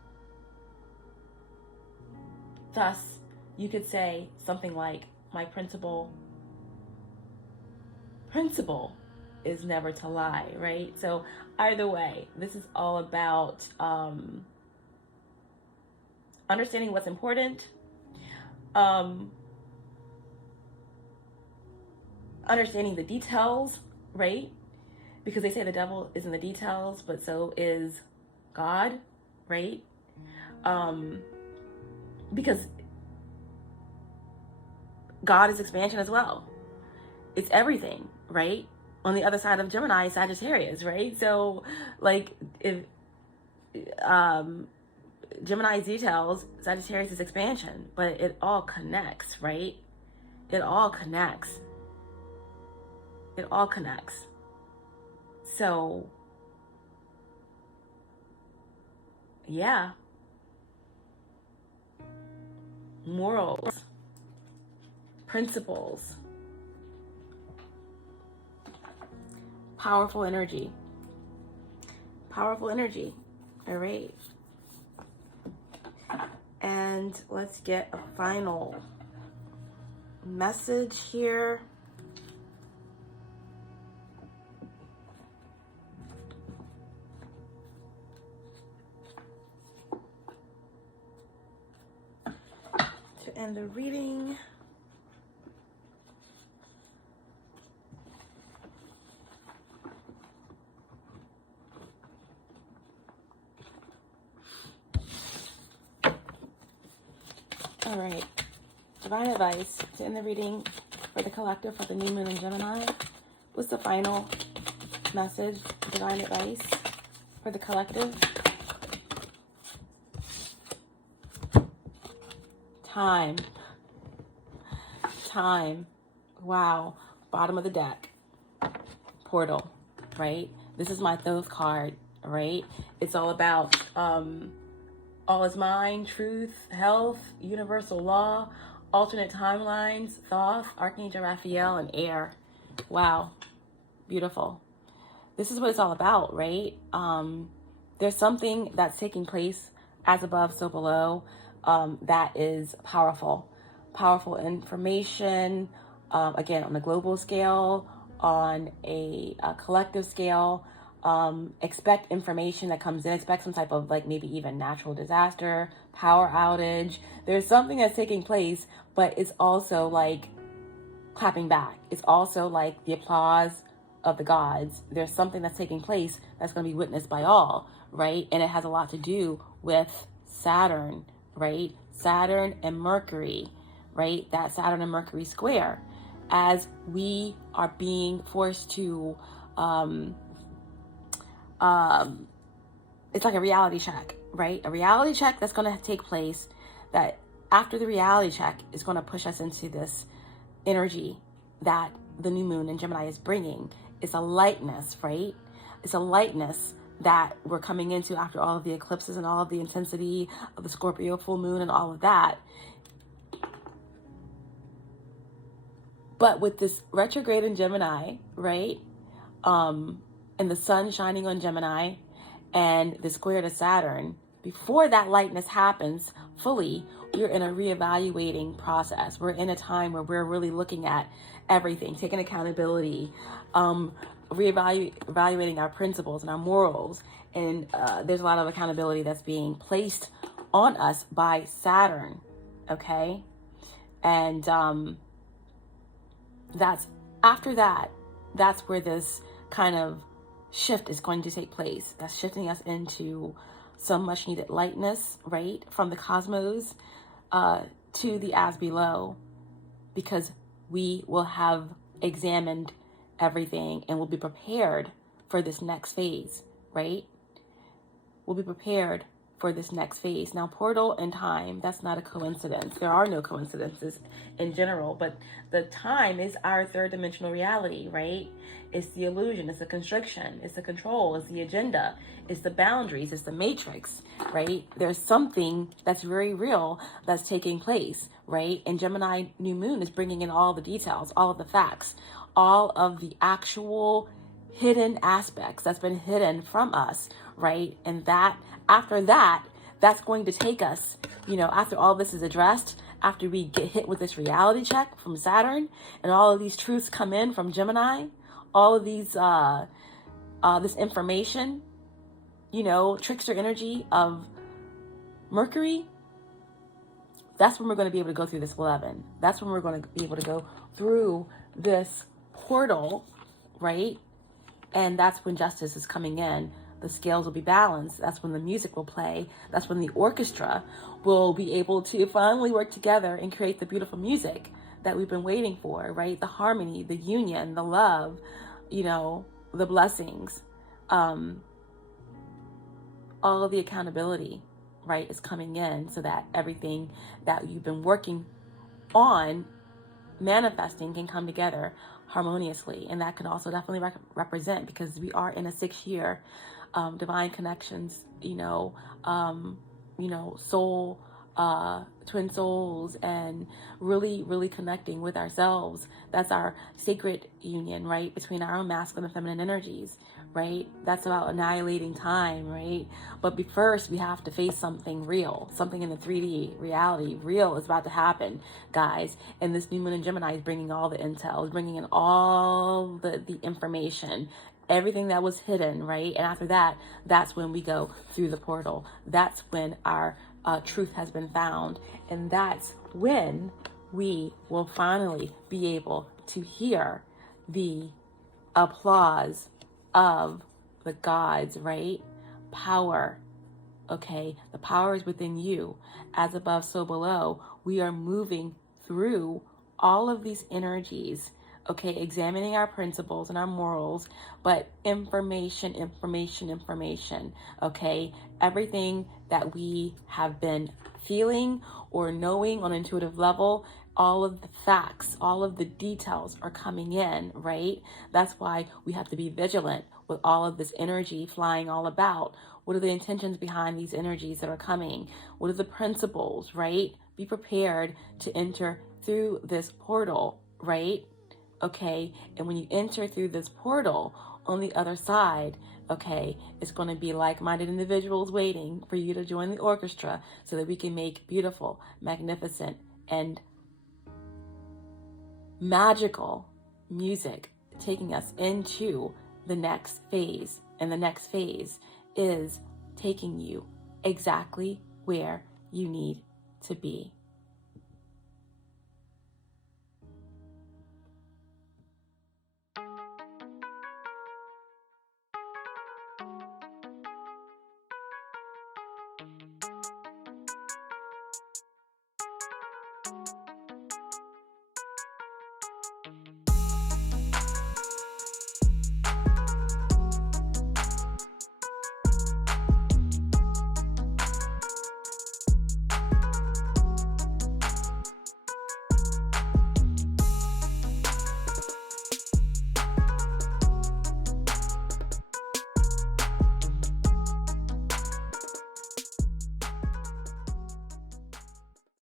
Thus, you could say something like, my principal is never to lie, right? So either way, this is all about understanding what's important, understanding the details, right? Because they say the devil is in the details, but so is God, right? Because God is expansion as well. It's everything, right? On the other side of Gemini, Sagittarius, right? So, like, if Gemini's details, Sagittarius is expansion, but it all connects, right? It all connects. It all connects. So, yeah. Morals, principles, powerful energy. Powerful energy. All right. And let's get a final message here. To end the reading. All right, divine advice to end the reading for the collective for the new moon in Gemini. What's the final message, divine advice for the collective? Time. Wow. Bottom of the deck. Portal, right? This is my Thoth card, right? It's all about all is mind, truth, health, universal law, alternate timelines, Thoth, Archangel Raphael, and air. Wow. Beautiful. This is what it's all about, right? There's something that's taking place as above, so below, that is powerful. Powerful information, again, on a global scale, on a collective scale. Expect information that comes in. Expect some type of, like, maybe even natural disaster, power outage. There's something that's taking place, but it's also like clapping back. It's also like the applause of the gods. There's something that's taking place that's going to be witnessed by all, right? And it has a lot to do with Saturn, right? Saturn and Mercury, right? That Saturn and Mercury square, as we are being forced to it's like a reality check, right? A reality check that's going to take place, that after the reality check is going to push us into this energy that the new moon in Gemini is bringing. It's a lightness, right? It's a lightness that we're coming into after all of the eclipses and all of the intensity of the Scorpio full moon and all of that. But with this retrograde in Gemini, right? And the sun shining on Gemini and the square to Saturn, before that lightness happens fully, we're in a reevaluating process. We're in a time where we're really looking at everything, taking accountability, reevaluating our principles and our morals. And there's a lot of accountability that's being placed on us by Saturn, okay? And that's where this kind of shift is going to take place. That's shifting us into some much needed lightness, right? From the cosmos to the as below, because we will have examined everything and will be prepared for this next phase, right? We'll be prepared for this next phase. Now, portal and time, that's not a coincidence. There are no coincidences in general, but the time is our third dimensional reality, right? It's the illusion, it's the constriction, it's the control, it's the agenda, it's the boundaries, it's the matrix, right? There's something that's very real that's taking place, right? And Gemini new moon is bringing in all the details, all of the facts, all of the actual hidden aspects that's been hidden from us, right? And that after that, that's going to take us, after all this is addressed, after we get hit with this reality check from Saturn and all of these truths come in from Gemini, all of these, this information, trickster energy of Mercury, that's when we're going to be able to go through this 11. That's when we're going to be able to go through this portal, right? And that's when justice is coming in. The scales will be balanced. That's when the music will play. That's when the orchestra will be able to finally work together and create the beautiful music that we've been waiting for, right? The harmony, the union, the love, the blessings, all of the accountability, right, is coming in so that everything that you've been working on manifesting can come together harmoniously. And that can also definitely represent, because we are in a 6-year divine connections, soul, twin souls, and really connecting with ourselves. That's our sacred union, right, between our own masculine and feminine energies, right? That's about annihilating time, right? But first we have to face something real, something in the 3D reality. Real is about to happen, guys. And this new moon in Gemini is bringing all the intel, is bringing in all the information, everything that was hidden, right? And after that, that's when we go through the portal. That's when our truth has been found. And that's when we will finally be able to hear the applause of the gods, right? Power, okay? The power is within you. As above, so below. We are moving through all of these energies, okay? Examining our principles and our morals, but information, okay? Everything that we have been feeling or knowing on an intuitive level, all of the facts, all of the details are coming in, right? That's why we have to be vigilant with all of this energy flying all about. What are the intentions behind these energies that are coming? What are the principles, right? Be prepared to enter through this portal, right? Okay, and when you enter through this portal, on the other side, okay, it's going to be like-minded individuals waiting for you to join the orchestra so that we can make beautiful, magnificent, and magical music, taking us into the next phase. And the next phase is taking you exactly where you need to be.